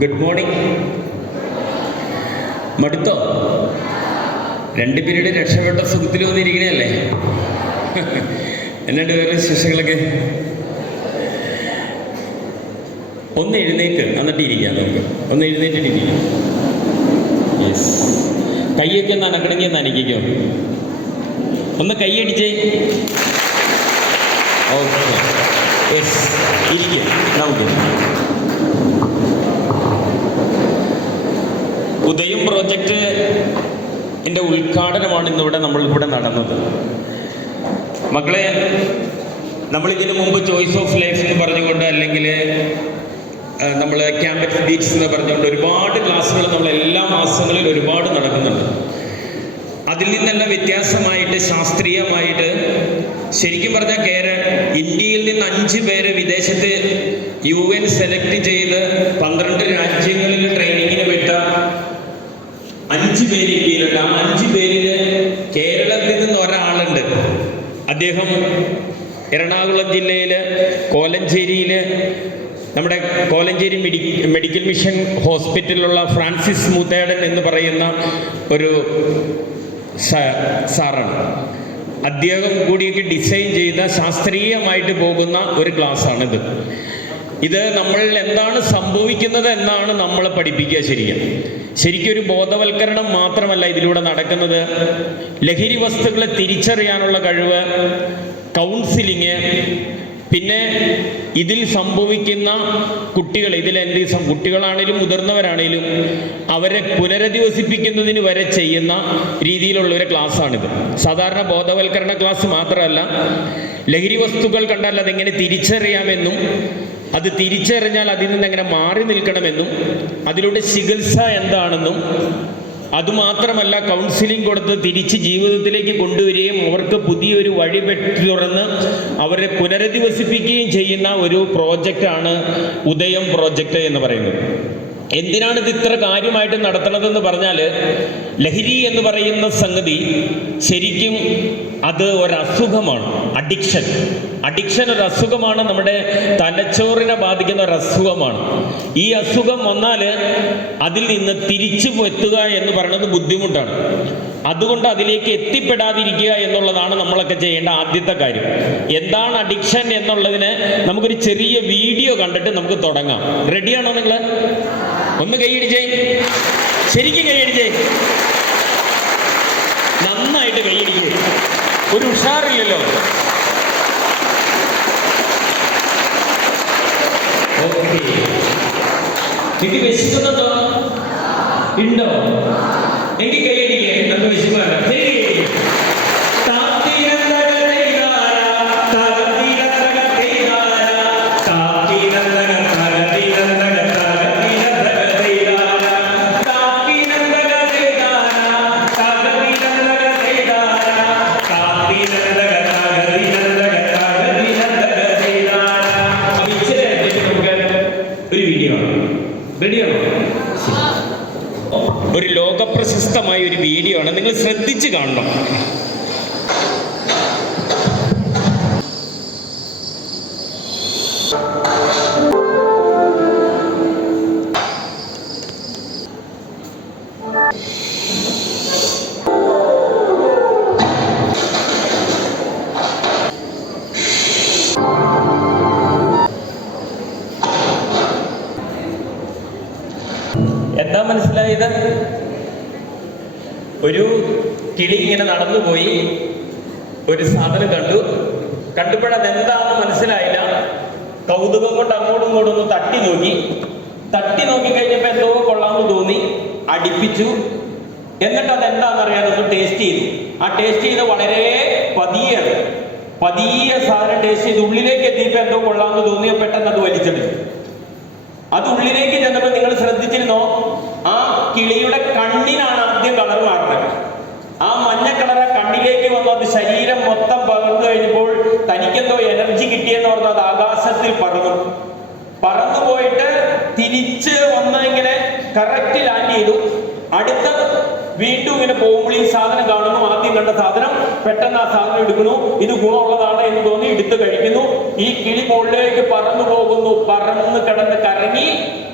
Good morning. മടുത്തോ? 2 period രക്ഷപ്പെട്ട സുഖത്തിൽ വന്നിരിക്കണല്ലേ? എന്നിട്ട് വേറെ ശിക്ഷകളൊക്കെ ഒന്ന് എഴുന്നേക്ക്, എന്നിട്ട് ഇരിക്കാം. നമുക്ക് ഒന്ന് എഴുന്നേറ്റിട്ടിരിക്കാം. യെസ്, കൈയൊക്കെ ഒന്ന് അനക്കണമെങ്കിൽ ഒന്ന് അനക്കിക്കോ. ഒന്ന് കൈയടിച്ചേ. ഓക്കെ, യെസ്, ഇരിക്കും. നമുക്ക് ഉദയം പ്രോജക്റ്റിൻ്റെ ഉദ്ഘാടനമാണ് ഇന്നിവിടെ നമ്മളിവിടെ നടന്നത്. മക്കളെ, നമ്മളിതിനു മുമ്പ് ചോയ്സ് ഓഫ് ലൈഫ് എന്ന് പറഞ്ഞുകൊണ്ട്, അല്ലെങ്കിൽ നമ്മൾ ക്യാമ്പസ് ബീറ്റ്സ് എന്ന് പറഞ്ഞുകൊണ്ട് ഒരുപാട് ക്ലാസ്സുകൾ നമ്മൾ എല്ലാ മാസങ്ങളിലും ഒരുപാട് നടക്കുന്നുണ്ട്. അതിൽ നിന്നെല്ലാം വ്യത്യാസമായിട്ട് ശാസ്ത്രീയമായിട്ട് ശരിക്കും പറഞ്ഞാൽ ഇന്ത്യയിൽ നിന്ന് 5 പേരെ വിദേശത്ത് UN സെലക്ട് ചെയ്ത് 12 രാജ്യങ്ങളിൽ ട്രെയിനിങ്ങിന് വിട്ട 5 പേര് ഇന്ത്യയിലുണ്ട്. ആ 5 പേരിൽ കേരളത്തിൽ നിന്ന് ഒരാളുണ്ട്. അദ്ദേഹം എറണാകുളം ജില്ലയിൽ കോലഞ്ചേരിയിൽ നമ്മുടെ കോലഞ്ചേരി മെഡിക്കൽ മിഷൻ ഹോസ്പിറ്റലിലുള്ള ഫ്രാൻസിസ് മൂത്തേടൻ എന്ന് പറയുന്ന ഒരു സാറാണ്. അദ്ദേഹം കൂടിയൊക്കെ ഡിസൈൻ ചെയ്ത ശാസ്ത്രീയമായിട്ട് പോകുന്ന ഒരു ക്ലാസ്സാണിത്. ഇത് നമ്മൾ എന്താണ് സംഭവിക്കുന്നത് എന്നാണ് നമ്മളെ പഠിപ്പിക്കുക. ശരിക്കും ഒരു ബോധവൽക്കരണം മാത്രമല്ല ഇതിലൂടെ നടക്കുന്നത്. ലഹരി വസ്തുക്കളെ തിരിച്ചറിയാനുള്ള കഴിവ്, കൗൺസിലിങ്, പിന്നെ ഇതിൽ സംഭവിക്കുന്ന കുട്ടികൾ, കുട്ടികളാണേലും മുതിർന്നവരാണേലും അവരെ പുനരധിവസിപ്പിക്കുന്നതിന് വരെ ചെയ്യുന്ന രീതിയിലുള്ള ഒരു ക്ലാസ്സാണിത്. സാധാരണ ബോധവൽക്കരണ ക്ലാസ് മാത്രമല്ല, ലഹരി വസ്തുക്കൾ കണ്ടാൽ അതെങ്ങനെ തിരിച്ചറിയാമെന്നും അത് തിരിച്ചറിഞ്ഞാൽ അതിൽ നിന്ന് എങ്ങനെ മാറി നിൽക്കണമെന്നും അതിലൂടെ ചികിത്സ എന്താണെന്നും, അതുമാത്രമല്ല കൗൺസിലിംഗ് കൊടുത്ത് തിരിച്ച് ജീവിതത്തിലേക്ക് കൊണ്ടുവരികയും അവർക്ക് പുതിയൊരു വഴി തുറന്ന് അവരെ പുനരധിവസിപ്പിക്കുകയും ചെയ്യുന്ന ഒരു പ്രോജക്റ്റാണ് ഉദയം പ്രോജക്റ്റ് എന്ന് പറയുന്നത്. എന്തിനാണ് ഇത് ഇത്ര കാര്യമായിട്ട് നടത്തണതെന്ന് പറഞ്ഞാൽ, ലഹരി എന്ന് പറയുന്ന സംഗതി ശരിക്കും അത് ഒരസുഖമാണ്. അഡിക്ഷൻ ഒരു അസുഖമാണ്. നമ്മുടെ തലച്ചോറിനെ ബാധിക്കുന്ന ഒരു അസുഖമാണ്. ഈ അസുഖം വന്നാൽ അതിൽ നിന്ന് തിരിച്ചു എത്തുക എന്ന് പറയുന്നത് ബുദ്ധിമുട്ടാണ്. അതുകൊണ്ട് അതിലേക്ക് എത്തിപ്പെടാതിരിക്കുക എന്നുള്ളതാണ് നമ്മളൊക്കെ ചെയ്യേണ്ട ആദ്യത്തെ കാര്യം. എന്താണ് അഡിക്ഷൻ എന്നുള്ളതിന് നമുക്കൊരു ചെറിയ വീഡിയോ കണ്ടിട്ട് നമുക്ക് തുടങ്ങാം. റെഡിയാണോ നിങ്ങൾ? ഒന്ന് കൈയടിച്ചേ, ശരിക്കും കൈയടിച്ചേ, നന്നായിട്ട് കൈയടിക്കേ. ഒരു ഉഷാറില്ലല്ലോ. ഓക്കെ, ഇത് വിശക്കുന്നുണ്ടോ? ഉണ്ടോ? എനിക്ക് കൈയടിക്കേ. നമുക്ക് വിശക്കുന്നുണ്ടോ? ശരി. ഒരു ലോകപ്രശസ്തമായ ഒരു വീഡിയോ ആണ്, നിങ്ങൾ ശ്രദ്ധിച്ച് കാണണം. എന്താ മനസ്സിലായത്? ഒരു കിളി ഇങ്ങനെ നടന്നുപോയി, ഒരു സാധനം കണ്ടപ്പോഴത് എന്താണെന്ന് മനസ്സിലായില്ല. കൗതുകം കൊണ്ട് അങ്ങോട്ടും ഇങ്ങോട്ടും ഒന്ന് തട്ടി നോക്കി കഴിഞ്ഞപ്പോൾ എന്തോ കൊള്ളാമെന്ന് തോന്നി, അടുപ്പിച്ചു. എന്നിട്ട് അതെന്താണെന്നറിയാനൊന്ന് ടേസ്റ്റ് ചെയ്തു. ആ ടേസ്റ്റ് ചെയ്ത് വളരെ പതിയെ സാധനം ടേസ്റ്റ് ചെയ്ത് ഉള്ളിലേക്ക് എത്തിയപ്പോൾ എന്തോ കൊള്ളാമെന്ന് തോന്നിയോ പെട്ടെന്ന് അത് വലിച്ചെടുത്തു. അത് ഉള്ളിലേക്ക് ചെന്നപ്പോൾ നിങ്ങൾ ശ്രദ്ധിച്ചിരുന്നോ? ആ കിളിയുടെ കണ്ണിനാണ് ആദ്യം കളർ മാറുന്നത്. ആ മഞ്ഞ കളർ ആ കണ്ണിലേക്ക് വന്നു. അത് ശരീരം മൊത്തം പകർന്നു കഴിഞ്ഞപ്പോൾ തനിക്കെന്തോ എനർജി കിട്ടിയെന്ന് പറഞ്ഞാൽ അത് ആകാശത്തിൽ പറന്നു പോയിട്ട് തിരിച്ച് വന്ന് ഇങ്ങനെ കറക്റ്റ് ലാൻഡ് ചെയ്തു. അടുത്ത വീണ്ടും ഇങ്ങനെ പോകുമ്പോൾ ഈ സാധനം കാണുന്നു. ആദ്യം കണ്ട സാധനം പെട്ടെന്ന് ആ സാധനം എടുക്കുന്നു. ഇത് ഗുണമുള്ളതാണ് എന്ന് തോന്നി എടുത്ത് കഴിക്കുന്നു. ഈ കിളി മുകളിലേക്ക് പറന്നു പോകുന്നു. പറന്ന് കിടന്ന് കറങ്ങി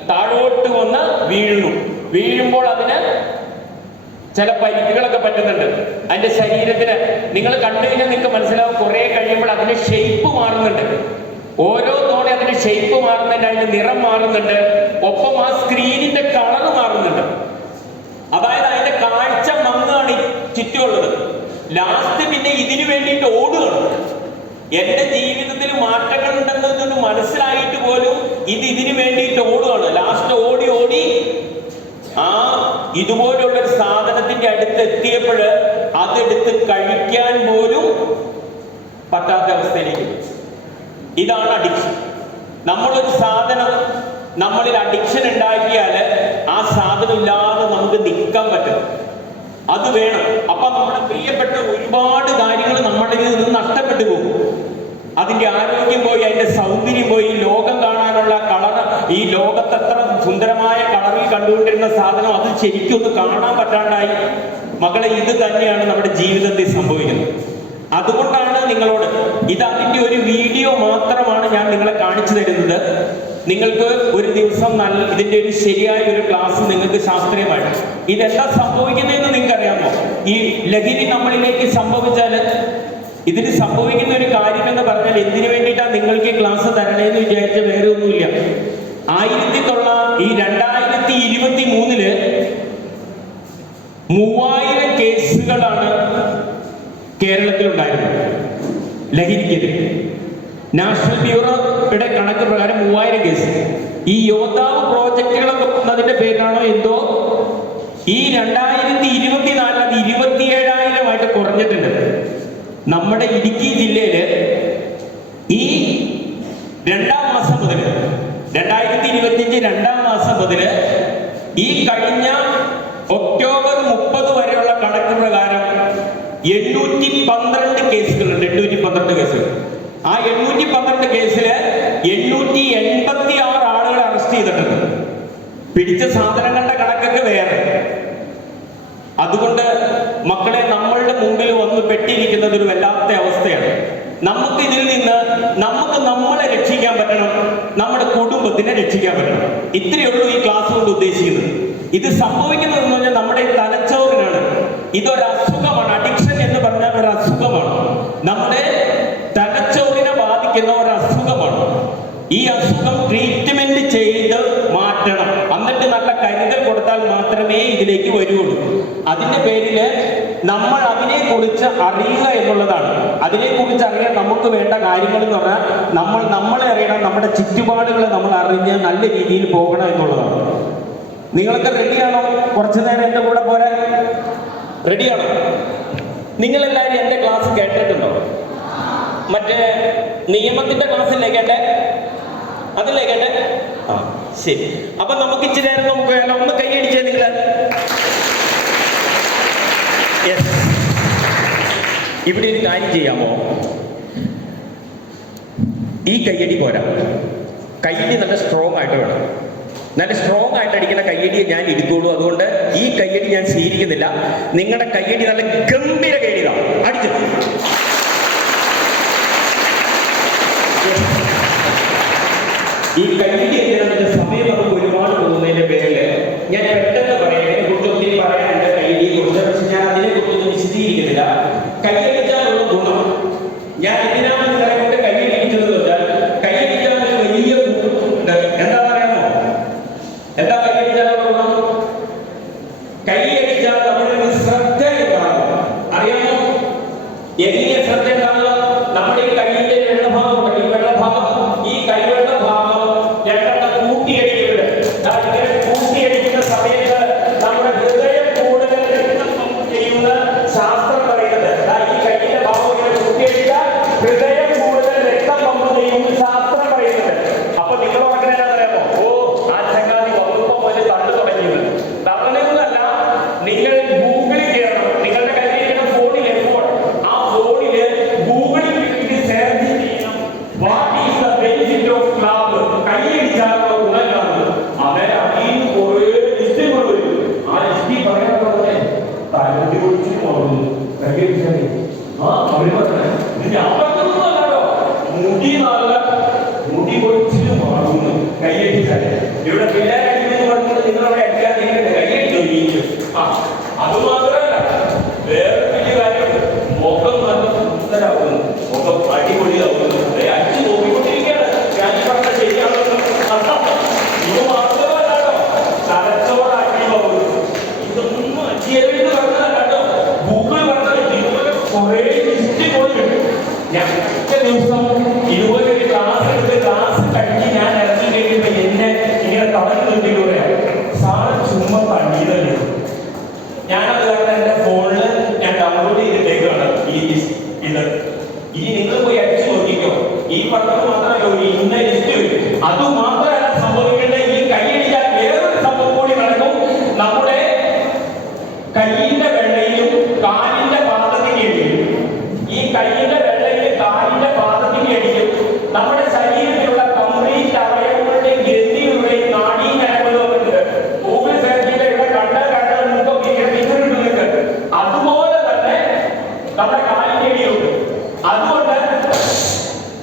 താഴോട്ട് വന്ന് വീഴുന്നു. വീഴുമ്പോൾ അതിന് ചില പരിക്കുകളൊക്കെ പറ്റുന്നുണ്ട്. അതിന്റെ ശരീരത്തിന് നിങ്ങൾ കണ്ടു കഴിഞ്ഞാൽ നിങ്ങൾക്ക് മനസ്സിലാവും, കുറെ കഴിയുമ്പോൾ അതിന്റെ ഷേപ്പ് മാറുന്നുണ്ട്. ഓരോ തവണ അതിന്റെ ഷേപ്പ് മാറുന്നുണ്ട്, അതിന്റെ നിറം മാറുന്നുണ്ട്, ഒപ്പം ആ സ്ക്രീനിന്റെ കളർ മാറുന്നുണ്ട്. അതായത് അതിന്റെ കാഴ്ച മങ്ങാണ് ചുറ്റുമുള്ളത്. ലാസ്റ്റ് പിന്നെ ഇതിനു വേണ്ടിയിട്ട് ഓടുകയാണ്. എന്റെ ജീവിതത്തിൽ മാറ്റങ്ങൾ ഉണ്ടെന്നൊന്ന് മനസ്സിലായിട്ട് പോലും ഇതിനു വേണ്ടിയിട്ട് ഓടുകയാണ്. ലാസ്റ്റ് ഓടി ഓടി ആ ഇതുപോലുള്ള ഒരു സാധനത്തിന്റെ അടുത്ത് എത്തിയപ്പോൾ അതെടുത്ത് കഴിക്കാൻ പോലും പറ്റാത്ത അവസ്ഥയിലേക്ക്. ഇതാണ് അഡിക്ഷൻ. നമ്മളൊരു സാധനം നമ്മളിൽ അഡിക്ഷൻ ഉണ്ടാക്കിയാൽ ആ സാധനം ഇല്ലാതെ നമുക്ക് നിൽക്കാൻ പറ്റും. അത് വേണം. അപ്പൊ നമ്മുടെ പ്രിയപ്പെട്ട ഒരുപാട് കാര്യങ്ങൾ നമ്മളിൽ നിന്ന് നഷ്ടപ്പെട്ടു പോകും. അതിന്റെ ആരോഗ്യം പോയി, അതിന്റെ സൗന്ദര്യം പോയി, ലോകം കാണാനുള്ള കളർ, ഈ ലോകത്ത് എത്ര സുന്ദരമായ കളറിൽ കണ്ടുകൊണ്ടിരുന്ന സാധനം അത് ശരിക്കും ഒന്ന് കാണാൻ പറ്റാണ്ടായി. മക്കളെ, ഇത് തന്നെയാണ് നമ്മുടെ ജീവിതത്തിൽ സംഭവിക്കുന്നത്. അതുകൊണ്ടാണ് നിങ്ങളോട് ഇത് അതിന്റെ ഒരു വീഡിയോ മാത്രമാണ് ഞാൻ നിങ്ങളെ കാണിച്ചു തരുന്നത്. നിങ്ങൾക്ക് ഒരു ദിവസം ഇതിന്റെ ഒരു ശരിയായ ഒരു ക്ലാസ് നിങ്ങൾക്ക് ശാസ്ത്രീയമായിട്ട് ഇതെന്താ സംഭവിക്കുന്നതെന്ന് നിങ്ങൾക്ക് അറിയാമോ? ഈ ലഹരി നമ്മളിലേക്ക് സംഭവിച്ചാൽ ഇതിന് സംഭവിക്കുന്ന ഒരു കാര്യം എന്ന് പറഞ്ഞാൽ എന്തിനു വേണ്ടിയിട്ടാണ് നിങ്ങൾക്ക് ഈ ക്ലാസ് തരണേന്ന് വിചാരിച്ച വേറെ ഒന്നുമില്ല. 2023 3000 കേസുകളാണ് കേരളത്തിലുണ്ടായിരുന്നത് ലഹരിക്കെതിരെ. നാഷണൽ ബ്യൂറോയുടെ കണക്ക് പ്രകാരം 3000 കേസ്. ഈ യോദ്ധാവ് പ്രോജക്റ്റുകളൊക്കെ അതിന്റെ പേരിലാണോ എന്തോ ഈ 2024 അത് 27,000 കുറഞ്ഞിട്ടുണ്ട്. നമ്മുടെ ഇടുക്കി ജില്ലയില് ഈ 2ാം മാസം മുതൽ 2025 2ാം മാസം മുതൽ ഈ കഴിഞ്ഞ ഒക്ടോബർ 30 വരെയുള്ള കണക്ക് പ്രകാരം 812 കേസുകളുണ്ട്. 812 കേസുകൾ. ആ 812 കേസില് 886 ആളുകളെ അറസ്റ്റ് ചെയ്തിട്ടുണ്ട്. പിടിച്ച സാധനങ്ങളുടെ കണക്കൊക്കെ വേറെ. അതുകൊണ്ട് മക്കളെ, നമ്മളുടെ മുമ്പിൽ വന്ന് പെട്ടിരിക്കുന്നത് ഒരു വല്ലാത്ത അവസ്ഥയാണ്. നമുക്ക് ഇതിൽ നിന്ന് നമ്മളെ രക്ഷിക്കാൻ പറ്റണം, നമ്മുടെ കുടുംബത്തിനെ രക്ഷിക്കാൻ പറ്റണം. ഇത്രയേ ഉള്ളൂ ഈ ക്ലാസ് കൊണ്ട് ഉദ്ദേശിക്കുന്നത്. ഇത് സംഭവിക്കുന്നതെന്ന് പറഞ്ഞാൽ നമ്മുടെ തലച്ചോറിനാണ്. ഇതൊരു അസുഖമാണ്. അഡിക്ഷൻ എന്ന് പറഞ്ഞാൽ ഒരു അസുഖമാണ്. നമ്മുടെ തലച്ചോറിനെ ബാധിക്കുന്ന ഒരു അസുഖമാണ്. ഈ അസുഖം ട്രീറ്റ്മെന്റ് ചെയ്ത് മാറ്റണം. എന്നിട്ട് നല്ല കരുതൽ കൊടുത്താൽ മാത്രമേ ഇതിലേക്ക് വരുള്ളൂ. അതിന്റെ പേരില് നമ്മൾ അതിനെക്കുറിച്ച് അറിയുക എന്നുള്ളതാണ്. അതിനെക്കുറിച്ച് അറിയാൻ നമുക്ക് വേണ്ട കാര്യങ്ങൾ എന്ന് പറഞ്ഞാൽ നമ്മളെ അറിയണം, നമ്മുടെ ചുറ്റുപാടുകളെ നമ്മൾ അറിഞ്ഞ് നല്ല രീതിയിൽ പോകണം എന്നുള്ളതാണ്. നിങ്ങൾക്ക് റെഡിയാണോ? കുറച്ചു നേരം എന്റെ കൂടെ പോരാൻ റെഡിയാണോ? നിങ്ങളെല്ലാവരും എന്റെ ക്ലാസ് കേട്ടിട്ടുണ്ടോ? മറ്റേ നിയമത്തിന്റെ ക്ലാസ്സില്ലേ കേട്ടെ? അതില്ലേ കേട്ടെ? ആ, ശരി. അപ്പൊ നമുക്ക് ഇച്ചിരി നേരം നമുക്ക് ഒന്ന് കൈയടിച്ചേ നിങ്ങൾ. ഇവിടെ ഒരു കാര്യം ചെയ്യാമോ? ഈ കയ്യടി പോരാ, കയ്യടി നല്ല സ്ട്രോങ് ആയിട്ട് വേണം. നല്ല സ്ട്രോങ് ആയിട്ട് അടിക്കുന്ന കയ്യടിയെ ഞാൻ എടുക്കുള്ളൂ. അതുകൊണ്ട് ഈ കയ്യടി ഞാൻ സ്വീകരിക്കുന്നില്ല. നിങ്ങളുടെ കയ്യടി നല്ല ഗംഭീര കയ്യടിയാണ്. അടിച്ചു. ഈ കയ്യടി എന്തിനാണെന്ന് സമയം നമുക്ക് ഒരുപാട് പോകുന്നതിന്റെ പേരില് ഞാൻ പെട്ടെന്ന് പറയാം. ഇതിനെ കുറിച്ച് ഒത്തിരി പറയാനുണ്ട് കയ്യടിയെ കുറിച്ച്. പക്ഷെ ഞാൻ അതിനെ കുറിച്ചൊന്നും വിശദീകരിക്കുന്നില്ല. കയ്യടിച്ചാലുള്ള ഗുണം ഞാൻ എന്തിനാണ് നിങ്ങളെ കൊണ്ട് കയ്യടിക്കുന്നത് വെച്ചാൽ, കയ്യടിച്ചാൽ ഒരു വലിയ ഗുണമുണ്ട്. എന്താ പറയാമോ? എന്താ കയ്യടിച്ചാലുള്ള ഗുണം? കയ്യടിച്ചാൽ നമ്മുടെ ശ്രദ്ധ ഉണ്ടാകും. അറിയാമോ എങ്ങനെ ശ്രദ്ധ ഉണ്ടാകുക? നമ്മുടെ ഈ കയ്യിന്റെ വെള്ളഭാഗം, ഈ വെള്ളഭാഗം, ഈ കൈവെള്ള ഭാഗം രണ്ടെണ്ണം കൂട്ടിയടിക്കുന്നത്. ഇങ്ങനെ കൂട്ടിയടിക്കുന്ന സമയത്ത് നമ്മുടെ ഹൃദയം കൂടുതൽ രക്തം പമ്പ് ചെയ്യുന്ന ശാസ്ത്രം പറയുന്നത്. ഈ കയ്യിന്റെ ഭാഗം ഇങ്ങനെ കൂട്ടിയടിച്ചാൽ ഹൃദയം കൂടുതൽ രക്തം പമ്പ് ചെയ്യുന്ന ശാസ്ത്രം പറയുന്നത്. അപ്പൊ നിങ്ങൾ അങ്ങനെ അറിയാമോ? ഓ, ആ ചങ്ങാതി വകുപ്പം പോലെ തള്ളു തുടങ്ങിയത്. തള്ളലൊന്നുമല്ല, നിങ്ങൾ ഗൂഗിളിൽ കയറണം. നിങ്ങളുടെ കയ്യിലിരിക്കുന്ന ഫോണിൽ എപ്പോൾ ആ ഫോണില് ഗൂഗിളിൽ സെർച്ച് ചെയ്യണം. What is the benefit of clap? കൈയടിച്ചാലുള്ള ഗുണങ്ങളാണ്. അവരെ അതിൽ കുറേ ലിസ്റ്റുകൾ വരും. ആ ലിസ്റ്റിൽ പറയാൻ പറഞ്ഞേ തലമുടി കുറിച്ച് മാറുന്നു. കൈയടിച്ചാൽ അവര് പറഞ്ഞേ അവർക്കൊന്നും അല്ലല്ലോ, മുടി പൊളിച്ചിട്ട് മാറുന്നു കൈയടിച്ചാൽ. ഇവിടെ പിള്ളേരടിക്കുന്നത് പറഞ്ഞത് നിങ്ങളവിടെ അതുമാത്രമല്ല, വേറെ വലിയ കാര്യം, മുഖം നല്ല സുന്ദരാകുന്നു, മുഖം അടിപൊളിയാകുന്നു. അടിച്ചു നോക്കിക്കൊണ്ടിരിക്കുകയാണ് ഞാൻ പറഞ്ഞ ശരിയാണെന്ന്. ഇത് മാത്രമല്ലോ, തലച്ചോറ് അടിവാകുന്നു. ഇതൊന്നും അടിയെന്ന് പറഞ്ഞതല്ലോ, ഗൂഗിൾ പറഞ്ഞത് ഇതുപോലെ കുറെ ലിസ്റ്റ് പോയിട്ടുണ്ട്. ഞാൻ ഒറ്റ ദിവസം ഇതുപോലെ ഒരു ക്ലാസ് എടുത്ത് ക്ലാസ് കഴിഞ്ഞ് ഞാൻ ഇറങ്ങി കഴിയുമ്പോൾ എന്നെ ഇങ്ങനെ തടഞ്ഞു നിർത്തിയിട്ട് പറയാം, സാറ് ചുമ്മാ പണിയതല്ലേ. ഞാനത് കാരണം എൻ്റെ ഫോണിൽ ഞാൻ ഡൗൺലോഡ് ചെയ്തിട്ടേക്കാണ് ഈ ഇത്. ഇനി നിങ്ങൾ പോയി അടിച്ചു നോക്കിക്കോ, ഈ പട്ടണം മാത്രമല്ല ഒരു ഇന്ന ലിസ്റ്റ് വരും. അത് മാത്രമല്ല സംഭവിക്കേണ്ട, ഈ കൈയടിക്കാൻ വേറൊരു സംഭവം കൂടി നടക്കും. നമ്മുടെ കൈയിന്റെ വെള്ളയിലും കാലിന്റെ പാദത്തിന്റെ ഇടയിലും, ഈ കൈയിന്റെ വെള്ളയിലും കാലിന്റെ പാദത്തിന്റെ ഇടയിലും നമ്മുടെ ശരീരത്തിലുള്ള കംപ്ലീറ്റ് അവയവങ്ങളുടെ ഗതിയുടെയും നാഡീഞരമ്പുകളുണ്ട്. ഗൂഗിൾ സെർച്ച് ചെയ്ത ഇവിടെ കണ്ടാൽ നിങ്ങൾക്ക് അതുപോലെ തന്നെ നമ്മുടെ കാലിന്റെ ഇടയിലുണ്ട്.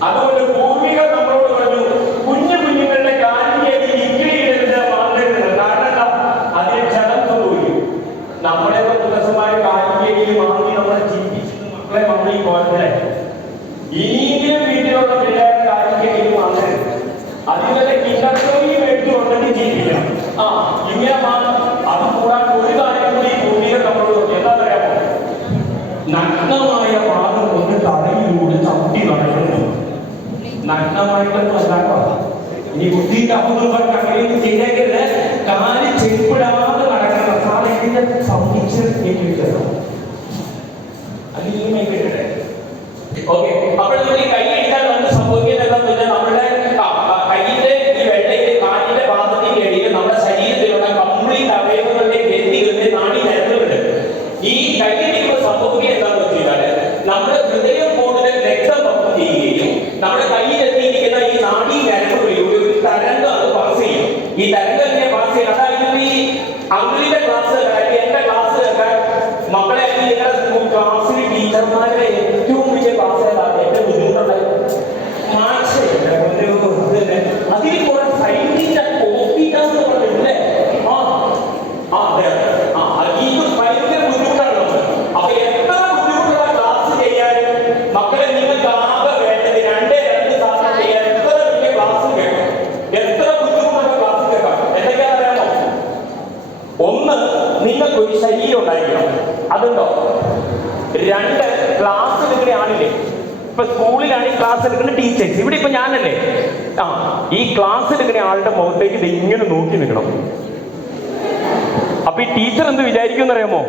അതുകൊണ്ട് പൂർവികർ നമ്മളോട് പറഞ്ഞു, കുഞ്ഞുങ്ങളുടെ കാലിന്റെ ഇടയിൽ ഇക്കിളിയിടരുത്, മാറരുത്. കാരണം അതിന് ക്ഷണം സംഭവിക്കും. നമ്മളെ ദിവസമായ കാലിന്റെ ഇടയിൽ മാറി നമ്മളെ ചിന്തിച്ചത് മക്കളെ മക്കളീ പോകട്ടെ. ഇനിയെങ്കിലും വീട്ടിലുള്ള പിള്ളേരുടെ കാലിന്റെ ഇടയിൽ മാറരുത്. അതിന്റെ കിണ്ടർജോയി മേടിച്ചുകൊണ്ടെങ്കിൽ ജീവിക്കണം. ഇങ്ങനെ മാറും. അത് കൂടാതെ ഒരു കാര്യം കൂടി പൂർവികർ നമ്മളോട് എന്താ പറയാമോ, നഗ്നമായ പാദം കൊണ്ട് തടയിലൂടെ ചവിട്ടി നടക്കുന്നു. നഗ്നമായിട്ടൊന്നും ഉണ്ടാക്കാം. ഇനി ബുദ്ധിയുടെ അപൂർവർക്ക് അങ്ങനെയൊന്നും ചെയ്തേക്കരുത്. കാല് ചെരുപ്പിടാതെ നടക്കണം. സാറ് ഇതിന്റെ സംബന്ധിച്ച് അത് ഈ മേക്കിട്ടെ. ഓക്കെ, അപ്പോൾ നമ്മൾ ഈ കൈ അടിക്കാൻ നമുക്ക് സംഭവിക്കുന്നത് എന്താണെന്ന് വെച്ചാൽ, നമ്മുടെ കൈയിന്റെ ഈ വെള്ളയിലെ കാലിന്റെ പാദത്തിന്റെ ഇടയിൽ നമ്മുടെ ശരീരത്തിലുള്ള കംപ്ലീറ്റ് അവയവങ്ങളുടെ ഗതികളുടെ നാഡീഞരമ്പുകളുണ്ട്. ഈ കൈയടിക്കുമ്പോൾ സംഭവിക്കുക എന്താണെന്ന് വെച്ചാൽ, നമ്മുടെ ഹൃദയം കൂടുതൽ രക്തം പമ്പ് ചെയ്യുകയും നമ്മുടെ കയ്യിലെത്തിയിരിക്കുന്ന ഈ നാഡീഞരമ്പുകളിലൂടെ ഒരു തരംഗം അത് പാസ് ചെയ്യും. ഈ തരംഗം എങ്ങനെ പാസ് ചെയ്യും? അതായത് ഈ അങ്കിളിന്റെ ക്ലാസ് എന്റെ ക്ലാസ് മക്കളെ ക്ലാസ്സിൽ ടീച്ചർമാരുടെ ഏറ്റവും വലിയ ക്ലാസ് ഏതാണ്? ഏറ്റവും ബുദ്ധിമുട്ടുള്ള അതിൽ കുറെ സൈൻറ്റിസ്റ്റ് കോപ്പിട്ടാന്ന് പറഞ്ഞില്ലേ? ഭയങ്കര ബുദ്ധിമുട്ടാണ് നമ്മൾ. അപ്പൊ എത്ര ബുദ്ധിമുട്ടുള്ള ക്ലാസ് ചെയ്യാനും മക്കളെ നിങ്ങൾക്ക് ആകെ വേണ്ടത് 2 സാധനം ചെയ്യാൻ എത്ര വലിയ ക്ലാസ് കേൾക്കാം, എത്ര ബുദ്ധിമുട്ടുള്ള ക്ലാസ് കേൾക്കാം. എന്തൊക്കെയാ അറിയാമോ? ഒന്ന്, നിങ്ങൾക്കൊരു ശരീരം ഉണ്ടായിരിക്കണം. അതുണ്ടോ? 2, ക്ലാസ് എടുക്കുന്ന ആളില്ലേ? ഇപ്പൊ സ്കൂളിലാണ് ഈ ക്ലാസ് എടുക്കുന്ന ടീച്ചേഴ്സ്. ഇവിടെ ഇപ്പൊ ഞാനല്ലേ, ഈ ക്ലാസ് എടുക്കുന്ന ആളുടെ മുഖത്തേക്ക് ഇത് ഇങ്ങനെ നോക്കി നിൽക്കണം. അപ്പൊ ഈ ടീച്ചർ എന്ത് വിചാരിക്കും എന്നറിയാമോ?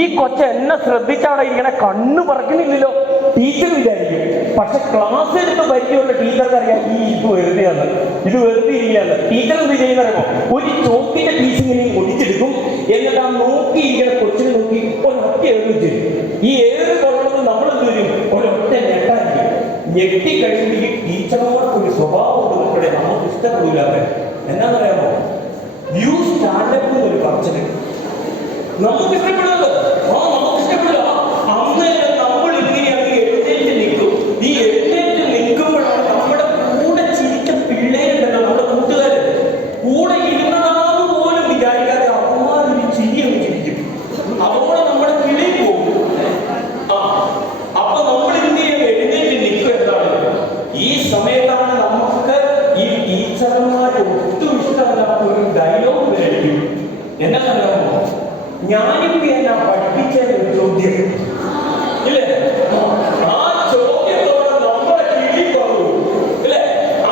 ഈ കൊച്ച എന്നെ ശ്രദ്ധിച്ചാണ് ഇങ്ങനെ കണ്ണു പറക്കുന്നില്ലല്ലോ ടീച്ചർ വിചാരിക്കും. പക്ഷെ ക്ലാസ് എടുത്ത് പരിചയമുള്ള ടീച്ചർക്ക് അറിയാം ഇത് വെറുതെയാണ്, ഇത് വെറുതെ ഇരിക്കുകയാണ്. ടീച്ചർ എന്ത് ചെയ്യുന്നറിയാമോ? ഒരു ചോക്കിന്റെ പീസ് ഇങ്ങനെ ഒടിച്ചെടുക്കും. എന്നിട്ട് ആ നോക്കിയിരിക്കുന്ന കൊച്ചിനെ നോക്കി ഒരൊറ്റ എഴുതി തരും. ഈ ഏറ് കൊള്ളുന്നത് നമ്മൾ എന്ത് വരും? ഒരൊറ്റ ഞെട്ടായിരിക്കും. ഞെട്ടിക്കഴിയുമ്പോൾ ഈ ടീച്ചർമാർക്ക് ഒരു സ്വഭാവം ഉൾപ്പെടെ നമുക്ക് ഇഷ്ടപ്പെടില്ലാതെ എന്താണെന്നറിയാമോ? യു സ്റ്റാൻഡപ്പ് ഒരു പറച്ചില് നമുക്ക് ഇഷ്ടപ്പെടുന്നത്. നമുക്ക് ഇഷ്ടപ്പെടില്ല. അന്നേരം നമ്മൾ ഇങ്ങനെ എഴുന്നേറ്റ് നിൽക്കും. ഈ എഴുന്നേറ്റ് നിൽക്കുമ്പോഴാണ് നമ്മുടെ കൂടെ ചിരിച്ച പിള്ളേരുണ്ടല്ലോ, നമ്മുടെ കൂട്ടുകാര് കൂടെ ഇരുന്നതാന്ന് പോലും വിചാരിക്കാതെ അമ്മമാരൊരു ചിരി അങ്ങ് ചിരിക്കും. അതോടെ നമ്മുടെ കിളി പോകും. അപ്പൊ നമ്മൾ ഇങ്ങനെ എഴുന്നേറ്റ് നിൽക്കുക. എന്താണ് ഈ സമയത്താണ് നമുക്ക് ഈ ടീച്ചർമാർ ഒട്ടും ഇഷ്ടമല്ലാത്ത ഒരു ഡയലോഗ് വരയ്ക്കും. എന്താണെന്നറിയാമോ? ഞാനിപ്പോ എന്നാ പഠിപ്പിച്ച ഒരു ചോദ്യം ഇല്ലേ? ആ ചോദ്യത്തോടെ നമ്മളെ കിളി പോകും ഇല്ലേ?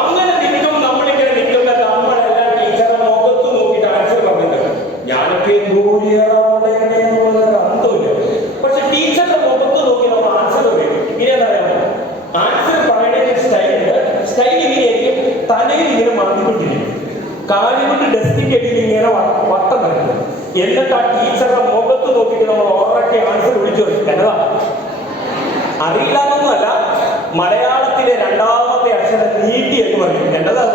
അങ്ങനെ നിൽക്കും. നമ്മളിങ്ങനെ നിൽക്കുന്ന നമ്മളെല്ലാം ടീച്ചറെ മുഖത്ത് നോക്കിയിട്ട് ആൻസർ പറഞ്ഞിട്ടുണ്ട്. ഞാനൊക്കെ എന്തോരിയാളെന്നുള്ളൊരു അന്തമില്ല. പക്ഷെ ടീച്ചറുടെ മുഖത്ത് നോക്കി നമ്മൾ ആൻസർ പറയും. ഇങ്ങനെയെന്നറിയാമോ? ആൻസർ പറയുന്ന സ്റ്റൈൽ ഇങ്ങനെയായിരിക്കും. തലയിൽ ഇങ്ങനെ മാറ്റിക്കൊണ്ടിരിക്കും. കാലുകൊണ്ട് ഡസ്റ്റിന്റെ അടിയിൽ ഇങ്ങനെ വട്ടം നടക്കും. എന്നിട്ട് ആ ടീച്ചറുടെ മുഖത്ത് നോക്കിയിട്ട് നമ്മൾ ഓറൊക്കെ ആൻസർ വിളിച്ചു വരും. എന്നതാ അറിയില്ലാന്നൊന്നുമല്ല, മലയാളത്തിലെ 2ാമത്തെ അക്ഷരം നീട്ടി എന്ന് പറയും. എന്നതാ?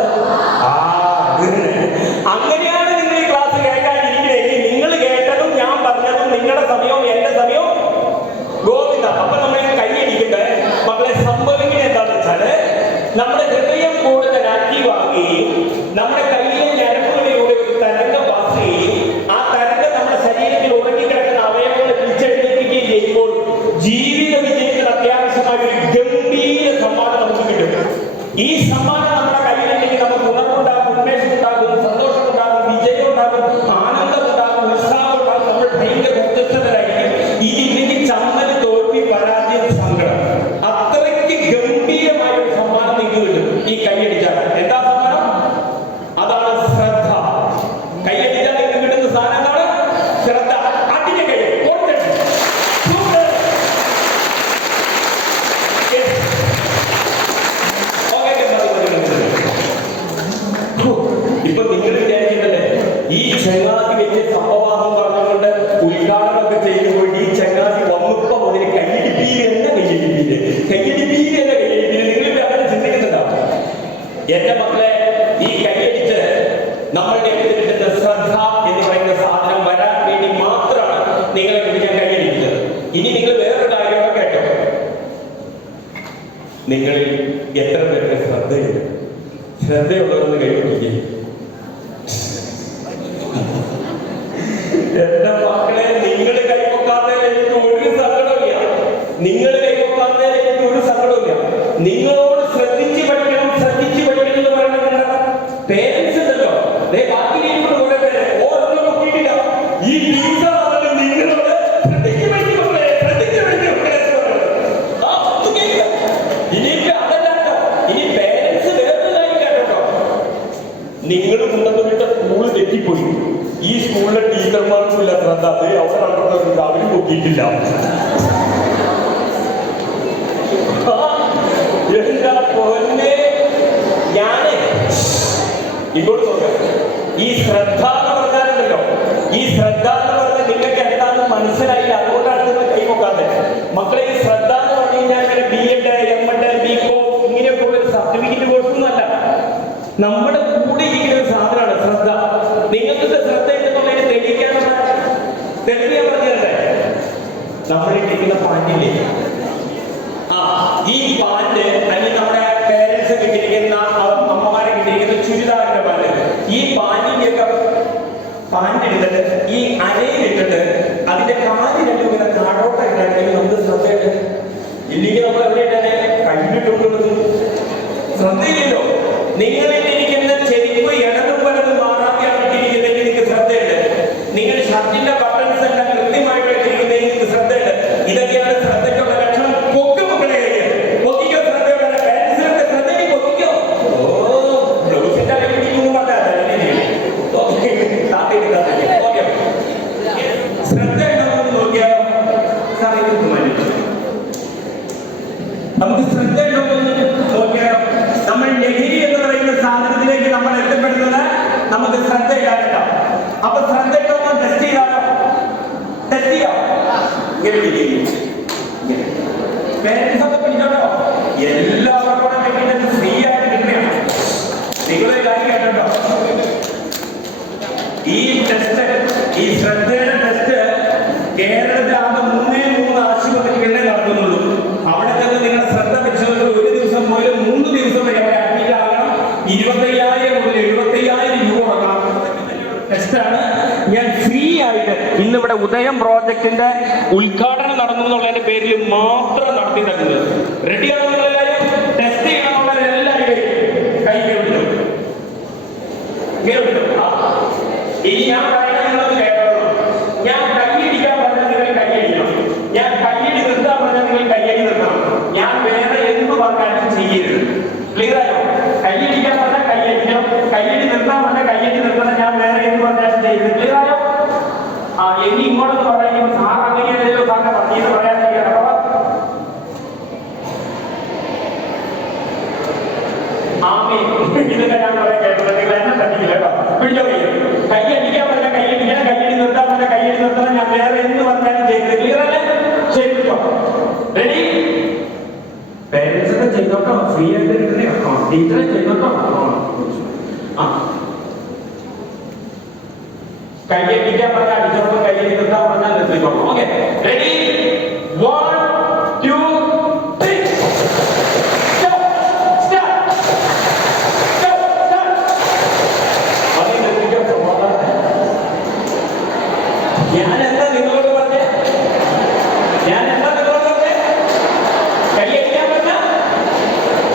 അങ്ങനെയാണ് നിങ്ങൾ ഈ ക്ലാസ് കേൾക്കാനിരിക്കുന്നതെങ്കിൽ നിങ്ങൾ കേട്ടതും ഞാൻ പറഞ്ഞതും നിങ്ങളുടെ സമയവും എന്റെ സമയവും ഗോവിന്ദ. അപ്പൊ നമ്മൾ കൈയടിക്കുന്നത് മക്കളെ സംഭവിക്കുന്നത് എന്താണെന്ന് വെച്ചാല്, നമ്മുടെ ഹൃദയം കൂടുതൽ ആക്റ്റീവ് ആകുകയും നമ്മുടെ കയ്യിലെ ഞരമ്പുകളിലൂടെ ഒരു തരംഗം പാസ് ചെയ്യുകയും ആ തരംഗം നമ്മുടെ ശരീരത്തിലൂടെ ചങ്ങാതി വലിയ സംഭവം പറഞ്ഞുകൊണ്ട് ഉദ്ഘാടനമൊക്കെ ചെയ്തു പോയിട്ട് ഈ ചങ്ങാതി വന്നപ്പോ മുതൽ കയ്യടിപ്പീര് എന്ന കയ്യടിപ്പീര് നിങ്ങൾ അങ്ങനെ ചിന്തിക്കുന്നുണ്ടാവും. എന്റെ മക്കളെ, ഈ കയ്യടിച്ച് നമ്മളുടെ കിട്ടുന്ന ശ്രദ്ധ എന്ന് പറയുന്ന സാധനം വരാൻ വേണ്ടി മാത്രമാണ് നിങ്ങളെ ഞാൻ കയ്യടിക്കുന്നത്. ഇനി നിങ്ങൾ വേറൊരു കാര്യമൊക്കെ കേട്ടോ, നിങ്ങളിൽ എത്ര പേരുടെ ശ്രദ്ധയുള്ളവരെന്ന് കൈകൊണ്ടിരിക്കും. എന്റെ മക്കളെ, നിങ്ങൾ കൈവക്കാത്തതിൽ എനിക്ക് ഒരു സങ്കടമില്ല. നിങ്ങൾ കൈവക്കാത്തതിൽ എനിക്ക് ഒരു സങ്കടമില്ല. നിങ്ങളോട് ശ്രദ്ധിച്ച് പഠിക്കണം എന്ന് പറയുന്നത് പേരൻസ് ഉണ്ടല്ലോ, ബാക്കി കുറെ പേര് ഓരോ നോക്കിയിട്ടില്ല. ഈ ടീച്ചറാണല്ലോ നിങ്ങളോട് ശ്രദ്ധിച്ച് പഠിക്കും ഇനിയിപ്പോ അതല്ല കേട്ടോ. ഇനി പേരൻസ് വേറൊരു കാര്യം കേട്ടോ, നിങ്ങൾ കൊണ്ടുവന്നിട്ട സ്കൂള് തെറ്റിപ്പോയി. ഈ സ്കൂളിലെ ടീച്ചർമാർക്കും ഇല്ല ശ്രദ്ധ. അത് അവിടെ നടക്കുന്നത് അവരും നോക്കിയിട്ടില്ല. എന്താ പൊന്നെ, ഞാന് ഇങ്ങോട്ട് നോക്കാം. ഈ ശ്രദ്ധ എന്ന് പറഞ്ഞാലുണ്ടല്ലോ, ഈ ശ്രദ്ധ എന്ന് പറഞ്ഞാൽ നിങ്ങൾക്ക് എന്താണെന്ന് മനസ്സിലായില്ല. അതുകൊണ്ടാണ് നിങ്ങൾ കൈവക്കാതെ. മക്കളെ, ഈ ശ്രദ്ധ എന്ന് പറഞ്ഞു കഴിഞ്ഞാൽ BEd, M.Ed, BCom ഇങ്ങനെയൊക്കെ ഉള്ള സർട്ടിഫിക്കറ്റ് കോഴ്സൊന്നും അല്ല. നമ്മുടെ കൂടെ ഇരിക്കുന്ന ഒരു സാധനമാണ് ശ്രദ്ധ. നിങ്ങൾക്ക് ശ്രദ്ധ എന്നുള്ളതിനെ തെളിയിക്കാനുള്ള തെളിവ് പറഞ്ഞു തരട്ടെ. നമ്മളിട്ടിരിക്കുന്ന പാൻറ്റില്ലേ, ഈ പാൻറ് അല്ലെങ്കിൽ നമ്മുടെ പേരൻസ് കിട്ടിയിരിക്കുന്ന അമ്മമാരെ കിട്ടിയിരിക്കുന്ന ചുരിദാറിന്റെ പാൻറ്, ഈ പാൻറ് എടുത്തിട്ട് ഈ അരയിലിട്ടിട്ട് അതിന്റെ കാല് രണ്ടും ഇങ്ങനെ താഴോട്ടായിട്ടാണെങ്കിൽ നമുക്ക് ശ്രദ്ധയുണ്ട്. ഇല്ലെങ്കിൽ നമ്മൾ എവിടെ ഇട്ടെ കൈവിട്ടുകൊണ്ടു ശ്രദ്ധയില്ലല്ലോ. നിങ്ങളിട്ടിരിക്കുന്ന ചെരുപ്പ് ഇടതും വലതും മാറാതെയാണ് ഇട്ടിരിക്കുന്നതെങ്കിൽ നിങ്ങൾക്ക് ശ്രദ്ധയുണ്ട്. നിങ്ങൾ ഷർട്ടിന്റെ ബട്ടൺസ് എല്ലാം കൃത്യമായിട്ട് ഇട്ടിരിക്കുന്നതെങ്കിൽ നിങ്ങൾക്ക് ശ്രദ്ധയുണ്ട്. ഇതൊക്കെയാണ് ശ്രദ്ധയ്ക്കുള്ള ലക്ഷണം. പൊക്ക് മക്കളെ, പൊക്കിക്കോ ശ്രദ്ധയുള്ള പേരൻസിന്റെ ശ്രദ്ധയിൽ പൊക്കിക്കോ. ബ്ലൗസിന്റെ കൈപിടിക്കുന്നു പറഞ്ഞാൽ ശ്രദ്ധ ഉണ്ടോന്ന് നോക്കിയാലോ. നമുക്ക് ശ്രദ്ധ ഉണ്ടോന്ന് നോക്കിയാലോ. നമ്മൾ ലഹരി എന്ന് പറയുന്ന സാധനത്തിലേക്ക് നമ്മൾ എത്തപ്പെടുന്നത് നമുക്ക് ശ്രദ്ധ ഇല്ലാട്ടോ. അപ്പൊ ശ്രദ്ധ ഉണ്ടോ ടെസ്റ്റ് ചെയ്താലോ? ടെസ്റ്റ് ചെയ്യാം. പേരൻസ് ഒക്കെ പിടിച്ചോട്ടോ, എല്ലാവർക്കും ഫ്രീ ആയിട്ട് കിട്ടുകയാണ്. നിങ്ങളൊരു കാര്യം കേട്ടോ, ഈ ടെസ്റ്റ്, ഈ ശ്രദ്ധയുടെ ടെസ്റ്റ് കേരളത്തിലാകെ 3 ആശുപത്രികളിലേ നടത്തുന്നുള്ളൂ. അവിടെ തന്നെ നിങ്ങളുടെ ശ്രദ്ധ വെച്ചുകൊണ്ട് ഒരു ദിവസം പോലും 3 ദിവസം വരെ അവിടെ അഡ്മിറ്റ് ആകണം. 25,000 മുതൽ 75,000 രൂപ വാങ്ങാം. ടെസ്റ്റാണ് ഞാൻ ഫ്രീ ആയിട്ട് ഇന്നിവിടെ ഉദയം പ്രോജക്ടിന്റെ ഉദ്ഘാടനം നടന്നു എന്നുള്ളതിന്റെ പേരിൽ മാത്രം നടത്തി തരുന്നത്. റെഡിയാണെന്നുള്ള എല്ലാവരും ടെസ്റ്റ് ചെയ്യണമെന്നുള്ള എല്ലാവരും കൈ കേട്ടോ. ഇനി ഞാൻ പറയുന്നത് കേൾക്കണം. ഞാൻ കൈയടിക്കാൻ പറഞ്ഞാൽ നിങ്ങൾ കൈയടിക്കണം. ഞാൻ കൈയടി നിർത്താൻ പറഞ്ഞാൽ നിങ്ങൾ കൈയടി നിർത്തണം. ഞാൻ വേറെ എന്ത് പറഞ്ഞാലും ചെയ്യരുത്. ക്ലിയർ ആയോ? കൈയടിക്കാൻ പറഞ്ഞാൽ കൈയടിക്കണം, കൈയടി നിർത്താൻ പറഞ്ഞാൽ കൈയടി നിർത്തണം. ഞാൻ വേറെ എന്ത് പറഞ്ഞാലും ചെയ്യരുത്. ക്ലിയർ ആയോ? ഇനി ഇങ്ങോട്ടൊന്ന് പറയുമ്പോൾ സാർ അങ്ങനെയല്ലോ സാറിനെ പറഞ്ഞത് പറയാൻ ഇതൊക്കെ ഞാൻ പറയാൻ കേട്ടത്. നിങ്ങൾ എന്നെ പറ്റിക്കില്ല കേട്ടോ. പിടിച്ചോ കൈയടിക്കാൻ പറഞ്ഞാൽ കൈയടിക്കണം, കൈയടി നിർത്താൻ പറഞ്ഞാൽ കൈയടി നിർത്തണം. ഞാൻ വേറെ എന്ത് പറഞ്ഞാലും ചെയ്തത്. ക്ലിയർ അല്ലേ? ചെയ്തോ. റെഡി? പേരൻസ് ഒക്കെ ചെയ്തോട്ടോ, ഫ്രീ ആയിട്ട് കിട്ടുന്നേ. ടീച്ചറെ ചെയ്തോട്ടോ. കൈയടിക്കാൻ പറഞ്ഞാൽ അടിച്ചോട്ടോ, കൈയടി നിർത്താൻ പറഞ്ഞാൽ നിർത്തിക്കോട്ടോ. Okay, ready? 1, 2, 3. ഞാനെന്താ നിങ്ങളോട് പറഞ്ഞേ? കൈയടിക്കാൻ പറഞ്ഞ,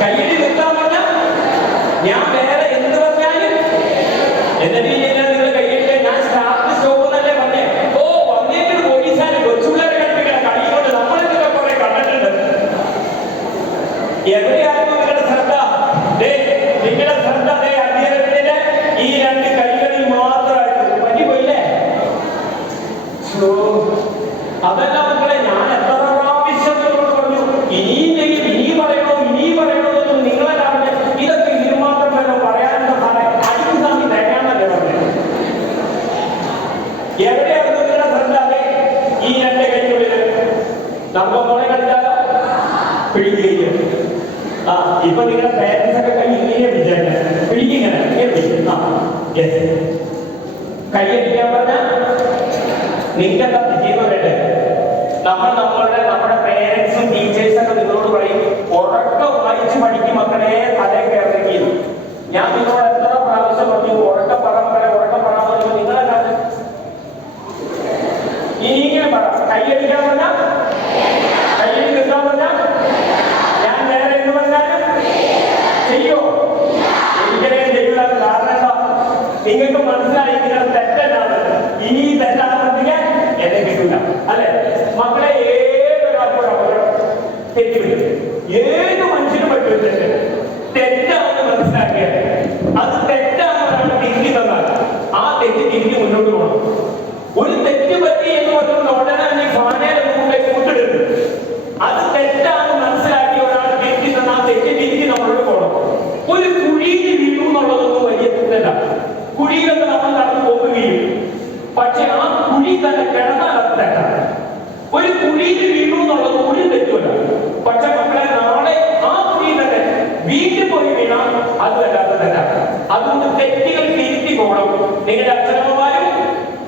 കൈയടി നിർത്താൻ പറഞ്ഞ, ഞാൻ വേറെ എന്ത് പറഞ്ഞാലും എന്നിട്ട് നിങ്ങൾ കൈയടിക്കാൻ ഞാൻ സ്റ്റാർട്ട് സ്റ്റോപ്പ് എന്നല്ലേ പറഞ്ഞേ. വന്നിട്ട് പോലീസാണ് കൊച്ചുപിള്ളേരെ കളിപ്പിക്കണം കളിക്കൊണ്ട് നമ്മളെന്തൊക്കെ കുറെ കണ്ടിട്ടുണ്ട്. എവിടെയായിരുന്നു നിങ്ങളുടെ ശ്രദ്ധ? നിങ്ങളുടെ ശ്രദ്ധ അധ്യയനത്തിലെ ഈ 2 കൈകളിൽ മാത്രമായിരുന്നു. പറ്റി പോയില്ലേ? അതല്ല മക്കളെ, ഞാൻ എത്ര പ്രാവശ്യം നിങ്ങളോട് പറഞ്ഞു ഇനിയും പറയണോ നിങ്ങളെ കാണുന്നത്. ഇതൊക്കെ ഇതിന് മാത്രം വേണോ പറയാനുള്ള സാറേ? അടിക്കും സാധനം തേങ്ങാന്നല്ലേ പറഞ്ഞത്. എവിടെയായിരുന്നു നിങ്ങളുടെ ശ്രദ്ധ? ഈ രണ്ട് കൈക്കുള്ളിൽ നമ്മൾ മോളെ കളിച്ചാലോ പിടിക്കുകയും ആ ഇപ്പൊ നിങ്ങളുടെ പേരൻസ് ഒക്കെ കൈ ഇങ്ങനെ പിടിച്ചേട്ടെ പിടിക്കിങ്ങനെ കൈയടിക്കാൻ പറഞ്ഞാൽ നിങ്ങൾക്കെന്താ ചെയ്യുന്ന വേണ്ടേ? നമ്മുടെ പേരൻസും ടീച്ചേഴ്സൊക്കെ നിങ്ങളോട് പറയും ഉറക്കം വായിച്ച് പഠിക്കും മക്കളെ തലേ കയറി. ഞാൻ നിങ്ങളോട് എത്ര പ്രാവശ്യം പറഞ്ഞു ഉറക്കം പറയാൻ പറഞ്ഞു നിങ്ങളെ കാര്യം ഇനിയിങ്ങനെ പറ. കൈയടിക്കാൻ പറഞ്ഞാൽ കയ്യിൽ നിൽക്കാൻ പറഞ്ഞാൽ ഞാൻ വേറെ എന്ന് പറഞ്ഞാലും ചെയ്യോ? ഒരിക്കലും ചെയ്യൂല. കാരണം എന്താ? നിങ്ങൾക്ക് മനസ്സിലായി നിങ്ങൾ തെറ്റാണ്. ഇനി തെറ്റാണെന്നുണ്ടെങ്കിൽ എന്നെ കിട്ടില്ല അല്ലെ മക്കളെ? ഏതൊരാൾക്കും തെറ്റുപറ്റും. ഏത് മനുഷ്യനും പറ്റും തെറ്റ്. തെറ്റാണെന്ന് മനസ്സിലാക്കിയാൽ അത് തെറ്റാണെന്നാണ് തിരിഞ്ഞു തന്നാൽ ആ തെറ്റ് തിരിഞ്ഞ് മുന്നോട്ട് പോകണം. ഒരു തെറ്റ് പറ്റി എന്ന് പറഞ്ഞുകൊണ്ട് ഉടനെ തന്നെ ഫാനയിലൊന്നും കൂട്ടിടുന്നത് അത് തെറ്റാണെന്ന് മനസ്സിലാക്കി ഒരാൾ തിരിഞ്ഞു തന്നാൽ ആ തെറ്റ് തിരിഞ്ഞ് നമ്മളോട് പോകണം. ഒരു കുഴിയിൽ വീഴും എന്നുള്ളതൊന്നും വലിയ തെറ്റല്ല. കുഴിയിലൊക്കെ നമ്മൾ നടന്നു പോകുകയും പക്ഷെ ആ കുഴി തന്നെ കിടന്നാൽ അത് തെറ്റാണ്. ഒരു കുഴിയിൽ വീണു എന്നുള്ളത് ഒരു തെറ്റുമല്ല. പക്ഷെ മക്കളെ നാളെ ആ കുഴി തന്നെ വീട്ടിൽ പോയി വീണാൽ അത് വല്ലാതെ തെറ്റാണ്. അതുകൊണ്ട് തെറ്റുകൾ തിരുത്തി പോകണം. നിങ്ങളുടെ അച്ഛനമ്മമാരും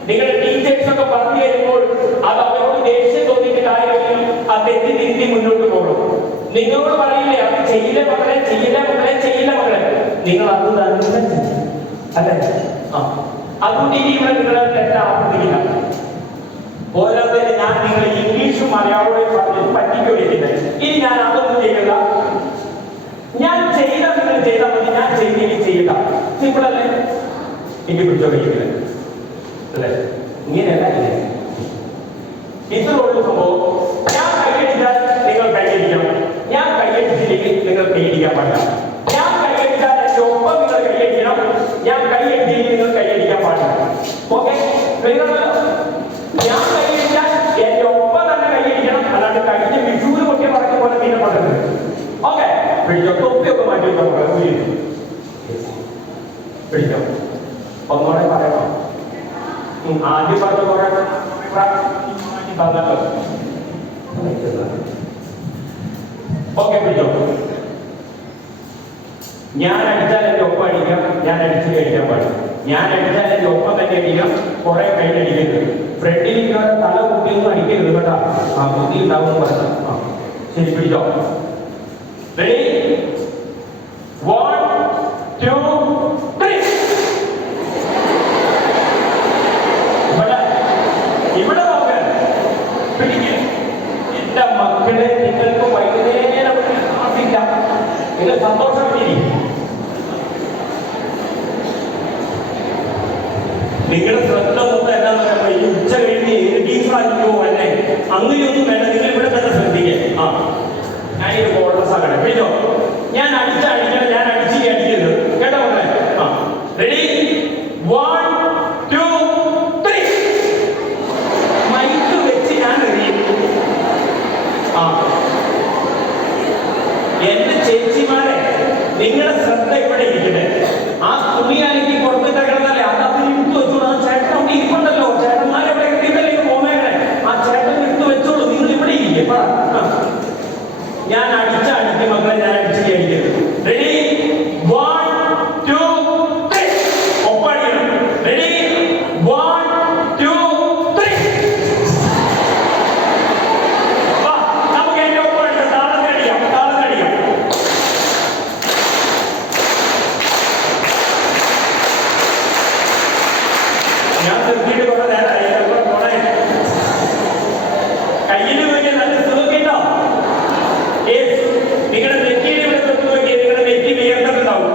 നിങ്ങളുടെ ടീച്ചേഴ്സൊക്കെ പറഞ്ഞു തരുമ്പോൾ അത് അവരോട് ദേഷ്യം തോന്നിയിട്ട് കാര്യത്തിൽ ആ തെറ്റ് തിരുത്തി മുന്നോട്ട് പോകണം. നിങ്ങളോട് പറയില്ലേ അത് ചെയ്യില്ല മക്കളെ, ചെയ്യില്ല മക്കളെ, ചെയ്യില്ല മക്കളെ, നിങ്ങൾ അത് തന്നെ ചെയ്യും അല്ലെ? അതുകൊണ്ട് ഇനി ഇവിടെ നിങ്ങളെ തെറ്റാവർത്തിക്കില്ല. ഓരോരുത്തരും ഞാൻ നിങ്ങൾ ഇംഗ്ലീഷും മലയാളവും പറഞ്ഞ് പറ്റിക്കൊടുക്കില്ല. ഇനി ഞാൻ അതൊന്നും ചെയ്യില്ല. ഞാൻ ചെയ്ത നിങ്ങൾ ചെയ്താൽ മതി, ഞാൻ ചെയ്തെങ്കിൽ ചെയ്യില്ല. സിമ്പിൾ അല്ലേ? എനിക്ക് പിടിച്ചോ കഴിക്കില്ല അല്ലേ? ഇങ്ങനെയല്ല ഇല്ലേ? ഇത്രയുള്ള സംഭവം. ഞാൻ കൈയടിച്ചാൽ നിങ്ങൾ കൈയടിക്കണം. ഞാൻ കൈയടിച്ചില്ലെങ്കിൽ നിങ്ങൾ കൈയടിക്കാൻ പാടില്ല. ഞാൻ കൈയടിച്ചാൽ എന്റെ ഒപ്പം നിങ്ങൾ കൈയടിക്കണം. ഞാൻ കൈയടിച്ചില്ലെങ്കിൽ നിങ്ങൾ കൈയടിക്കാൻ പാടില്ല. ഓക്കെ? ഞാൻ കൈയടിച്ചാൽ എന്റെ ഒപ്പം തന്നെ കൈയടിക്കണം. അല്ലാണ്ട് കഴിഞ്ഞ വിഷുവിന് പൊട്ടിയ പറഞ്ഞ പോലെ പിന്നെ പറ്റുന്നത്. ഓക്കെ? പിടിച്ചോ. തൊപ്പിയൊക്കെ മാറ്റി പിടിച്ചോ. ഒന്നോടെ പറയണം. ആദ്യം പറഞ്ഞ കുറെ പറഞ്ഞല്ലോ. ഓക്കെ പിടിച്ചോ. ഞാൻ അടിച്ചാൽ എന്റെ ഒപ്പം അടിക്കാം. ഞാൻ അടിച്ചു കഴിക്കാൻ പാടില്ല. ഞാൻ അടിച്ചാൽ എന്റെ ഒപ്പം തന്നെ അടിക്കാം. കുറെ കൈയടിക്കരുത്. ഫ്രണ്ടിൽ തല കുട്ടിയൊന്നും അടിക്കരുത് കേട്ടാ. ആ ബുദ്ധി ഉണ്ടാവും പറഞ്ഞു. ശരി പിടിച്ചോ. റെഡി? 1 2 3. ഇവിടെ നോക്കാൻ പിടിക്കും. എന്റെ മക്കളെ നിങ്ങൾക്ക് വൈകുന്നേരം ക്ലാസ്സില്ല. നിങ്ങൾ സന്തോഷം ഇരിക്കും. നിങ്ങളുടെ ശ്രദ്ധ മൊത്തം എന്താണെന്ന് പറയുമ്പോൾ ഈ ഉച്ച കഴിഞ്ഞ് ഏത് ടീച്ചറായിരിക്കുമോ അല്ലേ അങ്ങനെയൊന്നും വേണ്ട. നിങ്ങൾ ഇവിടെ തന്നെ ശ്രദ്ധിക്കുക. ഞാനിത് കോൺഗ്രസ് ആകട്ടെ. പിടിച്ചോ. ഞാൻ അടിക്കണം. ഞാൻ അടിക്കരുത് കേട്ടോ മക്കളെ. റെഡി? 1 2 3. മൈക്ക് വെച്ച് ഞാൻ എറിയും. എന്റെ ചേച്ചിമാരെ നിങ്ങളുടെ ശ്രദ്ധ ഇവിടെ ഇരിക്കട്ടെ. ആ തുണി അലക്കി പുറത്തിട്ട് കിടന്നല്ലേ അത് അതിന് ഇട്ട് വെച്ചോളൂ. ആ ചേട്ടൻ അവിടെ ഇരിപ്പുണ്ടല്ലോ. ചേട്ടന്മാരെവിടെ കിട്ടിയതല്ലേ പോന്നേക്കണേ. ആ ചേട്ടൻ ഇട്ട് വെച്ചോളൂ. നിങ്ങൾ ഇവിടെ ഇരിക്കും. ഞാൻ അടിക്കും മക്കളെ. ഞാൻ അടിക്കരുത്. റെഡി? 1 2 3. ഒപ്പടിക്കണം. റെഡി? 1 2 3. നമുക്ക് എന്റെ ഒപ്പം ഉണ്ട്. താളത്തടിക്കാം. ഞാൻ നിർത്തിയിട്ട് കുറെ നേരമായി. പോണേ കയ്യിൽ നോക്കിയാൽ നല്ല സുഖമുണ്ടോ? നിങ്ങളുടെ നെറ്റിയിൽ ഇവിടെ തൊട്ട് നോക്കിയാൽ നിങ്ങളുടെ നെറ്റി വിയർത്തിട്ടുണ്ടാവും.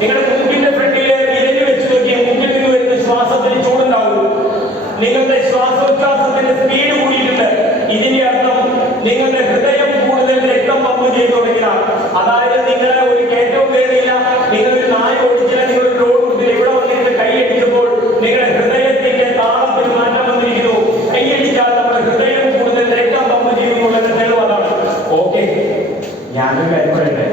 നിങ്ങളുടെ മൂക്കിന്റെ ഫ്രണ്ടില് വിരല് വെച്ച് നോക്കിയാൽ മൂക്കിൽ നിന്ന് വരുന്ന ശ്വാസത്തിന് ചൂടുണ്ടാവും. നിങ്ങളുടെ ശ്വാസോച്ഛ്വാസത്തിന്റെ സ്പീഡ് കൂടിയിട്ടുണ്ട്. ഇതിന്റെ അർത്ഥം നിങ്ങളുടെ ഹൃദയം കൂടുതൽ രക്തം പമ്പ് ചെയ്ത് തുടങ്ങിയാണ്. അതായത് നിങ്ങളെ ഒരു കയറ്റവും കയറിയില്ല, നിങ്ങളൊരു നായ ഓടിച്ചില്ല, നിങ്ങളൊരു റോഡ് കൊടുത്തില്ല. ഇവിടെ വന്നിട്ട് കൈയടിച്ചപ്പോൾ നിങ്ങളുടെ ഹൃദയത്തിന്റെ താളത്തിൽ മാറ്റം വന്നിരിക്കുന്നു. കൈയടിച്ചാൽ നമ്മുടെ ഹൃദയം കൂടുതൽ രക്തം പമ്പ് ചെയ്യുന്നുള്ളതിന്റെ തെളിവ് അതാണ്. ഓക്കെ, ഞാനൊരു കാര്യം പറയട്ടെ.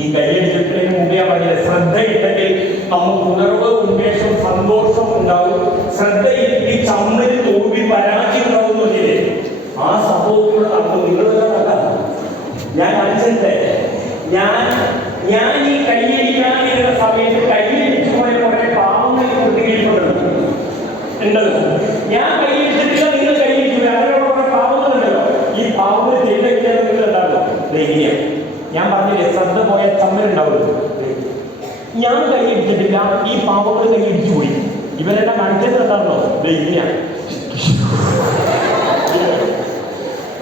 ഈ കൈയടിച്ചതിന് മുമ്പേ പറഞ്ഞത് ശ്രദ്ധയുണ്ടെങ്കിൽ നമുക്ക് ഉണർവ്, ഉന്മേഷം, സന്തോഷം ഉണ്ടാവും. ശ്രദ്ധയില്ലെങ്കിൽ ഉണ്ടത്. ഞാൻ കൈയിട്ടില്ല, നിങ്ങൾ കൈയിട്ടില്ല. അങ്ങനെയുള്ള കുറെ പാവങ്ങളുണ്ടല്ലോ. ഈ പാവങ്ങൾ ചെയ്ത് കഴിഞ്ഞാൽ നിങ്ങൾ ഉണ്ടാവുമോ? ഇങ്ങനെയാണ് ഞാൻ പറഞ്ഞില്ലേ, ശ്രദ്ധ പോയ ചമ്മലുണ്ടാവുമല്ലോ. ഞാൻ കൈയിട്ടിട്ടില്ല, ഈ പാവങ്ങൾ കൈയിടിച്ചു പോയി. ഇവരെല്ലാം കാണിച്ചത് എന്താണോ? ഇങ്ങനെയാണ്.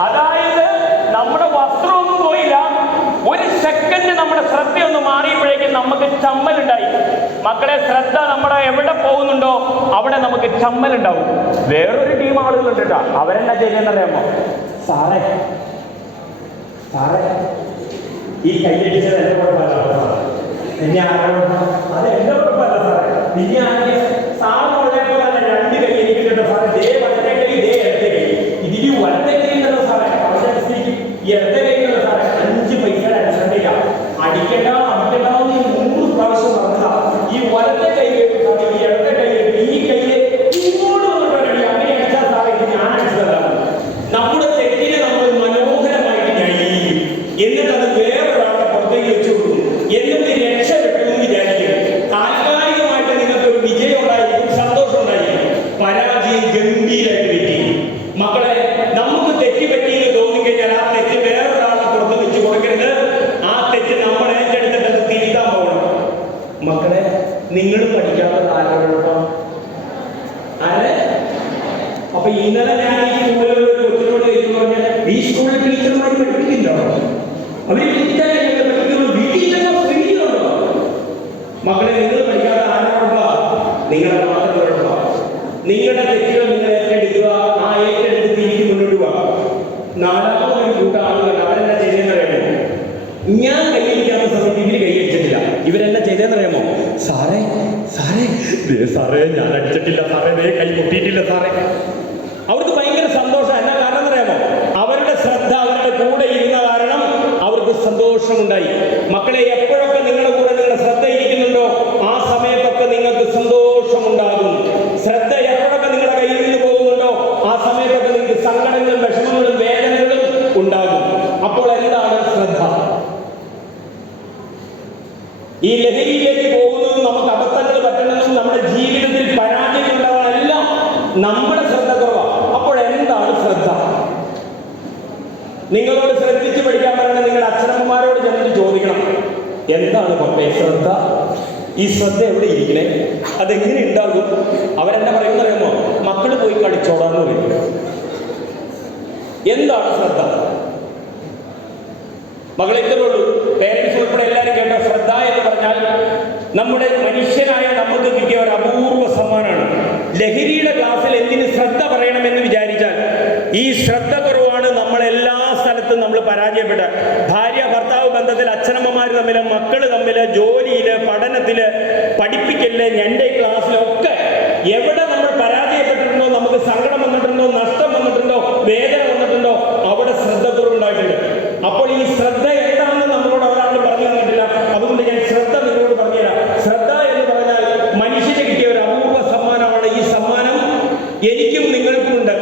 അതായത് നമ്മുടെ വസ്ത്രമൊന്നും പോയില്ല, ഒരു സെക്കൻഡ് നമ്മുടെ ശ്രദ്ധയൊന്ന് മാറിയപ്പോഴേക്കും നമുക്ക് ചമ്മലുണ്ടായി. മക്കളെ, ശ്രദ്ധ നമ്മുടെ എവിടെ പോകുന്നുണ്ടോ അവിടെ നമുക്ക് ചമ്മലുണ്ടാവും. വേറൊരു ടീം ആളുകളുണ്ട് കേട്ടോ, അവരെന്നാ ചെയ്യുന്നറിയാമോ? സാറേ സാറേ ഈ കൈയടിച്ചത് എന്റെ കുഴപ്പമല്ല, എന്നെ ആരോടും അത് എന്റെ കുഴപ്പമല്ല സാറേ. പിന്നെ ആണെങ്കിൽ സാറിനുള്ള രണ്ട് കൈ എനിക്ക് കേട്ടോ സാറേ. ദേ വലത്തെ കൈ, ദേ ഇടത്തെ കൈ. ഇതിൽ വലത്തെ കൈ ഉണ്ടല്ലോ സാറേ, ഈ ഇടത്തെ കൈ ഉണ്ടല്ലോ സാറേ, 5 പൈസയുടെ അടിച്ചിട്ടില്ല. അടിക്കണ്ട അടിക്കണ്ടെന്ന് 100 പ്രാവശ്യം പറഞ്ഞതാ. ഈ വലത്തെ കൈ കേട്ടു, ഈ ഇടത്തെ കൈ കേട്ടു, ഈ കൈയെ ഇങ്ങോട്ട് വന്നിട്ട് അടി. അങ്ങനെ അടിച്ചാൽ സാറേ ഇത് ഞാൻ അടിച്ചതാണ്. നമ്മുടെ തെറ്റിനെ നമ്മൾ മനോഹരമായിട്ട് ന്യായീകരിക്കും, എന്നിട്ട് അത് വേറൊരാളുടെ പുറത്തേക്ക് വെച്ചു കൊടുക്കും. എന്നിട്ട് രക്ഷപ്പെട്ടു എന്ന് വിചാരിക്കും. താൽക്കാലികമായിട്ട് നിങ്ങൾക്ക് ഒരു വിജയം ഉണ്ടായിരിക്കും, സന്തോഷം ഉണ്ടായിരിക്കും. പരാജയം ഗംഭീരമായിട്ട് പറ്റി. മക്കളെ, നമുക്ക് തെറ്റ് പറ്റിയെന്ന് തോന്നിക്കഴിഞ്ഞാൽ ആ തെറ്റ് വേറൊരാളുടെ പുറത്ത് വെച്ച് കൊടുക്കരുത്. ആ തെറ്റ് നമ്മൾ ഏറ്റെടുത്തിട്ട് അത് തിരുത്താൻ പോകണം. മക്കളെ, നിങ്ങൾ പഠിക്കാത്ത ആരോടൊപ്പം ആരെ? അപ്പൊ ഇന്നലെ ഞാൻ ഈ സ്കൂളിൽ ഒരു കൊച്ചിനോട് പറഞ്ഞാൽ, ഈ സ്കൂളിൽ ടീച്ചർമാർ പഠിപ്പിക്കില്ലോ, അവര് പഠിപ്പിക്കുന്നു, വീട്ടിൽ സ്ത്രീകളുണ്ടോ? മക്കളെ, നിങ്ങൾ പഠിക്കാത്ത ആരോടൊപ്പം? നിങ്ങളുടെ മാത്രം കുഴപ്പം. നിങ്ങളുടെ തെറ്റുകൾ നിങ്ങൾ ഏറ്റെടുക്കുക, ആ ഏറ്റെടുത്ത് തിരിച്ച് മുന്നോട്ട് പോകാം. നാലാമതൊരു കൂട്ടം ആളുകൾ അവരെന്താ ചെയ്തതെന്ന് അറിയാമോ? ഞാൻ കൈയടിക്കാത്ത സമയത്ത് ഇവര് കൈയടിച്ചിട്ടില്ല. ഇവരെന്താ ചെയ്തതെന്ന് അറിയാമോ? സാറേ സാറേ സാറേ ഞാൻ അടിച്ചിട്ടില്ല സാറേ, കൈ പൊട്ടിയിട്ടില്ല സാറേ. അവർക്ക് ഭയങ്കര സന്തോഷം. എന്നാ കാരണം എന്നറിയാമോ? അവരുടെ ശ്രദ്ധ അവരുടെ കൂടെ ഇരുന്ന കാരണം അവർക്ക് സന്തോഷമുണ്ടായി. മക്കളെ, എപ്പോഴൊക്കെ നിങ്ങളുടെ കൂടെ നിങ്ങളുടെ ശ്രദ്ധ ഇരിക്കുന്നുണ്ടോ ആ സമയത്തൊക്കെ നിങ്ങൾക്ക് സന്തോഷമുണ്ടാകും. ശ്രദ്ധ എപ്പോഴൊക്കെ നിങ്ങളുടെ കയ്യിൽ നിന്ന് പോകുന്നുണ്ടോ ആ സമയത്തൊക്കെ നിങ്ങൾക്ക് സങ്കടങ്ങളും വിഷമങ്ങളും വേദനകളും ഉണ്ടാകും. അപ്പോൾ എന്താണ് ശ്രദ്ധ? ഈ ലഹരിയിലേക്ക് പോകുന്നതും നമുക്ക് അബദ്ധങ്ങൾ പറ്റുന്നതും നമ്മുടെ ജീവിതത്തിൽ പരാജയം ഉണ്ടാകാനെല്ലാം നമ്മുടെ ശ്രദ്ധ കുറവാണ്. അപ്പോൾ എന്താണ് ശ്രദ്ധ? നിങ്ങളോട് ശ്രദ്ധിച്ച് പഠിക്കാൻ പറയുന്നത് നിങ്ങളുടെ അച്ഛനമ്മമാരോട് ചെന്നിട്ട് ചോദിക്കണം, എന്താണ് പപ്പേ ശ്രദ്ധ? ഈ ശ്രദ്ധ എവിടെ ഇരിക്കണേ? അതെങ്ങനെ ഉണ്ടാകും? അവരെന്നെ പറയുന്നത് അറിയാമോ? മക്കള് പോയി കളിച്ചോടാന്ന് പറയും. എന്താണ് ശ്രദ്ധ? മകളെ, ഇത്രേ ഉള്ളൂ. പേരൻസ് ഉൾപ്പെടെ എല്ലാവരും കേട്ടോ, ശ്രദ്ധ എന്ന് പറഞ്ഞാൽ നമ്മുടെ മനുഷ്യനായ നമുക്ക് കിട്ടിയ ഒരു അപൂർവ സമ്മാനമാണ്. ലഹരിയുടെ ക്ലാസ്സിൽ എന്തിന് ശ്രദ്ധ പറയണമെന്ന് വിചാരിച്ചാൽ ഈ ശ്രദ്ധ കുറവാണ് നമ്മളെല്ലാ സ്ഥലത്തും നമ്മൾ പരാജയപ്പെട്ട. ഭാര്യ ഭർത്താവ് ബന്ധത്തിൽ, അച്ഛനമ്മമാർ തമ്മിൽ, മക്കൾ തമ്മിൽ, ജോലിയില്, പഠനത്തില്, പഠിപ്പിക്കല്, എൻ്റെ ക്ലാസ്സിലൊക്കെ എവിടെ നമ്മൾ പരാജയപ്പെട്ടിട്ടുണ്ടോ, നമുക്ക് സങ്കടം വന്നിട്ടുണ്ടോ, നഷ്ടം വന്നിട്ടുണ്ടോ, വേദന വന്നിട്ടുണ്ടോ, അവിടെ ശ്രദ്ധ കുറവുണ്ടായിട്ടുണ്ട്. അപ്പോൾ ഈ ശ്രദ്ധ എന്താണെന്ന് നമ്മളോട് ഒരാൾ പറഞ്ഞു തന്നിട്ടില്ല. അതുകൊണ്ട് ഞാൻ ശ്രദ്ധ നിങ്ങളോട് പറഞ്ഞുതരാം. ശ്രദ്ധ എന്ന് പറഞ്ഞാൽ മനുഷ്യന് കിട്ടിയ ഒരു അപൂർവ സമ്മാനമാണ്. ഈ സമ്മാനം എനിക്കും നിങ്ങൾക്കും ഉണ്ട്.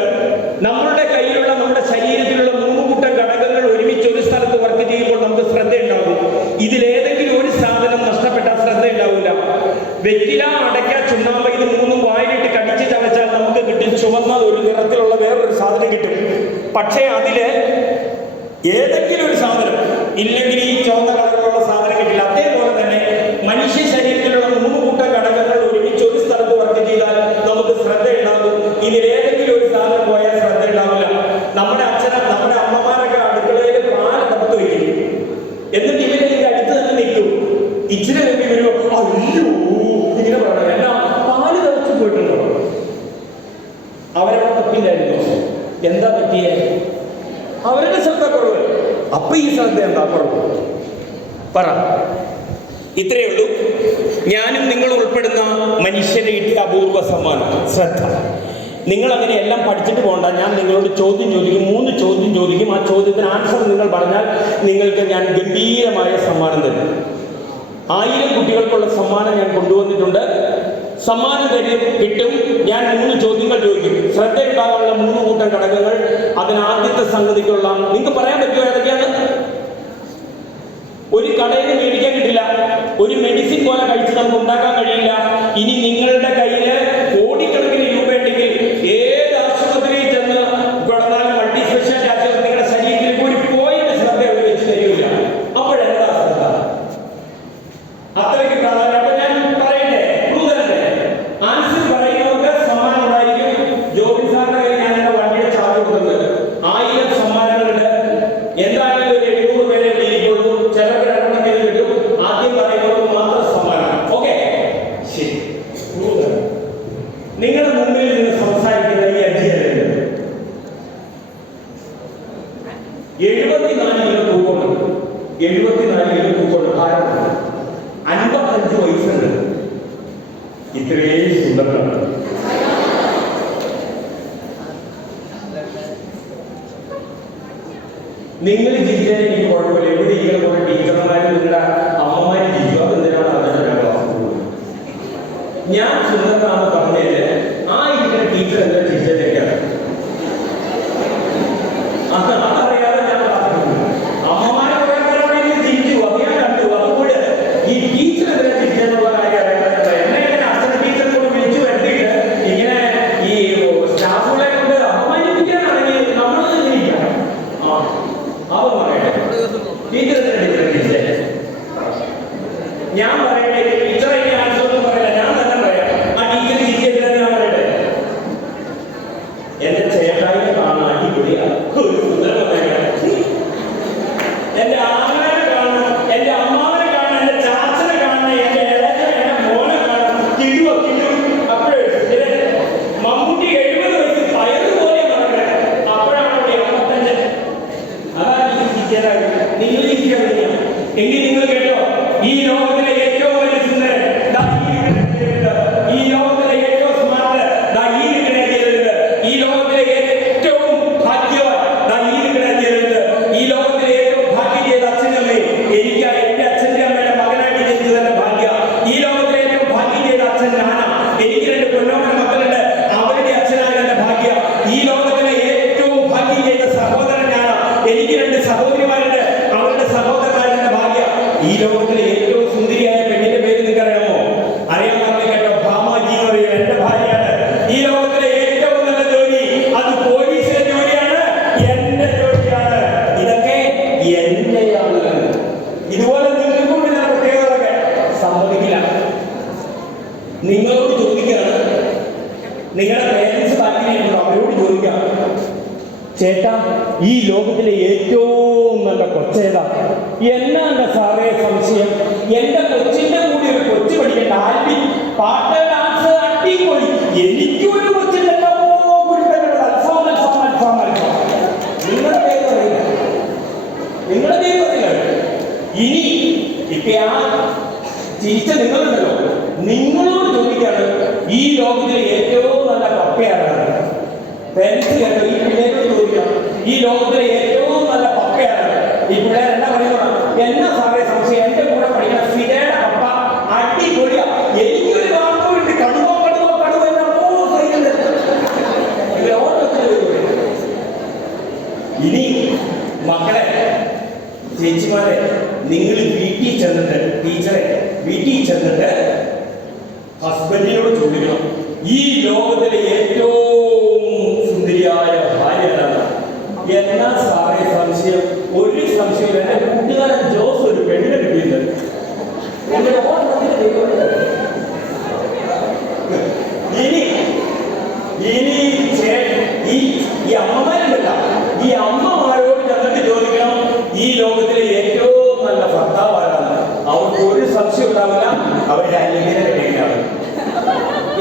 നമ്മളുടെ കയ്യിലുള്ള, നമ്മുടെ ശരീരത്തിലുള്ള 3 കൂട്ടം ഘടകങ്ങൾ ഒരുമിച്ച് ഒരു സ്ഥലത്ത് വർക്ക് ചെയ്യുമ്പോൾ നമുക്ക് ശ്രദ്ധ ഉണ്ടാകും. ഇതിലേതെങ്കിലും ഒരു സാധനം നഷ്ടപ്പെട്ടാൽ ശ്രദ്ധ ഉണ്ടാവില്ല. വെറ്റില, അടയ്ക്ക, ചുണ്ണാമ്പ്, ഇത് 3 വായിലിട്ട് കടിച്ച് ചവച്ചാൽ നമുക്ക് കിട്ടും ചുവന്ന ഒരു നിറത്തിലുള്ള വേറൊരു സാധനം കിട്ടും. പക്ഷേ അതില് ഏതെങ്കിലും ഒരു സാധനം ഇല്ലെങ്കിൽ ഈ ചുവന്ന കളറിലുള്ള സാധനം കിട്ടില്ല. അതേപോലെ തന്നെ മനുഷ്യ ശരീരത്തിലുള്ള 3 കൂട്ടം ഘടകങ്ങൾ ഒരുമിച്ച് ഒരു സ്ഥലത്ത് വർക്ക് ചെയ്താൽ നമുക്ക് ശ്രദ്ധ ഉണ്ടാകും. ഇതിലേതെങ്കിലും ഒരു സാധനം പോയാൽ ശ്രദ്ധ ഉണ്ടാവില്ല. നമ്മുടെ നമ്മുടെ അമ്മമാരൊക്കെ അടുക്കളയിൽ പാലടപ്പത്ത് വയ്ക്കും. എന്നിട്ട് ഇവരെ ഇതിന്റെ അടുത്ത് തന്നെ നിൽക്കും. ഇച്ചിരി വേണ്ടി വരുമോ, അയ്യോ ഇങ്ങനെ പറയണം. എല്ലാം പാല് തിളച്ചു പോയിട്ടുണ്ടോ? അവരവിടെ തപ്പില്ലായിരുന്നു. എന്താ പറ്റിയേ? അവരുടെ ശ്രദ്ധ കുറവ്. അപ്പൊ ഈ ശ്രദ്ധ എന്താ കുറവ്? പറ. ഇത്രയേ ഉള്ളൂ. ഞാനും നിങ്ങൾ ഉൾപ്പെടുന്ന മനുഷ്യന് കിട്ടിയ അപൂർവ സമ്മാനം ശ്രദ്ധ. നിങ്ങൾ അങ്ങനെ എല്ലാം പഠിച്ചിട്ട് പോകണ്ട. ഞാൻ നിങ്ങളോട് ചോദ്യം ചോദിക്കും, 3 ചോദ്യം ചോദിക്കും. ആ ചോദ്യത്തിന് ആൻസർ നിങ്ങൾ പറഞ്ഞാൽ നിങ്ങൾക്ക് ഞാൻ ഗംഭീരമായ സമ്മാനം തരും. 1000 കുട്ടികൾക്കുള്ള സമ്മാനം ഞാൻ കൊണ്ടുവന്നിട്ടുണ്ട്. സമ്മാനം കിട്ടും. ഞാൻ 3 ചോദ്യങ്ങൾ ചോദിക്കും. ശ്രദ്ധയുണ്ടാകാനുള്ള 3 കൂട്ടം ഘടകങ്ങൾ. അതിന് ആദ്യത്തെ സംഗതിക്കുള്ള, നിങ്ങൾക്ക് പറയാൻ പറ്റുമോ ഏതൊക്കെയാണ്? ഒരു കടയിൽ നിന്ന് മേടിക്കാൻ കിട്ടില്ല. ഒരു മെഡിസിൻ പോലെ കഴിച്ച് നമുക്ക് ഉണ്ടാക്കാൻ കഴിയില്ല. ഇനി നിങ്ങളുടെ കയ്യിൽ കോടിക്കണക്കിന് രൂപ ഉണ്ടെങ്കിൽ 74 കിലോ തൂക്കമുണ്ട്, ഭാരമുണ്ട്, 55 വയസ്സുണ്ട്, ഇത്രയും സുന്ദരനാണ്. നിങ്ങൾ ചിരിച്ചാൽ എനിക്ക് കുഴപ്പമില്ല. എവിടെ ഇങ്ങനെ കുറെ ടീച്ചർമാരും നിങ്ങളുടെ അമ്മമാരും ചിരിക്കും. അത് എന്തിനാണ് അതിന്റെ ക്ലാസ് പോകുന്നത്? ഞാൻ സുന്ദരനാണെന്ന് പറഞ്ഞാല് ആ ഇരിക്കുന്ന ടീച്ചർ എന്താ ചിരിച്ചേക്കാണ്. അതറിയാതെ ഞാൻ ക്ലാസ് പോകും. അമ്മമാരെ ചിരിച്ചു, അത് ഞാൻ കണ്ടു. അതുകൊണ്ട് ഈ ടീച്ചർ എന്തിനാ ചിരിച്ചെന്നുള്ള കാര്യം അറിയാതെ എന്നെ ഇങ്ങനെ അച്ഛൻ ടീച്ചർ കൊണ്ട് വിളിച്ചു വരുത്തിയിട്ട് ഇങ്ങനെ ഈ സ്റ്റാഫുകളെ കൊണ്ട് അപമാനിപ്പിക്കാനാണെങ്കിൽ നമ്മൾ ചിരിക്കണം. അവൻ പറയട്ടെ, ഞാൻ പറയട്ടെ, ടീച്ചറെ ആൻസറൊന്നും പറയില്ല, ഞാൻ തന്നെ പറയാം. ആ ടീച്ചർ ചിരിച്ചെത്തില്ല, ഞാൻ പറയട്ടെ, എന്റെ ചേട്ടായിനെ കാണാൻ അടിപൊളിയാണ്, ഒരു സുന്ദരം പറയണം. എന്റെ ആങ്ങളെ കാണണം, എന്റെ അമ്മാവനെ കാണണം, എന്റെ ചാച്ചനെ കാണണം, എന്റെ ഇളച്ചനെ, എന്റെ മോനെ കാണണം, കിടുവോ കിടും. അപ്പോഴേ മമ്മൂട്ടി 70 വയസ്സ് പയറുപോലെ നടക്കണേ, അപ്പോഴാണ് അവിടെ 55. നിങ്ങൾ എങ്കിൽ നിങ്ങൾ കേട്ടോ, ഈ ലോകത്തിലെ ഏറ്റവും വലിയ സുന്ദരൻ, ഈ ലോകത്തിലെ ഏറ്റവും സ്മാർട്ട്, ഈ ലോകത്തിലെ ഏറ്റവും ഭാഗ്യവാൻ, ഈ ലോകത്തിലെ ഏറ്റവും ഭാഗ്യം ചെയ്ത അച്ഛനമ്മയും എനിക്ക് എന്റെ അച്ഛന്റെ അമ്മയുടെ മകനായിട്ട് ജനിച്ചതിന്റെ ഭാഗ്യ. ഈ ലോകത്തിലെ ഏറ്റവും ഭാഗ്യം ചെയ്ത അച്ഛൻ ഞാനാ. എനിക്ക് 2 പൊന്നോമന മക്കളുണ്ട്, അവരുടെ അച്ഛനായ എന്റെ ഭാഗ്യ. ഈ ലോകത്തിലെ ഏറ്റവും ഭാഗ്യം ചെയ്ത സഹോദരൻ ഞാനാ. എനിക്ക് 2 സഹോദരിമാരുണ്ട്, അവരുടെ സഹോദരനായ ഭാഗ്യ. ഈ ലോകത്തിലെ ഏറ്റവും സുന്ദരിയായ പെണ്ണിന്റെ പേര് നിങ്ങൾക്ക് അറിയാമോ? അറിയാൻ പറഞ്ഞു കേട്ടോ, ഭാമാജി എന്ന് പറയും, എന്റെ ഭാര്യയാണ്. ഈ ലോകത്തിലെ ഏറ്റവും നല്ല ജോലി അത് പോലീസിന്റെ ജോലിയാണ്, എന്റെ ജോലിയാണ്. ഇതൊക്കെ എന്റെയാണ്. ഇതുപോലെ നിങ്ങൾക്കും ചില പ്രത്യേകതകളൊക്കെ സമ്മതിക്കില്ല. നിങ്ങളോട് ചോദിക്കുകയാണ്, നിങ്ങളുടെ പേരൻസ് താല്പര്യമുണ്ടോ? അവരോട് ചോദിക്കാം, ചേട്ടാ ഈ ലോകത്തിലെ ഏറ്റവും നല്ല കൊച്ചേതാ? എന്നാണ് സാറേ സംശയം? എന്റെ കൊച്ചിന്റെ കൂടി ഒരു കൊച്ചു പഠിക്കണ്ട, ആൽബി പാട്ട് ഡാൻസ് അടിപൊളി. എനിക്കൊരു കൊച്ചില്ലല്ലോ, നിങ്ങളുടെ പേര് പറയില്ല, നിങ്ങളുടെ പേര് പറയില്ല. ഇനി ഇപ്പൊ ആ ചിരിച്ച നിങ്ങളുണ്ടല്ലോ, നിങ്ങളോട് ചോദിക്കാണ്, ഈ ലോകത്തിലെ ഏറ്റവും നല്ല പപ്പയാണ്. പേരൻസ് കേട്ടോ, ഈ പിള്ളേരോട് ചോദിക്കാം, ഈ ലോകത്തിലെ ഏറ്റവും നല്ല പപ്പയാണ്. ഈ പിള്ളേർ എന്നാ പറയുക? എന്നാ സാറേ സംശയം? എന്റെ കൂടെ പഠിക്കുന്ന ഫിദയുടെ പപ്പ അടിപൊളിയാ. എനിക്കൊരു വാക്കുണ്ട്, കടുവോ കടുവോ കടുവോ എന്നോ പറയുന്നത്. ഇനി മക്കളെ, ചേച്ചിമാരെ, നിങ്ങൾ വീട്ടിൽ ചെന്നിട്ട്, ടീച്ചറെ വീട്ടിൽ ചെന്നിട്ട് ഹസ്ബൻഡിനോട് ചോദിക്കണം, ഈ ലോകത്തിലെ ഏറ്റവും സുന്ദരിയായ ഭാര്യ ഏതാണ്? എന്നാ സാറേ സംശയം? ഒരു സംശയം. എന്റെ കൂട്ടുകാരൻ ജോസ് ഒരു പെണ്ണിനെ കിട്ടിയിട്ടുണ്ട്. ഈ അമ്മമാരുണ്ടല്ല, ഈ അമ്മമാരോട് ചെന്നിട്ട് ചോദിക്കണം, ഈ ലോകത്തിലെ ഏറ്റവും നല്ല ഭർത്താവ് ആരാണ്? അവർക്ക് ഒരു സംശയം ഉണ്ടാവില്ല, അവരുടെ അലിംഗനം കിട്ടിയിട്ടാണ്.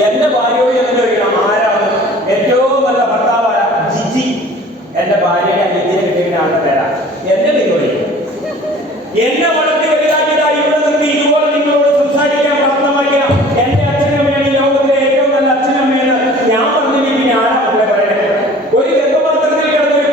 എന്റെ ഭാര്യയോട് ചെന്നിട്ട് ചോദിക്കണം, ആരാണ് ഏറ്റവും നല്ല ഭർത്താവ്? ആരാ? ജിജി. എന്റെ ഭാര്യയുടെ അലിംഗനം കിട്ടിയ ആളുടെ പേരാ. എന്റെ നിങ്ങളെ എന്നെ വളർത്തി വലുതാക്കിയതായി ഇവിടെ നിർത്തി ഇതുപോലെ നിങ്ങളോട് സംസാരിക്കാൻ പ്രാപ്തമാക്കിയ എന്റെ അച്ഛനമ്മയാണ് ഈ ലോകത്തിലെ ഏറ്റവും നല്ല അച്ഛനമ്മയെന്ന് ഞാൻ പറഞ്ഞില്ലെങ്കിൽ ആരാ മക്കളെ പറയണേ? ഒരു ഗർഭപാത്രത്തിൽ കിടന്ന ഒരു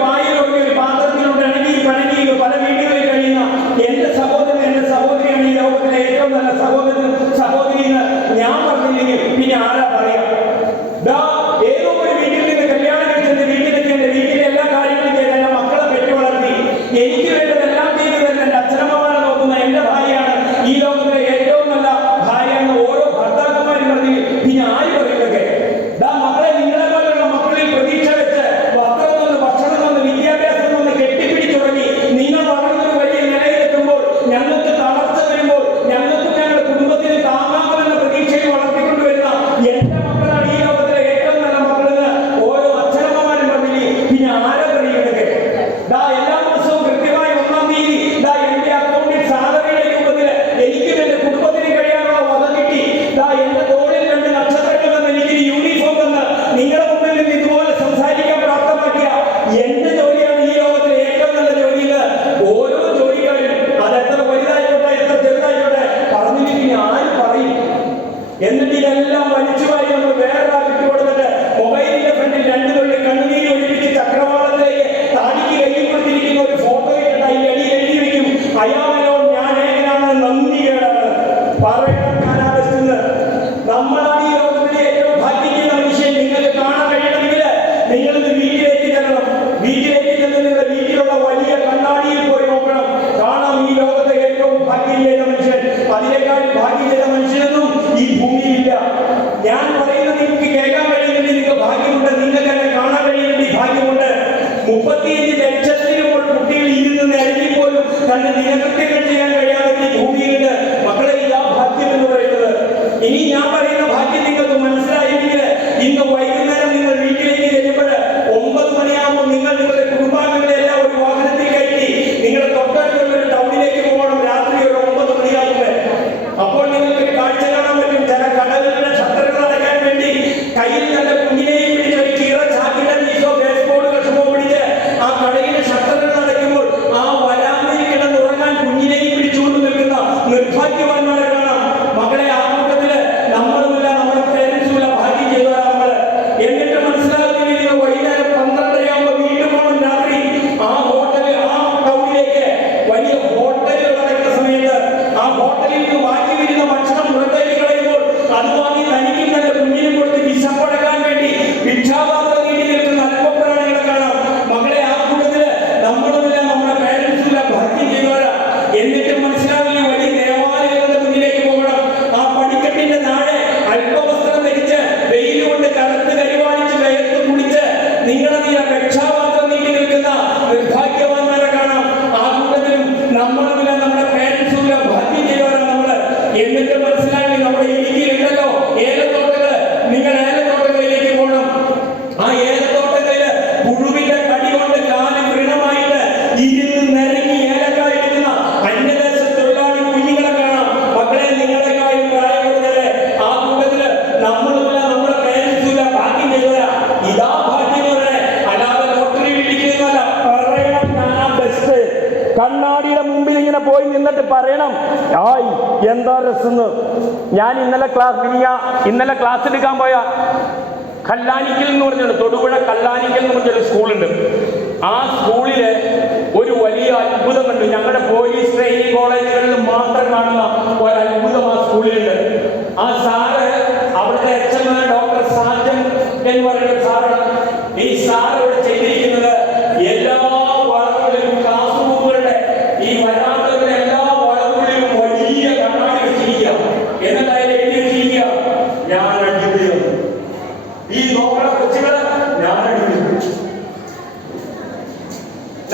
ഇങ്ങനെ പോയി നിന്നിട്ട് പറയണം, ആയ് എന്താ രസെന്ന്. ഞാൻ ഇന്നലെ ക്ലാസ് എടുക്കാൻ പോയ കല്ലാനിക്കൽ എന്ന് പറഞ്ഞൊരു തൊടുപുഴ കല്ലാനിക്കൽ എന്ന് പറഞ്ഞൊരു സ്കൂളുണ്ട്. ആ സ്കൂളില് ഒരു വലിയ അത്ഭുതം കണ്ടു. ഞങ്ങളുടെ പോലീസ് ട്രെയിനിങ് കോളേജുകളിൽ മാത്രം കാണുന്ന ഒരു അത്ഭുതം ആ സ്കൂളിലുണ്ട്. ആ സാറ് അവിടുത്തെ HM ഡോക്ടർ സാജൻ എന്ന് പറയുന്ന സാറാണ്. ഈ സാർ ഇവിടെ ചെയ്തിരിക്കുന്നത് എല്ലാ വളവുകളിലും ക്ലാസ് റൂമുകളുടെ ഈ വരാന്തകളുടെ എല്ലാ വളവുകളിലും വലിയ കണ്ണാടി വെച്ചിരിക്കുക. എന്നിട്ട് അതിൽ എഴുതി വെച്ചിരിക്കുക, ഞാൻ അടിപൊളിയാണ്. ഈ നോക്കണ കൊച്ചുകള് ഞാൻ അടിപൊളി.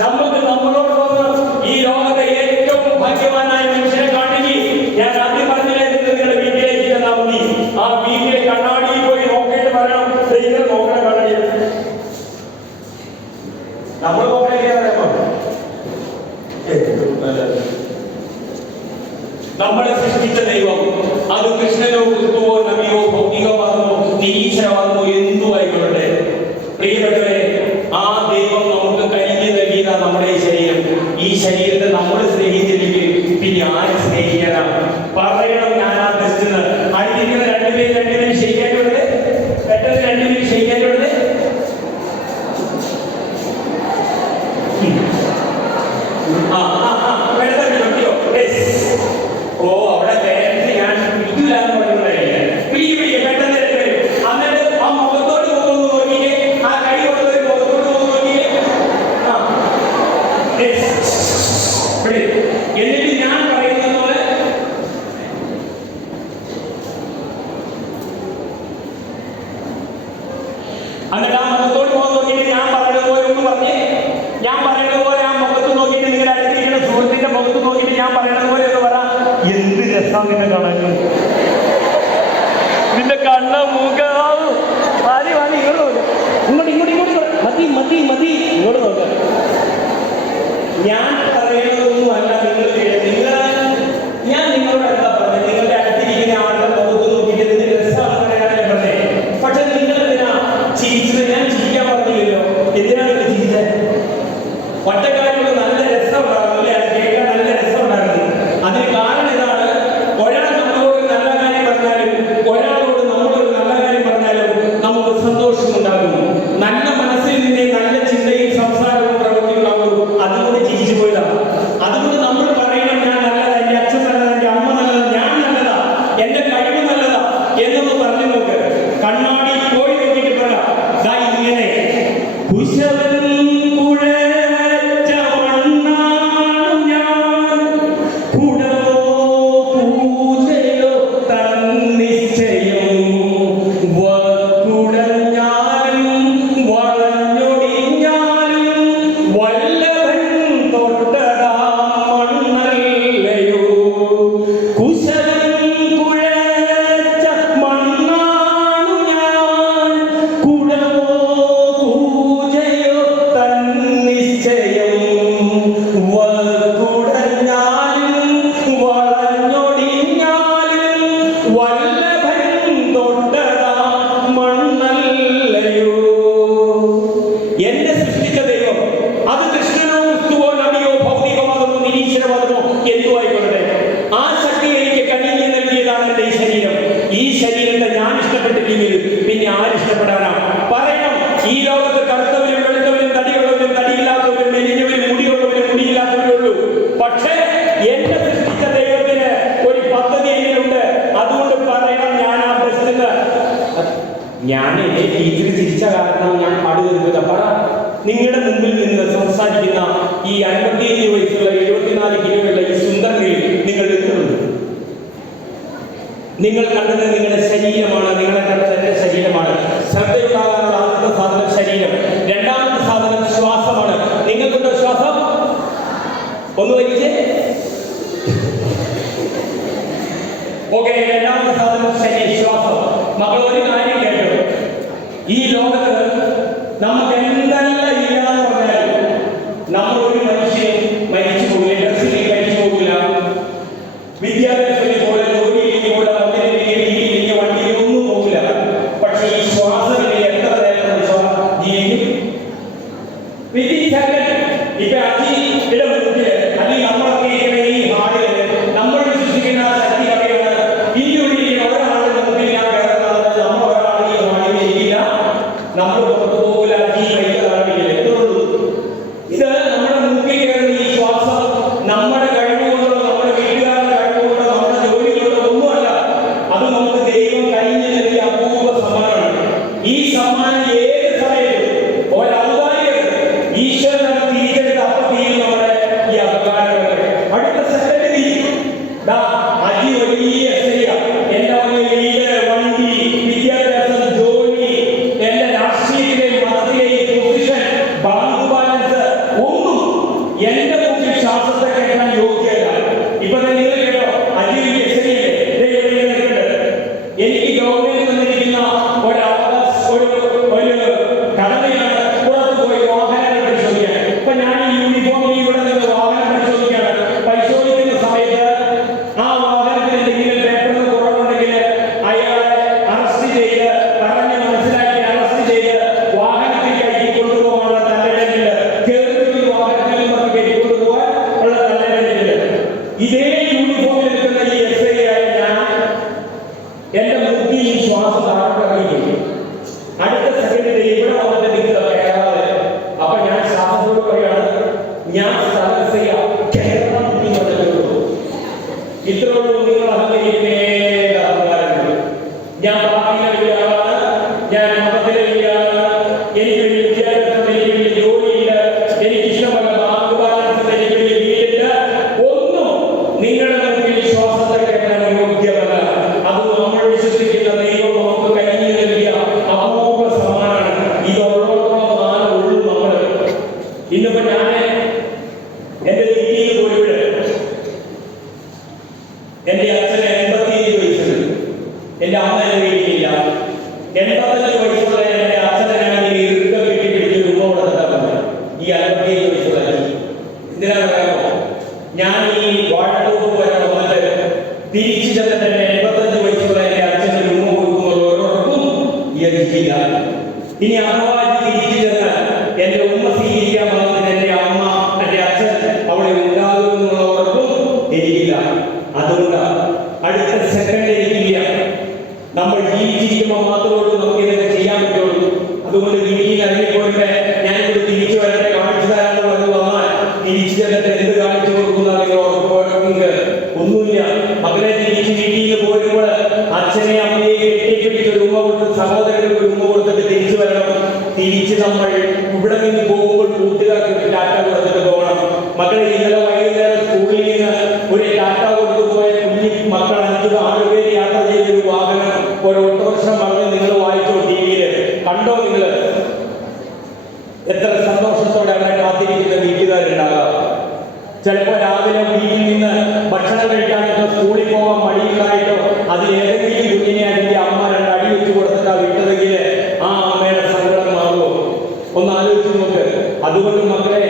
നമുക്ക് നമ്മളോട് തോന്നുന്നു ഈ ലോകത്തെ ഏറ്റവും ഭാഗ്യവാനായ മനുഷ്യനെ കാണിക്ക്. ഞാൻ ആദ്യം പറഞ്ഞില്ലേ, നിങ്ങളുടെ വീട്ടിലേക്ക് ചെന്നാൽ മതി. ആ വീട്ടിലെ കണ്ണാടിയിൽ പോയി നോക്കിയിട്ട് പറയണം, നിങ്ങൾ നോക്കണ കണ്ണാടി. നമ്മൾ നോക്കണേ പറയുമ്പോ നമ്മളെ സൃഷ്ടിച്ച ദൈവം, അത് കൃഷ്ണനോ ക്രിസ്തുവോ നബിയോ ഭൗതികവാദമോ നിരീശ്വരവാദമോ എന്തു ആയിക്കൊള്ളട്ടെ, പ്രിയപ്പെട്ടവരെ, ആ ദൈവം നമുക്ക് കനിഞ്ഞു നൽകിയതാ നമ്മുടെ ഈ ശരീരം. ഈ ശരീരത്തെ നമ്മൾ സ്നേഹിച്ചില്ലെങ്കിൽ പിന്നെ ആരെ സ്നേഹിക്കാനാണ്? പറയണം ഞാൻ ആ ബെസ്റ്റ്. അടുത്തിരിക്കുന്ന രണ്ടുപേരും ശരിയായിട്ടുള്ളത്, പെട്ടെന്ന് രണ്ടുപേരും ശരിയായിട്ടുള്ളത്. ഓ, അവിടെ പേരൻസ് ഞാൻ ഇല്ലാന്ന് പറഞ്ഞുകൊണ്ടായിരിക്കും. പെട്ടെന്ന് വരും. എന്നിട്ട് ആ മുഖത്തോട്ട് പോകുന്നു നോക്കിയേ, ആ കൈ കൊടുത്തൊരു മുഖത്തോട്ട് പോകുന്നു നോക്കിയേ. എന്നിട്ട് ഞാൻ പറയുന്നത് പോലെ എന്നിട്ട് ആ മുഖത്തോട്ട് പോകുന്ന നോക്കിയിട്ട് ഞാൻ പറയുന്നത് പോലെ ഒന്ന് പറഞ്ഞേ. ഞാൻ പറയുന്നത് പോലെ ആ മുഖത്ത് നോക്കിയിട്ട് നിങ്ങൾ അടുത്തിരിക്കുന്ന സുഹൃത്തിന്റെ മുഖത്ത് നോക്കിയിട്ട് ഞാൻ പറയുന്നത് പോലെ ഒന്ന് പറ. എന്ത് രസം നിന്നെ കാണാൻ. നിന്റെ കണ്ണ് മൂക്ക് വാരി വാരി ഇങ്ങോട്ട് മതി ഇങ്ങോട്ട് നോക്ക. ഞാൻ പറയുന്നതൊന്നും അല്ല നിങ്ങൾ ഞാൻ നിങ്ങളോട് എന്താ പറഞ്ഞത്? നിങ്ങളുടെ അടുത്തിരിക്കുന്ന ആളുടെ മുഖത്ത് നോക്കിയിട്ട് എന്ത് രസമാണെന്ന് പറയാനല്ലേ പറഞ്ഞേ. പക്ഷെ നിങ്ങൾ എന്തിനാ ചിരിച്ചത്? ഞാൻ ചിരിക്കാൻ പറഞ്ഞില്ലല്ലോ. എന്തിനാണ് നിങ്ങൾ ചിരിച്ചത്? ഒറ്റക്കാരോട് നല്ല രസം ഉണ്ടാകും അല്ലേ? അത് കേൾക്കാൻ നല്ല രസം ഉണ്ടാകുന്നു. അതിന് കാരണം ഇതാണ്, ഒരാൾ നമ്മളോട് നല്ല കാര്യം പറഞ്ഞാലും ഒരാളോട് നമ്മളൊരു നല്ല കാര്യം പറഞ്ഞാലും നമുക്ക് സന്തോഷമുണ്ടാകും. നല്ല മനസ്സിൽ നിന്നേ നല്ല ചിന്തയും സംസാരവും പ്രവൃത്തിയുണ്ടാകും. അതുകൊണ്ട് ചിരിച്ചു പോയതാണ്. അതുകൊണ്ട് നമ്മൾ പറയണം, ഞാൻ നല്ലതാ, എൻ്റെ അച്ഛൻ നല്ലതാ, എൻ്റെ അമ്മ നല്ലതാ, ഞാൻ നല്ലതാ, എൻ്റെ കഴിവ് നല്ലതാ എന്നൊന്ന് പറഞ്ഞു നോക്ക്. കണ്ണാടി പോയി നോക്കിയിട്ട് പറയാം, ദാ ഇങ്ങനെ കുശവൻ പിന്നെ ആരിഷ്ടപ്പെടാനാ? പറയണം, ഈ ലോകത്ത് കറുത്തവരും വെളുത്തവരും തടിയുള്ളവരും തടിയില്ലാത്തവരും മെലിഞ്ഞവരും മുടിയുള്ളവരും മുടിയില്ലാത്തവരും ഉള്ളൂ. പക്ഷേ എന്നെ സൃഷ്ടിച്ച ദൈവത്തിന് ഒരു പദ്ധതി എന്നിലുണ്ട്. അതുകൊണ്ട് പറയണം, ഞാൻ ആ ബെസ്റ്റ്. ഞാൻ എന്റെ ടീച്ചർ ചിരിച്ച കാരണം ഞാൻ പാടുകയില്ല. പറ, നിങ്ങളുടെ മുമ്പിൽ നിന്ന് സംസാരിക്കുന്ന ഈ 55 വയസ്സുള്ള 74 കിലോയുള്ള ഈ സുന്ദരനിൽ നിങ്ങൾ നിൽക്കുന്നുണ്ട്. നിങ്ങൾ കണ്ടത് നിങ്ങളുടെ ശരീരമാണ്, നിങ്ങളെ കണ്ടത് എന്റെ ശരീരമാണ്. ശ്രദ്ധയുണ്ടാകാനുള്ള ആദ്യത്തെ സാധനം ശരീരം, രണ്ടാമത്തെ സാധനം ശ്വാസമാണ്. നിങ്ങൾക്കുണ്ടോ ശ്വാസം? ഒന്ന് വലിച്ചേ. ഓക്കെ, രണ്ടാമത്തെ സാധനം ശ്വാസം. നമ്മൾ ഒരു കാര്യം കേട്ടു, ഈ ലോകത്ത് നമുക്ക് എന്തെല്ലാം ഇല്ലാന്ന് പറഞ്ഞാലും നമ്മൾ ഒരു മനുഷ്യൻ മരിച്ചു പോകില്ല, ഡ്രസ്സിലേക്ക് മരിച്ചു പോകില്ല, വിദ്യാഭ്യാസത്തിൽ പോലെ ജോലിയിലേക്ക് പോലെ വണ്ടിയിലേക്ക് വണ്ടിയിൽ ഒന്നും പോകില്ല. പക്ഷെ ഈ ശ്വാസത്തിന് എത്ര നേരം ജീവിക്കും? ഇപ്പൊ അജിയുടെ മുന്നിൽ അല്ലെങ്കിൽ നമ്മളൊക്കെ ഈ ഞാൻ സ്ഥലം ചെയ്യാം കേരളം ഇത്രയുള്ളൂ. നിങ്ങൾ അഹങ്കരിക്കുന്നേ അഹങ്കാരങ്ങൾ. ഞാൻ പാർട്ടിയിലെ വലിയ ആളാണ്, ഞാൻ മതത്തിലെ വലിയ ആളാണ്, എനിക്ക് വലിയ വിദ്യാഭ്യാസം, എനിക്ക് വലിയ ജോലിയില്ല, എനിക്ക് ഇഷ്ടമല്ല ബാങ്ക് ബാലൻസ്, എനിക്ക് വലിയ വീടില്ല, ഒന്നും നിങ്ങളുടെ മുമ്പിൽ ശ്വാസത്തെ കേൾക്കാൻ യോഗ്യമല്ല. അത് നമ്മൾ വിശ്വസിക്കുന്ന ദൈവം നമുക്ക് കയ്യിൽ നൽകിയ അപൂർവ സമ്മാനമാണ്. ഇതുള്ളോളം നാളെ ഉള്ളു നമ്മൾ. ഇന്നിപ്പോ ഞാൻ എന്റെ വീട്ടിൽ പോയിട്ട് എന്റെ അച്ഛന് 85 വയസ്സുണ്ട്, എന്റെ അമ്മ എന്റെ വീട്ടിലില്ല. 85 വയസ്സുള്ള എന്റെ അച്ഛനെ ഞാൻ ഇരുക്ക വീട്ടിൽ പിടിച്ച് രൂപ കൊടുത്തിട്ടുണ്ട്. ഈ 55 വയസ്സുള്ള എന്തിനാ പറയാമോ? ഞാൻ ഈ വാഴത്തോപ്പ് വരെ വന്നിട്ട് തിരിച്ചു ചെന്നിട്ട് 85 വയസ്സുള്ള എന്റെ അച്ഛന് രൂപ കൊടുക്കുന്നത് ഓരോർക്കും യോജിക്കില്ല. ഇനി അഥവാ തിരിച്ചു ചെന്നാൽ എന്റെ ഉമ്മ സ്വീകരിക്കാൻ വന്നതിന് എന്റെ അമ്മ എന്റെ അച്ഛൻ അവിടെ ഉണ്ടാകുമെന്നുള്ളവർക്കും എനിക്കില്ല. അതുകൊണ്ട് അടുത്ത സെക്കൻഡ് എനിക്കില്ല. നമ്മൾ ജീവിച്ചിരിക്കുമ്പോൾ മാത്രമേ ഉള്ളൂ നമുക്ക് ഇതൊക്കെ ചെയ്യാൻ പറ്റുള്ളൂ. അതുകൊണ്ട് വീട്ടിൽ ഇറങ്ങിപ്പോയിട്ട് ഞാനിവിടെ തിരിച്ചു വരട്ടെ, കാണിച്ചു തരാമെന്ന് പറഞ്ഞു വന്നാൽ തിരിച്ചു ചെന്നിട്ട് എന്ത് കാണിച്ചു കൊടുക്കുന്നതെങ്കിൽ ഉറപ്പുണ്ടെങ്കിൽ ഒന്നുമില്ല. മകളെ തിരിച്ച് വീട്ടിൽ നിന്ന് പോരുമ്പോൾ അച്ഛനെ അമ്മയെ കെട്ടിപ്പിടിച്ച് രൂപ കൊടുത്ത് സഹോദരങ്ങൾക്ക് രൂപ കൊടുത്തിട്ട് തിരിച്ചു വരണം. തിരിച്ച് നമ്മൾ ഇവിടെ നിന്ന് പോകുമ്പോൾ കൂട്ടുകാർക്ക് ടാറ്റ കൊടുത്തിട്ട് പോകണം. മക്കളെ ഇന്നലെ വൈകുന്നേരം സ്കൂളിൽ നിന്ന് ഒരു ടാറ്റ കൊടുത്തു പോയ കുഞ്ഞി മക്കൾ 5 പേര് യാത്ര ചെയ്തൊരു വാഹനം ഒരു ഓട്ടോറിക്ഷ പറഞ്ഞ് നിങ്ങൾ വായിച്ചോ, ടിവിയില് കണ്ടോ? നിങ്ങൾ എത്ര സന്തോഷത്തോടെ അവിടെ കാത്തിരിക്കുന്ന വീട്ടുകാരുണ്ടാകാം. ചിലപ്പോൾ രാവിലെ വീട്ടിൽ നിന്ന് ഭക്ഷണം കഴിക്കാനായിട്ടോ സ്കൂളിൽ പോകാൻ മടിയുണ്ടായിട്ടോ അതിലേതെങ്കിലും കുഞ്ഞിനെ അതിന്റെ അമ്മ 2 അടി വെച്ച് കൊടുത്തിട്ടാ വിട്ടതെങ്കിൽ ആ അമ്മയുടെ സങ്കടം മാറുമോ? ഒന്ന് ആലോചിച്ച് നോക്ക്. അതുകൊണ്ട് മക്കളെ,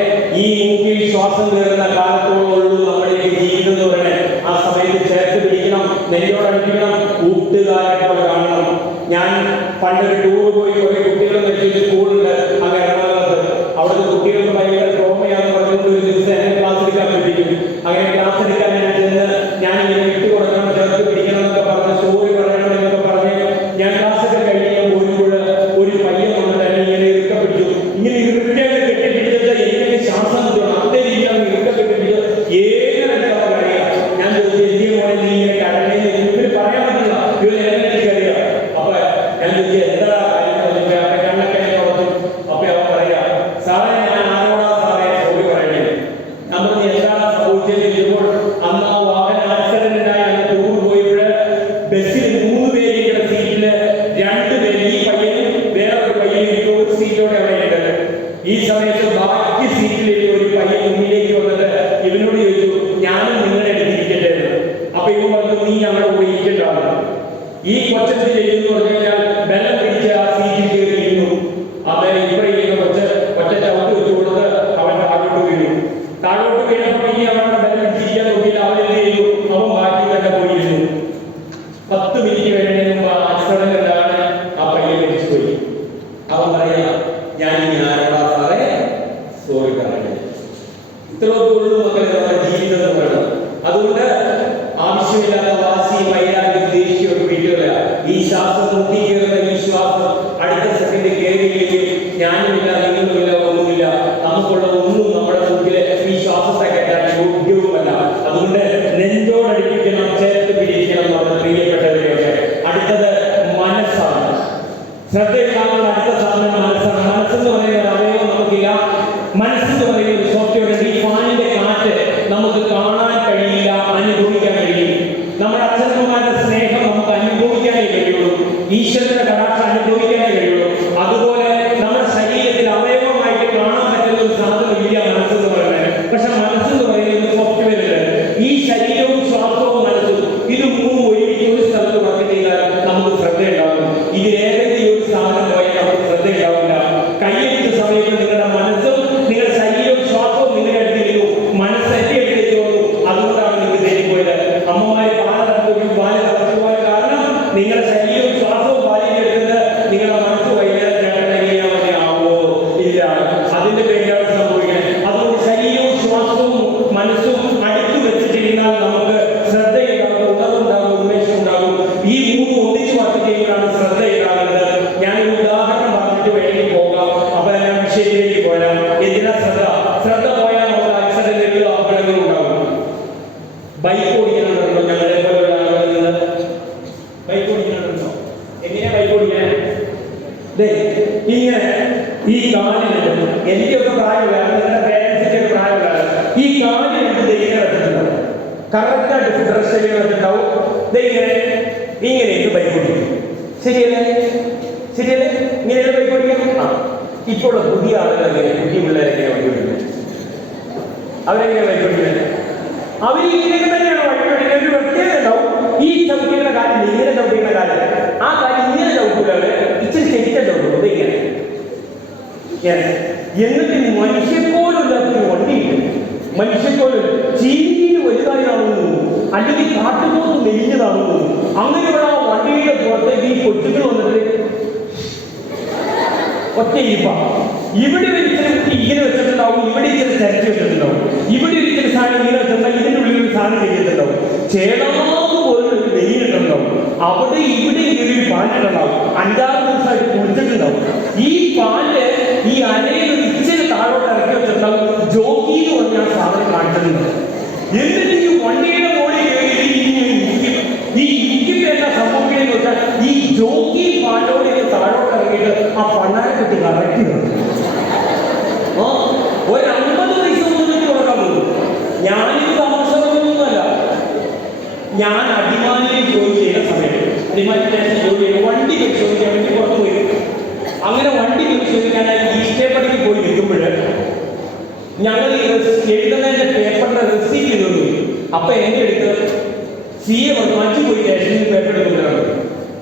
ഈ മൂക്കിൽ ശ്വാസം കയറുന്ന കാലത്തോടുള്ളൂ നമ്മുടെ ജീവിതം എന്ന് പറയണേ. ആ സമയത്ത് ചേർത്ത് പിടിക്കണം, നെല്ലോടടിക്കണം, കൂട്ടുകാരെ പോലെ കാണണം. ഞാൻ പണ്ടൊരു ടൂർ പോയി കുറെ കുട്ടികളെ വെച്ചിട്ട് സ്കൂളുണ്ട് അങ്ങ് എറണാകുളത്ത്. അവിടുത്തെ കുട്ടികൾക്ക് ഭയങ്കര ട്രോമയാന്ന് പറഞ്ഞുകൊണ്ട് ഒരു ദിവസം എന്നെ ക്ലാസ് എടുക്കാൻ പറ്റിക്കും. അങ്ങനെ ക്ലാസ് എടുക്കാൻ ഞാൻ ചെന്ന് ഞാൻ ഇങ്ങനെ വിട്ടുകൊടുക്കണം, ചേർത്ത് പിടിക്കണം എന്നൊക്കെ പറഞ്ഞ് സ്റ്റോറി പറയണം എന്നൊക്കെ പറഞ്ഞ് ഞാൻ ക്ലാസ്സൊക്കെ കഴിഞ്ഞ് പോരുമ്പോൾ ഒരു പയ്യൻ വന്നിട്ട് എന്നെ ഇങ്ങനെ ഇറുക്ക പിടിച്ചു. ഇങ്ങനെ ഇറുക്കയൊക്കെ കെട്ടിപ്പിടിച്ചിട്ട് എനിക്ക് ശ്വാസം കിട്ടണം. അതേ രീതിയിലാണ് ഇറുക്ക കെട്ടിപ്പിടിച്ചത്. ഏതെടുക്കാൻ കഴിയാം. ഞാൻ ചോദിച്ചു, എന്തിയെ മോനെ നീ ഇങ്ങനെ കടന്നേന്ന് ഇവര് പറയാൻ പറ്റില്ല, ഇവര് എനിക്ക് കഴിയാം. അപ്പൊ ഞാൻ ചോദിച്ചു, എന്താ കാര്യം? കണ്ണൊക്കെ തുറന്നു. അപ്പൊ അവൻ പറയാ, സാറേ ഞാൻ ആരോടാ സാറേ സോറി പറയണേ? നമ്മൾ എന്താണ് സംഭവിച്ചത്? ഇപ്പോൾ അന്ന് ആ വാഹന ആക്സിഡന്റ് ഉണ്ടായി. അന്ന് ടൂർ പോയപ്പോൾ ബസ്സിൽ 3 പേരുടെ സീറ്റില് 2 പേര്, ഈ പയ്യനും വേറൊരു പയ്യനും ഒരു സീറ്റോടെ അവിടെ ഉണ്ട്. ഈ സമയത്ത് ബാക്കി സീറ്റിൽ ഒരു പയ്യൻ മുന്നിലേക്ക് വന്നിട്ട് ഇവനോട് ചോദിച്ചു, ഞാനും നിങ്ങളുടെ അടുത്തിരിക്കട്ടെ എന്ന്. അപ്പൊ ഇവൻ പറഞ്ഞു, നീ ഞങ്ങളുടെ കൂടെ ഇരിക്കണ്ടാണ്. ഈ കൊച്ചത്തിൽ എന്ന് പറഞ്ഞു കഴിഞ്ഞാൽ ബലം പിടിച്ച് ആ സീറ്റിൽ കയറി ഇരുന്നു. അവൻ ഇവിടെ ഇരുന്ന് ഒറ്റ ചവിട്ട് വെച്ച് കൊടുത്ത് അവൻ താഴോട്ട് വീണു. താഴോട്ട് വീണപ്പോൾ ഇനി അവരുടെ ബലം പിടിച്ചിരിക്കാൻ നോക്കിയിട്ട് അവൻ എന്ത് ചെയ്തു? അവൻ ബാക്കി തന്നെ പോയിരുന്നു. 10 മിനിറ്റ് കഴിഞ്ഞതിന് മുമ്പ് ആക്സിഡന്റ് ഉണ്ടാണ്. ആ പയ്യൻ മരിച്ചുപോയി. അവൻ പറയാ, ഞാൻ ഇനി ആരോടാ സാറേ സോറി പറയണേ? ഇത്രയൊക്കെ ഉള്ളൂ മക്കളെ നമ്മുടെ ജീവിതം എന്ന് പറയുന്നത്. അതുകൊണ്ട് ആവശ്യമില്ലാത്ത വാസി, വൈരാഗ്യം, ദേഷ്യമൊക്കെ വീട്ടുക. ഈ ശ്വാസം മുട്ടിക്കേറുന്ന ഈ ശ്വാസം അടുത്ത സെക്കൻഡ് കയറിയില്ലെങ്കിൽ ഞാനുമില്ല, നിങ്ങളുമില്ല, ഒന്നുമില്ല. നമുക്കുള്ള ഒന്നും നമ്മുടെ മുമ്പിൽ ഈ ശ്വാസത്തെ കേട്ടാൽ യോഗ്യവുമല്ല. അതുകൊണ്ട് നെഞ്ചോടടിപ്പിക്കണം, ചേർത്ത് പിടിക്കണം നമ്മുടെ പ്രിയപ്പെട്ടവരെയൊക്കെ. അടുത്തത് മനസ്സാണ്. ശ്രദ്ധയുണ്ടാകുന്ന അടുത്ത സാധനം മനസ്സാണ്. മനസ്സെന്ന് പറയുന്നത് അവയവം നമുക്കില്ല. മനസ്സെന്ന് പറയുന്ന ഒരു സോഫ്റ്റ്വെയർ. ഈ ഫാനിന്റെ കാറ്റ് നമുക്ക് കാണാൻ കഴിയില്ല, അനുഭവിക്കാൻ കഴിയും. നമ്മുടെ അച്ഛനമ്മമാരുടെ സ്നേഹം നമുക്ക് അനുഭവിക്കാനേ കഴിയുള്ളൂ. ഈശ്വരന്റെ കടാക്ഷം അനുഭവിക്കാനേ കഴിയുള്ളൂ. അതുപോലെ നമ്മുടെ ശരീരത്തിൽ അവയവമായിട്ട് കാണാൻ പറ്റുന്ന ഒരു സാധനം ഇല്ല മനസ്സെന്ന് പറയുന്നത്. പക്ഷെ മനസ്സെന്ന് പറയുന്ന സോഫ്റ്റ്വെയർ ഉണ്ട്. ഈ ശരീരവും ശ്വാസവും മനസ്സും ഇത് 3 ഒരുമിച്ച് ഒരു സ്ഥലത്ത് വർക്ക് ചെയ്താൽ നമുക്ക് ശ്രദ്ധയുണ്ടാകും. ഇതിലേതെങ്കിലും ഒരു സാധനം പോയാൽ നമുക്ക് ശ്രദ്ധയുണ്ടാവില്ല. കൈയെടുത്ത സമയത്ത് നിങ്ങളുടെ മനസ്സും നിങ്ങളുടെ ശരീരവും ശ്വാസവും നിങ്ങളുടെ അടുത്തിരുന്നു, മനസ്സെന്റെ അടുത്തേക്ക് വന്നു. അതുകൊണ്ടാണ് നിങ്ങൾക്ക് തെറ്റിപ്പോയത്. അമ്മമാര് പാല് തറച്ചുപോയ കാരണം നിങ്ങളുടെ ശരീരവും ശ്വാസവും പാലിനെടുക്കുന്നത് നിങ്ങളുടെ മനസ്സ് വൈകുന്നേരം ചേട്ടനെങ്ങനെ ആവോ? ഇല്ല, അതിന്റെ പേരിലാണ് സംഭവിക്കുന്നത്. അതുകൊണ്ട് ശരീരവും ശ്വാസവും മനസ്സും അടുത്ത് വെച്ചിട്ടിരുന്നാൽ നമുക്ക് ശ്രദ്ധയുണ്ടാകും, ഉണർവുണ്ടാകും, ഉന്മേഷം ഉണ്ടാകും. ഈ 3 ഒന്നിച്ച് വർക്ക് ചെയ്യുമ്പോഴാണ് ശ്രദ്ധയുണ്ടാകുന്നത്. ഞാനൊരു ഉദാഹരണം പറഞ്ഞിട്ട് വേണ്ടി പോകാം. അപ്പൊ ഞാൻ വിഷയത്തിലേക്ക് പോരാം. എന്തിനാ ശ്രദ്ധ? ശ്രദ്ധ പോയാൽ നമുക്ക് ഈ കാലിന് എനിക്കൊക്കെ പ്രായമില്ല, നിങ്ങളുടെ പേരൻസിന്റെ പ്രായമില്ല. ഈ കാലിന് ഇങ്ങനെ വെച്ചിട്ടുണ്ടാവും, കറക്റ്റായിട്ട് ഡ്രസ് വെച്ചിട്ടുണ്ടാവും. ഇങ്ങനെയൊക്കെ ബൈക്ക് ഓടിക്കും. ശരിയല്ലേ? ശരിയല്ലേ? ഇങ്ങനെയുള്ള ബൈക്ക് ഓടിക്കാം. ആ, ഇപ്പോൾ പുതിയ ആളുകൾ എങ്ങനെ, പുതിയ പിള്ളേരെങ്ങനെ വണ്ടി ഓടിക്കുന്നത്? അവരെങ്ങനെ ബൈക്ക് ഓടിക്കുന്നത്? അവരിങ്ങനെ തന്നെയാണ് വണ്ടി ഓടിക്കുന്നത്. ഒരു പ്രത്യേകത ഉണ്ടാവും. ഈ ചവിട്ടിയുടെ കാര്യം, ഇങ്ങനെ ചവിട്ടിയുടെ കാര്യം, ആ കാര്യം ഇങ്ങനെ ചവിട്ടില്ല, ഇച്ചിരി ശരിക്കും ചവിട്ടുള്ളൂ. ഇങ്ങനെ എന്നിട്ട് മനുഷ്യപ്പോലുണ്ടാക്കിയ വണ്ടിയുണ്ട്. മനുഷ്യപ്പോലും ചീനിയിൽ വലുതായതാണെന്ന്, അല്ലെങ്കിൽ കാട്ടുപോത്ത് മെലിഞ്ഞതാണെന്ന്, അങ്ങനെയുള്ള വണ്ടിയുടെ പുറത്തേക്ക് ഈ കൊച്ചുകൾ വന്നിട്ട് ഒറ്റ ഇപ്പ ഇവിടെ ഒരിക്കലും ഇങ്ങനെ വെച്ചിട്ടുണ്ടാവും, ഇവിടെ ഇച്ചിരി ചരച്ച് വെച്ചിട്ടുണ്ടാവും, ഇവിടെ ഒരിക്കലും സാധനം ഇങ്ങനെ വെച്ചിട്ടുണ്ടാവും, ഇതിൻ്റെ ഉള്ളിൽ ഒരു സാധനം ചെയ്തിട്ടുണ്ടാവും, ചേടാന്ന് പോലൊരു വെയിലുണ്ടാവും, അവിടെ ഇവിടെ ഒരു പാലിട്ടുണ്ടാവും, 5-6 ദിവസമായിട്ട് കുളിച്ചിട്ടുണ്ടാവും. ഈ പാല് ഈ അരയിൽ ഒരു ഇച്ചിരി താഴോട്ട് ഇറക്കി വെച്ചിട്ടുണ്ടാവും. ജോക്കി എന്ന് പറഞ്ഞാൽ സാധനം കാണിച്ചിട്ടുണ്ടാവും. എന്നിട്ട് ഈ വണ്ടിയുടെ മുകളിൽ ഈ ഇരിക്കുന്ന എന്താ സംഭവിക്കണമെന്ന് വെച്ചാൽ ഈ ജോക്കി പാലോടെ താഴോട്ട് ഇറങ്ങിയിട്ട് ആ പണ്ണാരെ കുട്ടി കറക്റ്റ് ഒരു 50 പൈസ കൊണ്ടിട്ട് കൊടുക്കാൻ പോകും. ഞാനിത് താമസമൊന്നുമല്ല. ഞാൻ അടിമാലിയിൽ ജോലി ചെയ്യുന്ന സമയത്ത്, അടിമാലി സ്റ്റേഷനിൽ ജോലി ചെയ്യുന്ന വണ്ടി പരിശോധിക്കാൻ വേണ്ടി പുറത്തു പോയി. അങ്ങനെ വണ്ടി പരിശോധിക്കാനായി ഈസ്റ്റേപ്പടിക്ക് പോയി നിൽക്കുമ്പോൾ ഞങ്ങൾ എഴുതുന്നതിന്റെ പേപ്പറിന്റെ റെസീറ്റ് ചെയ്തു. അപ്പൊ എന്റെ അടുത്ത് CA വന്നു, അഞ്ചു പോയി സ്റ്റേഷനിൽ പേപ്പർ എടുക്കുന്നതാണ്.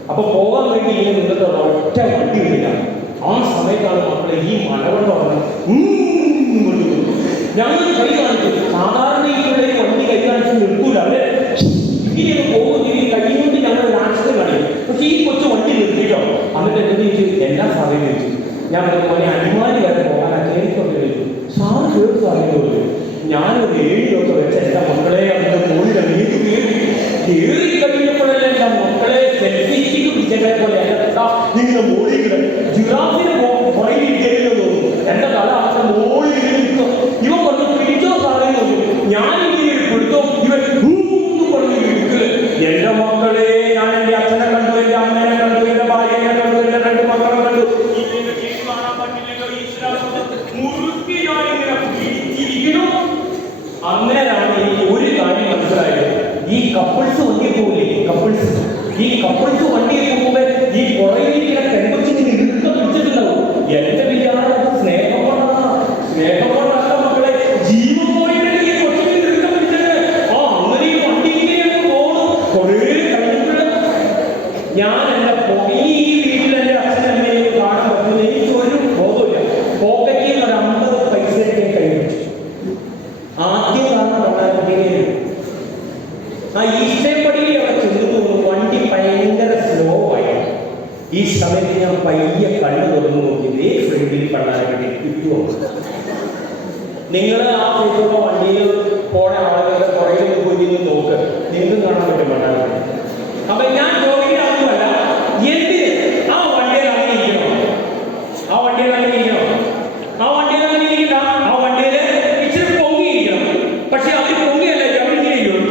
അപ്പൊ പോകാൻ വേണ്ടി ഇങ്ങനെ നിന്നിട്ട് ഒറ്റ വണ്ടി വിടില്ല. ആ സമയത്താണ് മക്കളെ ഈ മലവെള്ളം ഞങ്ങൾ കൈ കാണിച്ചു. സാധാരണ ഈ പിള്ളേർ വണ്ടി കൈ കാണിച്ച് നിർത്തൂല, അവര് ഇങ്ങനെ പോകും. ഈ കൈ കൊണ്ട് ഞങ്ങൾ രാഷ്ട്രീയം കാണിക്കും. പക്ഷെ ഈ കൊച്ചു വണ്ടി നിർത്തിയിട്ടോ. എന്നിട്ട് എന്ത് ചോദിച്ചു, എല്ലാ സാധനം ചോദിച്ചു. ഞാൻ പോലെ അടിമാലി വരെ പോകാൻ കേൾക്കൊക്കെ ചോദിച്ചു. സാറ് കേൾക്കുക അറിയുള്ളൂ. ഞാനൊരു 7 വെച്ച എൻ്റെ മക്കളെ അതിൻ്റെ മുകളിൽ കയറി കഴിഞ്ഞപ്പോഴല്ലേ എൻ്റെ മക്കളെ സെൽഫിക്ക് പിടിച്ചതിനെ പോലെ ഇങ്ങനെ മോളിൽ ജിറാഫിനെ പുറകിൽ കയറിയോ തോന്നുന്നു. എൻ്റെ തല അവരുടെ മോളിൽ നിൽക്കും. ഇവൻ പറഞ്ഞു പിടിച്ചോ സാധനം നോക്കും. ഞാനിങ്ങനെ പിടുത്തോ ഇവൻ പറഞ്ഞു ഇരിക്കുക. എൻ്റെ മക്കളെ, ഞാൻ എൻ്റെ അച്ഛനെ കണ്ടു, എൻ്റെ അമ്മേനെ കണ്ടു, എൻ്റെ ഭാര്യനെ കണ്ടു, എൻ്റെ 2 മക്കളെ കണ്ടു. കാണാൻ പറ്റില്ലല്ലോ മുറുക്കി ഞാനിങ്ങനെ പിടിച്ചിരിക്കുന്നു. അന്നേരമാണ് എനിക്ക് ഒരു കാര്യം മനസ്സിലായത്. ഈ കപ്പിൾസ് വണ്ടിയിൽ പോകില്ലേ, ഈ കപ്പിൾസ് വണ്ടിയിൽ പോകുമ്പോൾ ഈ പുറകിലിരിക്കുന്ന പെൺകൊച്ചിന് ഇരുത്ത പിടിച്ചിട്ടുണ്ടാവും. എന്റെ വിചാരം സ്നേഹം കൊണ്ടാണ് മക്കളെ. ജീവൻ പോയിട്ട് ഈ കൊച്ചിന് ഇരുത്ത പിടിച്ചത്. അങ്ങനെ ഈ വണ്ടി ഇങ്ങനെയാണ് പോകുന്നു. കുറേ കഴിഞ്ഞിട്ടുള്ള ഞാൻ എന്റെ ഈ വീട്ടിൽ എൻ്റെ അച്ഛനമ്മയെ കാണാൻ പറ്റുന്നത് എനിക്ക് ഒരു ബോധമില്ല. പോക്കറ്റിൽ നിന്ന് ഒരു 50 പൈസയൊക്കെ കഴിഞ്ഞു. ആദ്യം കാരണം ആ ഈസ്റ്റേപ്പടിയിൽ അവിടെ ചെന്നു വണ്ടി ഭയങ്കര സ്ലോ ആയി. ഈ സമയത്ത് ഞാൻ പയ്യെ കണ്ണു തുറന്നു നോക്കിയത് ഫ്രണ്ടിൽ പണ്ടാരെ കിട്ടുമോ. നിങ്ങൾ ആ പോയിട്ടുള്ള വണ്ടിയിൽ പോണ ആളുകളുടെ പുറകിൽ പോയി നോക്ക്, നിങ്ങൾക്ക് കാണാൻ പറ്റും പണ്ടാരെ. അപ്പൊ ഞാൻ ചോദിക്കാവുന്നതല്ല, എന്തിന് ആ വണ്ടിയിൽ അങ്ങനെ ഇരിക്കണം, ആ വണ്ടിയിൽ അങ്ങനെ ഇരിക്കണം, ആ വണ്ടിയിൽ അങ്ങനെ ഇരിക്കില്ല. ആ വണ്ടിയിൽ ഇച്ചിരി പൊങ്ങിയിരിക്കണം. പക്ഷെ അതിൽ പൊങ്ങിയല്ല, അവിടെ ഇരിക്കണം.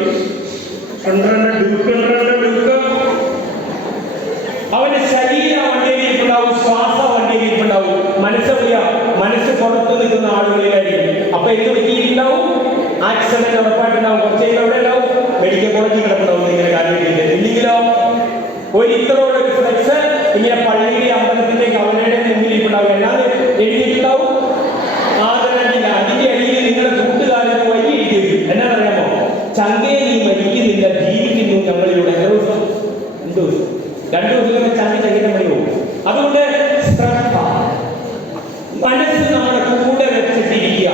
അവന്റെ ശരീരം വണ്ടിയിൽ ഇരിപ്പുണ്ടാവും, ശ്വാസം വണ്ടിയിൽ ഇരിപ്പുണ്ടാവും. മനസ്സ് പുറത്ത് നിൽക്കുന്ന ആളുകളിലായിരിക്കും. അപ്പൊ എന്ത് പറ്റിയിട്ടുണ്ടാവും? ആക്സിഡന്റ് ഉറപ്പായിട്ടുണ്ടാവും. കുറച്ച് എവിടെ ഉണ്ടാവും? മെഡിക്കൽ കോളേജിൽ കിടപ്പുണ്ടാവും. ഇങ്ങനെ കാര്യം ഇല്ലെങ്കിലോ ഒരു ഇത്രോടെ ഒരു ഫ്ലെക്സ് ഇങ്ങനെ പള്ളിയിലെ അമ്പലത്തിന്റെ കവലയുടെ മുന്നിൽ ഇരിപ്പുണ്ടാവും. എന്നാണ് എഴുതിയിട്ടുണ്ടാവും? ആദരണില്ല. അതിന്റെ അടിയിൽ നിങ്ങളുടെ കൂട്ടുകാരന് വഴി എഴുതി. എന്നാണെന്നറിയാമോ? ചങ്കേ നീ മരിക്കുന്നില്ല, ജീവിക്കുന്നു ഞങ്ങളിലൂടെ. 2 ദിവസം 2 ദിവസം ചങ്കിന്റെ മണി പോകും. അതുകൊണ്ട് ശ്രദ്ധ, മനസ്സ് നമ്മുടെ കൂടെ വെച്ചിട്ടിരിക്കുക.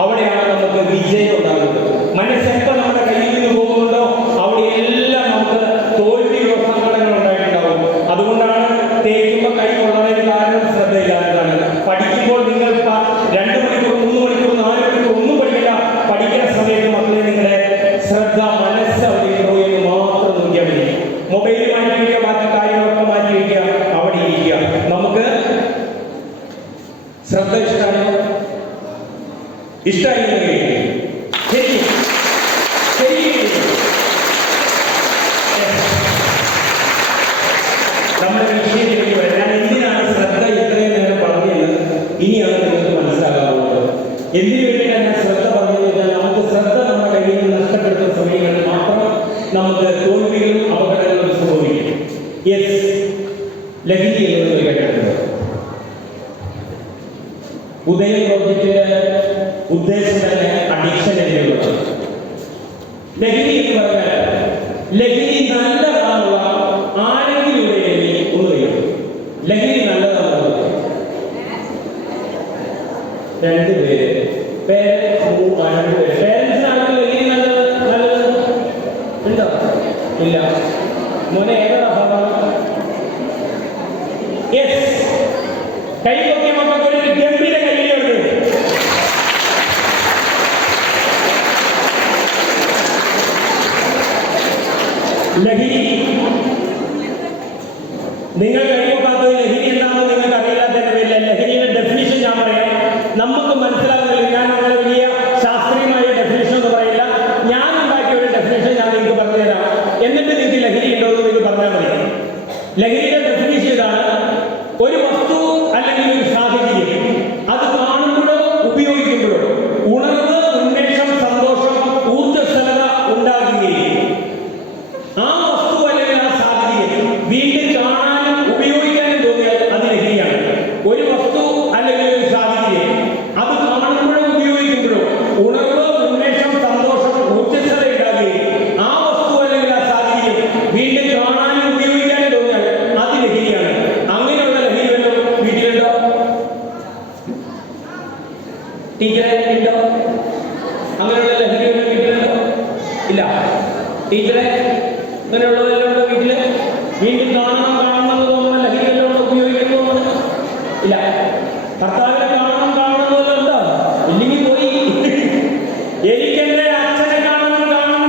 അവിടെയാണ് നമുക്ക് വിജയം ഉണ്ടാകുന്നത്. മനസ്സെപ്പോൾ നമ്മുടെ കയ്യിൽ നിന്ന് പോകുന്നുണ്ടോ അവിടെയെല്ലാം നമുക്ക് തോൽവിയോ സങ്കടങ്ങൾ ഉണ്ടായിട്ടുണ്ടാവും. അതുകൊണ്ടാണ് തേക്കുമ്പോൾ കൈ കൊള്ളാൻ കാരണം ശ്രദ്ധയില്ലാത്തതാണ്. പഠിക്കുമ്പോൾ നിങ്ങൾ 2 മണിക്കൂർ 3 മണിക്കൂർ 4 മണിക്കൂർ ഒന്നും പഠിക്കില്ല. പഠിക്കുന്ന സമയത്ത് മക്കളെ നിങ്ങളുടെ ശ്രദ്ധ, മനസ്സ് അവിടെ ഉണ്ടോ എന്ന് മാത്രം നോക്കിയാൽ മതി. മൊബൈൽ മാറ്റി വയ്ക്കുക, ബാക്കി കാര്യങ്ങളൊക്കെ മാറ്റി വയ്ക്കുക, അവിടെ ഇരിക്കുക. നമുക്ക് ശ്രദ്ധ ഇഷ്ടമാണോ? ഇഷ്ടമായിരുന്നെങ്കിൽ നമ്മുടെ വിഷയത്തിലേക്ക് വരാൻ എന്തിനാണ് ശ്രദ്ധ ഇത്രയും നേരം പറഞ്ഞത്? ഈ ഇനിയാണ് നിങ്ങൾക്ക് മനസ്സിലാകാവുന്നത്. എന്തിനു വേണ്ടിയിട്ടാണ് ഞാൻ ശ്രദ്ധ പറഞ്ഞു കഴിഞ്ഞാൽ, നമുക്ക് ശ്രദ്ധ നമ്മുടെ കയ്യിൽ നിന്ന് നഷ്ടപ്പെടുന്ന സമയങ്ങളിൽ മാത്രം നമുക്ക് തോൽവികളും അപകടങ്ങളും സംഭവിക്കും. യെസ്, ലഹരി എന്നത് കേട്ടിട്ടുണ്ട്. ഉദയം പ്രോജക്റ്റിന്റെ ഉദ്ദേശം തന്നെ അഡിക്ഷൻ എന്നുള്ളതാണ്. ലഹരി എന്ന് പറഞ്ഞാൽ ലഹരി നല്ലതാണുള്ള ആരെങ്കിലും ഒന്ന് കഴിയും. ലഹരി നല്ലതാണുള്ളത് രണ്ടുപേര് പേരൻസിനാണ് ലഹരി നല്ലത് ഉണ്ടോ? ഇല്ല. മോനെ ഏതാ ഭാഗം? യെസ്, കൈ പൊക്കിയ മക്കൾക്ക് ഒരു ഗംഭീര കൈയുണ്ട്. ലഹരി, നിങ്ങൾ കൈവക്കാത്തത് ലഹരി എന്താണെന്ന് നിങ്ങൾക്ക് അറിയില്ലാത്തതിന്റെ പേരില്ല. ലഹരിയുടെ ഡെഫിനിഷൻ ഞാൻ പറയാം, നമുക്ക് മനസ്സിലാകുന്നില്ല. ഞാൻ വളരെ വലിയ ശാസ്ത്രീയമായ ഡെഫിനിഷൻ എന്ന് പറയില്ല, ഞാൻ ഉണ്ടാക്കിയ ഒരു ഡെഫിനിഷൻ ഞാൻ നിങ്ങൾക്ക് പറഞ്ഞുതരാം. എന്നിട്ട് നിങ്ങൾക്ക് ലഹരി ഉണ്ടോ എന്ന് നിങ്ങൾക്ക് പറഞ്ഞാൽ മതി. ലഹരിയുടെ ഡെഫിനിഷൻ ഇതാണ്: ഒരു വസ്തു അല്ലെങ്കിൽ ഒരു സാഹചര്യം അത് കാണുമ്പോഴോ ഉപയോഗിക്കുമ്പോഴോ ഉണർവ്, ഉന്മേഷം, സന്തോഷം, ഊർജ്ജസ്വലത ഉണ്ടാകുകയും ആ വസ്തു അല്ലെങ്കിൽ ആ സാഹചര്യം വീണ്ടും കാണാനും ഉപയോഗിക്കാനും തോന്നിയാൽ അത് ലഹരിയാണ്. ഒരു വസ്തു അല്ലെങ്കിൽ ഒരു സാഹചര്യം അത് കാണുമ്പോഴോ ഉപയോഗിക്കുമ്പോഴോ ഉണർവ്, ഉന്മേഷം, സന്തോഷം, ഊർജ്ജസ്വലത ഉണ്ടാകുകയും ആ വസ്തു അല്ലെങ്കിൽ ആ സാഹചര്യം വീണ്ടും കാണാനും ഉപയോഗിക്കാനും തോന്നിയാൽ അത് ലഹരിയാണ്. അങ്ങനെയുള്ള ലഹരി വല്ലതും വീട്ടിലുണ്ടോ? ടീച്ചറെ ഉണ്ടോ? അങ്ങനെയുള്ള ലഹരി വല്ലതും വീട്ടിലുണ്ടോ? ഇല്ല. ടീച്ചറെ അങ്ങനെയുള്ളതെല്ലാം വീട്ടില് വീണ്ടും കാണണം തോന്നുന്ന ലഹരി എല്ലാം ഉപയോഗിക്കുന്നു? ഇല്ല. ഭർത്താവിനെ കാണുന്നതെല്ലാം ഇല്ലെങ്കിൽ പോയി. എനിക്കെന്റെ അച്ഛനെ കാണണം,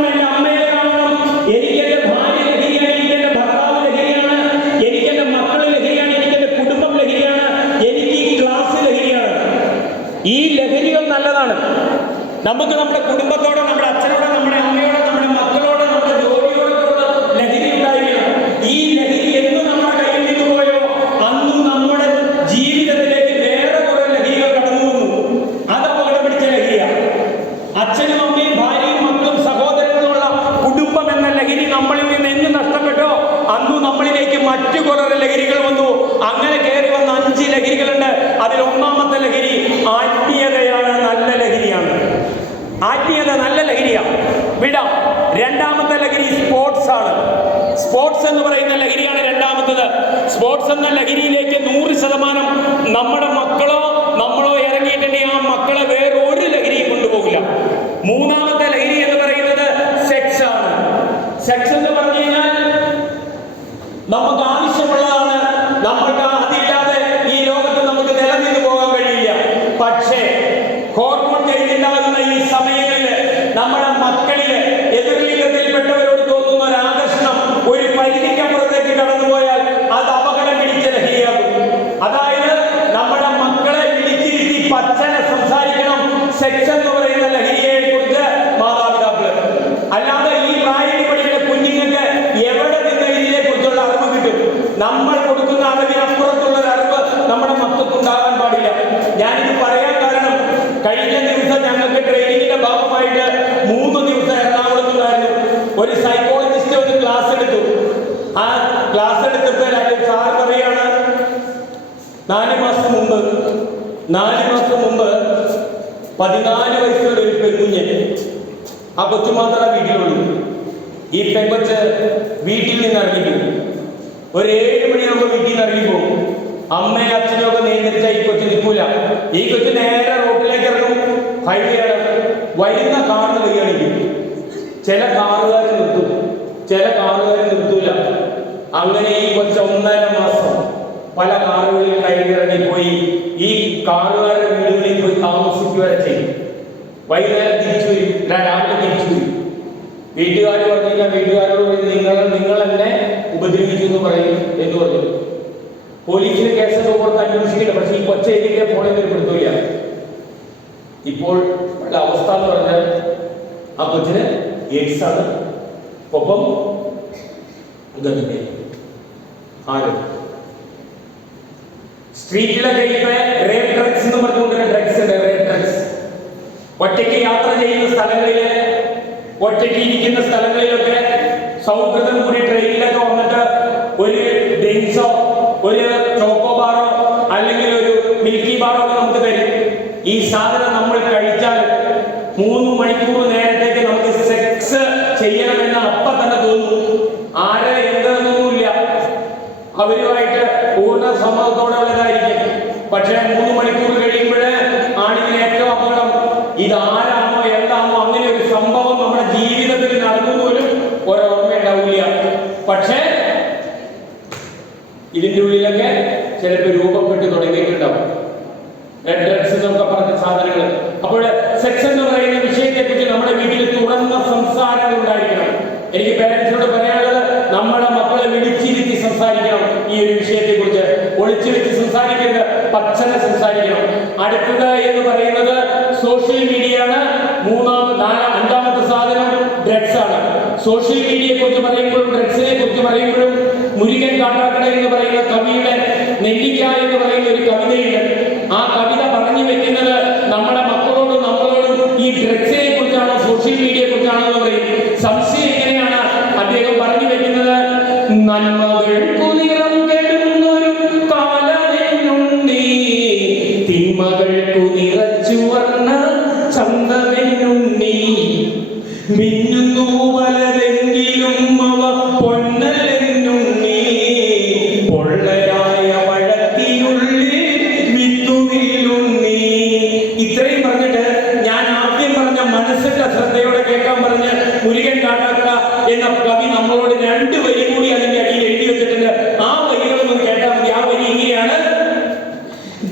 എന്റെ അമ്മയെ കാണണം, എനിക്കെന്റെ ഭാര്യ ലഹരിയാണ്, എനിക്കെന്റെ ഭർത്താവ് ലഹരിയാണ്, എനിക്കെന്റെ മക്കള് ലഹരിയാണ്, എനിക്കെന്റെ കുടുംബം ലഹരിയാണ്, എനിക്ക് ഈ ക്ലാസ് ലഹരിയാണ്. ഈ ലഹരികൾ നല്ലതാണ്. നമുക്ക് നമ്മുടെ കുടുംബത്തോടെ, നമ്മുടെ അച്ഛനോട്, നമ്മുടെ അമ്മയോട്, നമ്മുടെ മക്കളോട്, നമ്മുടെ ജോലിയോടൊക്കെ ലഹരി ഉണ്ടായിരിക്കണം. ഈ ലഹരി എന്ന് നമ്മുടെ കയ്യിൽ നിന്ന് പോയോ അന്ന് നമ്മുടെ ജീവിതത്തിലേക്ക് വേറെ കുറെ ലഹരികൾ കടന്നു വന്നു. അത് അപകടം പിടിച്ച ലഹരിയാണ്. അച്ഛനും അമ്മയും ഭാര്യയും മക്കളും സഹോദരങ്ങളുള്ള കുടുംബം എന്ന ലഹരി നമ്മളിൽ നിന്ന് എന്ന് നഷ്ടപ്പെട്ടോ അന്ന് നമ്മളിലേക്ക് മറ്റു കുറെ ലഹരികൾ വന്നു. അങ്ങനെ കയറി വന്ന 5 ലഹരികളുണ്ട്. അതിൽ ഒന്നാമത്തെ ലഹരി ആത്മീയതയാണ്, നല്ല ലഹരിയാണ്. ആത്മീയത നല്ല ലഹരിയാണ്, വിടാം. രണ്ടാമത്തെ ലഹരി സ്പോർട്സ് ആണ്. സ്പോർട്സ് എന്ന് പറയുന്ന ലഹരിയാണ് രണ്ടാമത്തത്. സ്പോർട്സ് എന്ന ലഹരിയിലേക്ക് 100% നമ്മുടെ മക്കളോ നമ്മളോ ഇറങ്ങിയിട്ടുണ്ടെങ്കിൽ ആ മക്കളെ വേറൊരു ലഹരിയും കൊണ്ടുപോകില്ല. മൂന്നാമത്തെ ലഹരി എന്ന് പറയുന്നത് സെക്സ് ആണ്. സെക്സ് എന്ന് പറഞ്ഞു കഴിഞ്ഞാൽ നമുക്ക് ആവശ്യമുള്ളതാണ്, നമ്മൾക്ക് അതില്ലാതെ ഈ ലോകത്ത് നമുക്ക് നിലനിന്ന് പോകാൻ കഴിയില്ല. പക്ഷേ ഹോർമോൺ ചേഞ്ച് ഉണ്ടാകുന്ന ഈ സമയങ്ങളിൽ നമ്മുടെ മക്കളില് എതിർലിംഗത്തിൽപ്പെട്ടവരോട് തോന്നുന്ന ഒരു ആകർഷണം ഒരു പരിധിക്കപ്പുറത്തേക്ക് കടന്നുപോയാൽ അത് അപകടം പിടിച്ച ലഹരിയാകും. അതായത് നമ്മുടെ മക്കളെ വിളിച്ചിരുത്തി പച്ചനെ സംസാരിക്കണം സെക്സ് എന്ന് പറയുന്ന ലഹരിയെ കുറിച്ച് മാതാപിതാക്കള്. അല്ലാതെ ഈ പ്രായത്തിൽ പഠിക്കുന്ന കുഞ്ഞുങ്ങൾക്ക് എവിടെ നിന്ന് ഇതിനെ കുറിച്ചുള്ള അറിവ് കിട്ടും? നമ്മൾ കൊടുക്കുന്ന അറിവിനപ്പുറത്തുള്ള ഒരു അറിവ് നമ്മുടെ മക്കൾക്ക് ഉണ്ടാകാൻ പാടില്ല. ഞാനിത് പറയാൻ കാരണം, കഴിഞ്ഞ ദിവസം ഞങ്ങൾക്ക് ട്രെയിനിങ്ങിന്റെ ഭാഗമായിട്ട് 3 ദിവസം എറണാകുളത്തുണ്ടായിരുന്നു. ഒരു സൈക്കോളജിസ്റ്റ് ഒരു ക്ലാസ് എടുത്തു. ആ ക്ലാസ് എടുത്തപ്പോൾ സാർ പറയാണ്, 4 മാസം മുമ്പ് 14 വയസ്സുള്ള ഒരു പെൺകുഞ്ഞ്, ആ കൊച്ചു മാത്രമേ വീട്ടിലുള്ളൂ. ഈ പെൺകൊച്ച് വീട്ടിൽ നിന്ന് ഇറങ്ങിപ്പോകും. ഒരു 7 മണിയാകുമ്പോൾ വീട്ടിൽ നിന്ന് ഇറങ്ങിപ്പോകും. അമ്മയും അച്ഛനും ഒക്കെ നിയന്ത്രിച്ച ഈ കൊച്ചു നിൽക്കൂല. ഈ കൊച്ചു നേരെ റോഡിലേക്ക് ഇറങ്ങും. ഹൈവേയാണ്. വരുന്ന കാറിന് കൈയടിക്കും. ചില കാറുകാർ നിർത്തും, ചില കാറുകാർ നിർത്തൂല. അങ്ങനെ ഈ കൊച്ചു 1.5 മാസം പല കാറുകളിൽ കയറിയിറങ്ങിപ്പോയി ഈ കാറുകാരുടെ വീടുകളിൽ പോയി താമസിക്കുക വരെ ചെയ്യും. വൈകുന്നേരം തിരിച്ചു വരും, രാവിലെ തിരിച്ചു വരും. വീട്ടുകാർ പറഞ്ഞു കഴിഞ്ഞാൽ വീട്ടുകാരോട് നിങ്ങൾ എന്നെ ഉപദ്രവിച്ചു എന്ന് പറയും എന്ന് പറഞ്ഞു. പോലീസിന് കേസൊക്കെ കൊടുത്ത് അന്വേഷിക്കില്ല. പക്ഷെ ഈ കൊച്ചേരിയെ ഫോണിൽ പെടുത്തില്ല. ഇപ്പോൾ അവസ്ഥ എന്ന് പറഞ്ഞാൽ ആ കൊച്ചിന് എയ്ഡ്സ് ആണ്, ഒപ്പം ആരും സ്ട്രീറ്റിലൊക്കെ ഇപ്പൊ റേപ്പ് ഡ്രഗ്സ് എന്ന് സൗഹൃദം കൂടി ട്രെയിനിലൊക്കെ വന്നിട്ട് ഒരു ഡ്രിങ്ക്സോ ഒരു ചോക്കോ ബാറോ അല്ലെങ്കിൽ ഒരു മിൽക്കി ബാറോ ഒക്കെ നമുക്ക് തരും. ഈ സാധനം നമ്മൾ കഴിച്ചാൽ 3 മണിക്കൂർ നേരത്തേക്ക് നമുക്ക് സെക്സ് ചെയ്യണമെന്ന് അപ്പം തന്നെ തോന്നും. ആരെ എന്തെന്നൊന്നുമില്ല, അവരുമായിട്ട് പൂർണ്ണ സമ്മതത്തോടെ ഉള്ളതായിരിക്കും. പക്ഷെ 3 മണിക്കൂർ കഴിയുമ്പോഴേ ആണിന് ഏറ്റവും അപകടം. ഇതാരാണോ എന്താണോ അങ്ങനെ ഒരു സംഭവം നമ്മുടെ ജീവിതത്തിൽ നടന്നു പോലും ഓരോർമ്മ ഉണ്ടാവില്ല. പക്ഷേ ഇതിന്റെ ഉള്ളിലൊക്കെ ചിലപ്പോൾ രൂപപ്പെട്ട് തുടങ്ങിയിട്ടുണ്ടാവും ഡ്രഗ്സ് എന്നൊക്കെ പറഞ്ഞ സാധനങ്ങൾ. അപ്പോൾ സെക്സ് എന്ന് പറയുന്ന വിഷയത്തെ കുറിച്ച് നമ്മുടെ വീട്ടിൽ തുറന്ന സംസാരങ്ങൾ ഉണ്ടായിരിക്കണം. എനിക്ക് പേരൻസിനോട് പറയാനുള്ളത്, നമ്മുടെ മക്കളെ വിളിച്ചിരുത്തി സംസാരിക്കണം. ഈ ഒരു വിഷയത്തെ കുറിച്ച് ഒളിച്ചു വെച്ച് സംസാരിക്കരുത്, പച്ചനെ സംസാരിക്കണം. അടുത്തത് എന്ന് പറയുന്നത് സോഷ്യൽ മീഡിയ ആണ്. അഞ്ചാമത്തെ സാധനം ഡ്രഗ്സ് ആണ്. സോഷ്യൽ മീഡിയയെ കുറിച്ച് പറയുമ്പോഴും ഡ്രഗ്സിനെ കുറിച്ച് പറയുമ്പോഴും മുരുകൻ കാട്ടാക്കട എന്ന് പറയുന്ന കവിയുടെ നെല്ലിക്ക എന്ന് പറയുന്ന ഒരു കവിതയുണ്ട്. ആ കവിത പറഞ്ഞു വെക്കുന്നത് നമ്മുടെ മക്കളോടും നമ്മളോടും ഈ ഡ്രഗ്സിനെ കുറിച്ചാണോ സോഷ്യൽ മീഡിയയെ കുറിച്ചാണോ എന്ന് പറയും. സംശയം എങ്ങനെയാണ് അദ്ദേഹം പറഞ്ഞു വെക്കുന്നത്? നന്മകൾക്കു നിറം കെടുന്നൊരു കാലമെന്നുണ്ടീ, തിന്മകൾക്കു നിറച്ചു വർണ്ണ ചന്തമെന്നുണ്ടീ, മിന്നുന്നു പലതെങ്കിലും അവ പൊന്നലെന്നുണ്ടീ, പൊള്ളയായ പഴത്തിനുള്ളിൽ വിത്തുവിലുണ്ടീ. ഇത്രയും പറഞ്ഞിട്ട് ഞാൻ ആദ്യം പറഞ്ഞ മനസ്സിന്റെ ശ്രദ്ധയോടെ കേൾക്കാൻ പറഞ്ഞ് മുരുകൻ കാട്ടാക്കട എന്ന കവി നമ്മളോട് 2 വരി കൂടി അതിന്റെ അടിയിൽ എഴുതി വെച്ചിട്ടുണ്ട്. ആ വരികളൊന്നും കേട്ടാൽ മതി. ആ വരി ഇങ്ങനെയാണ്: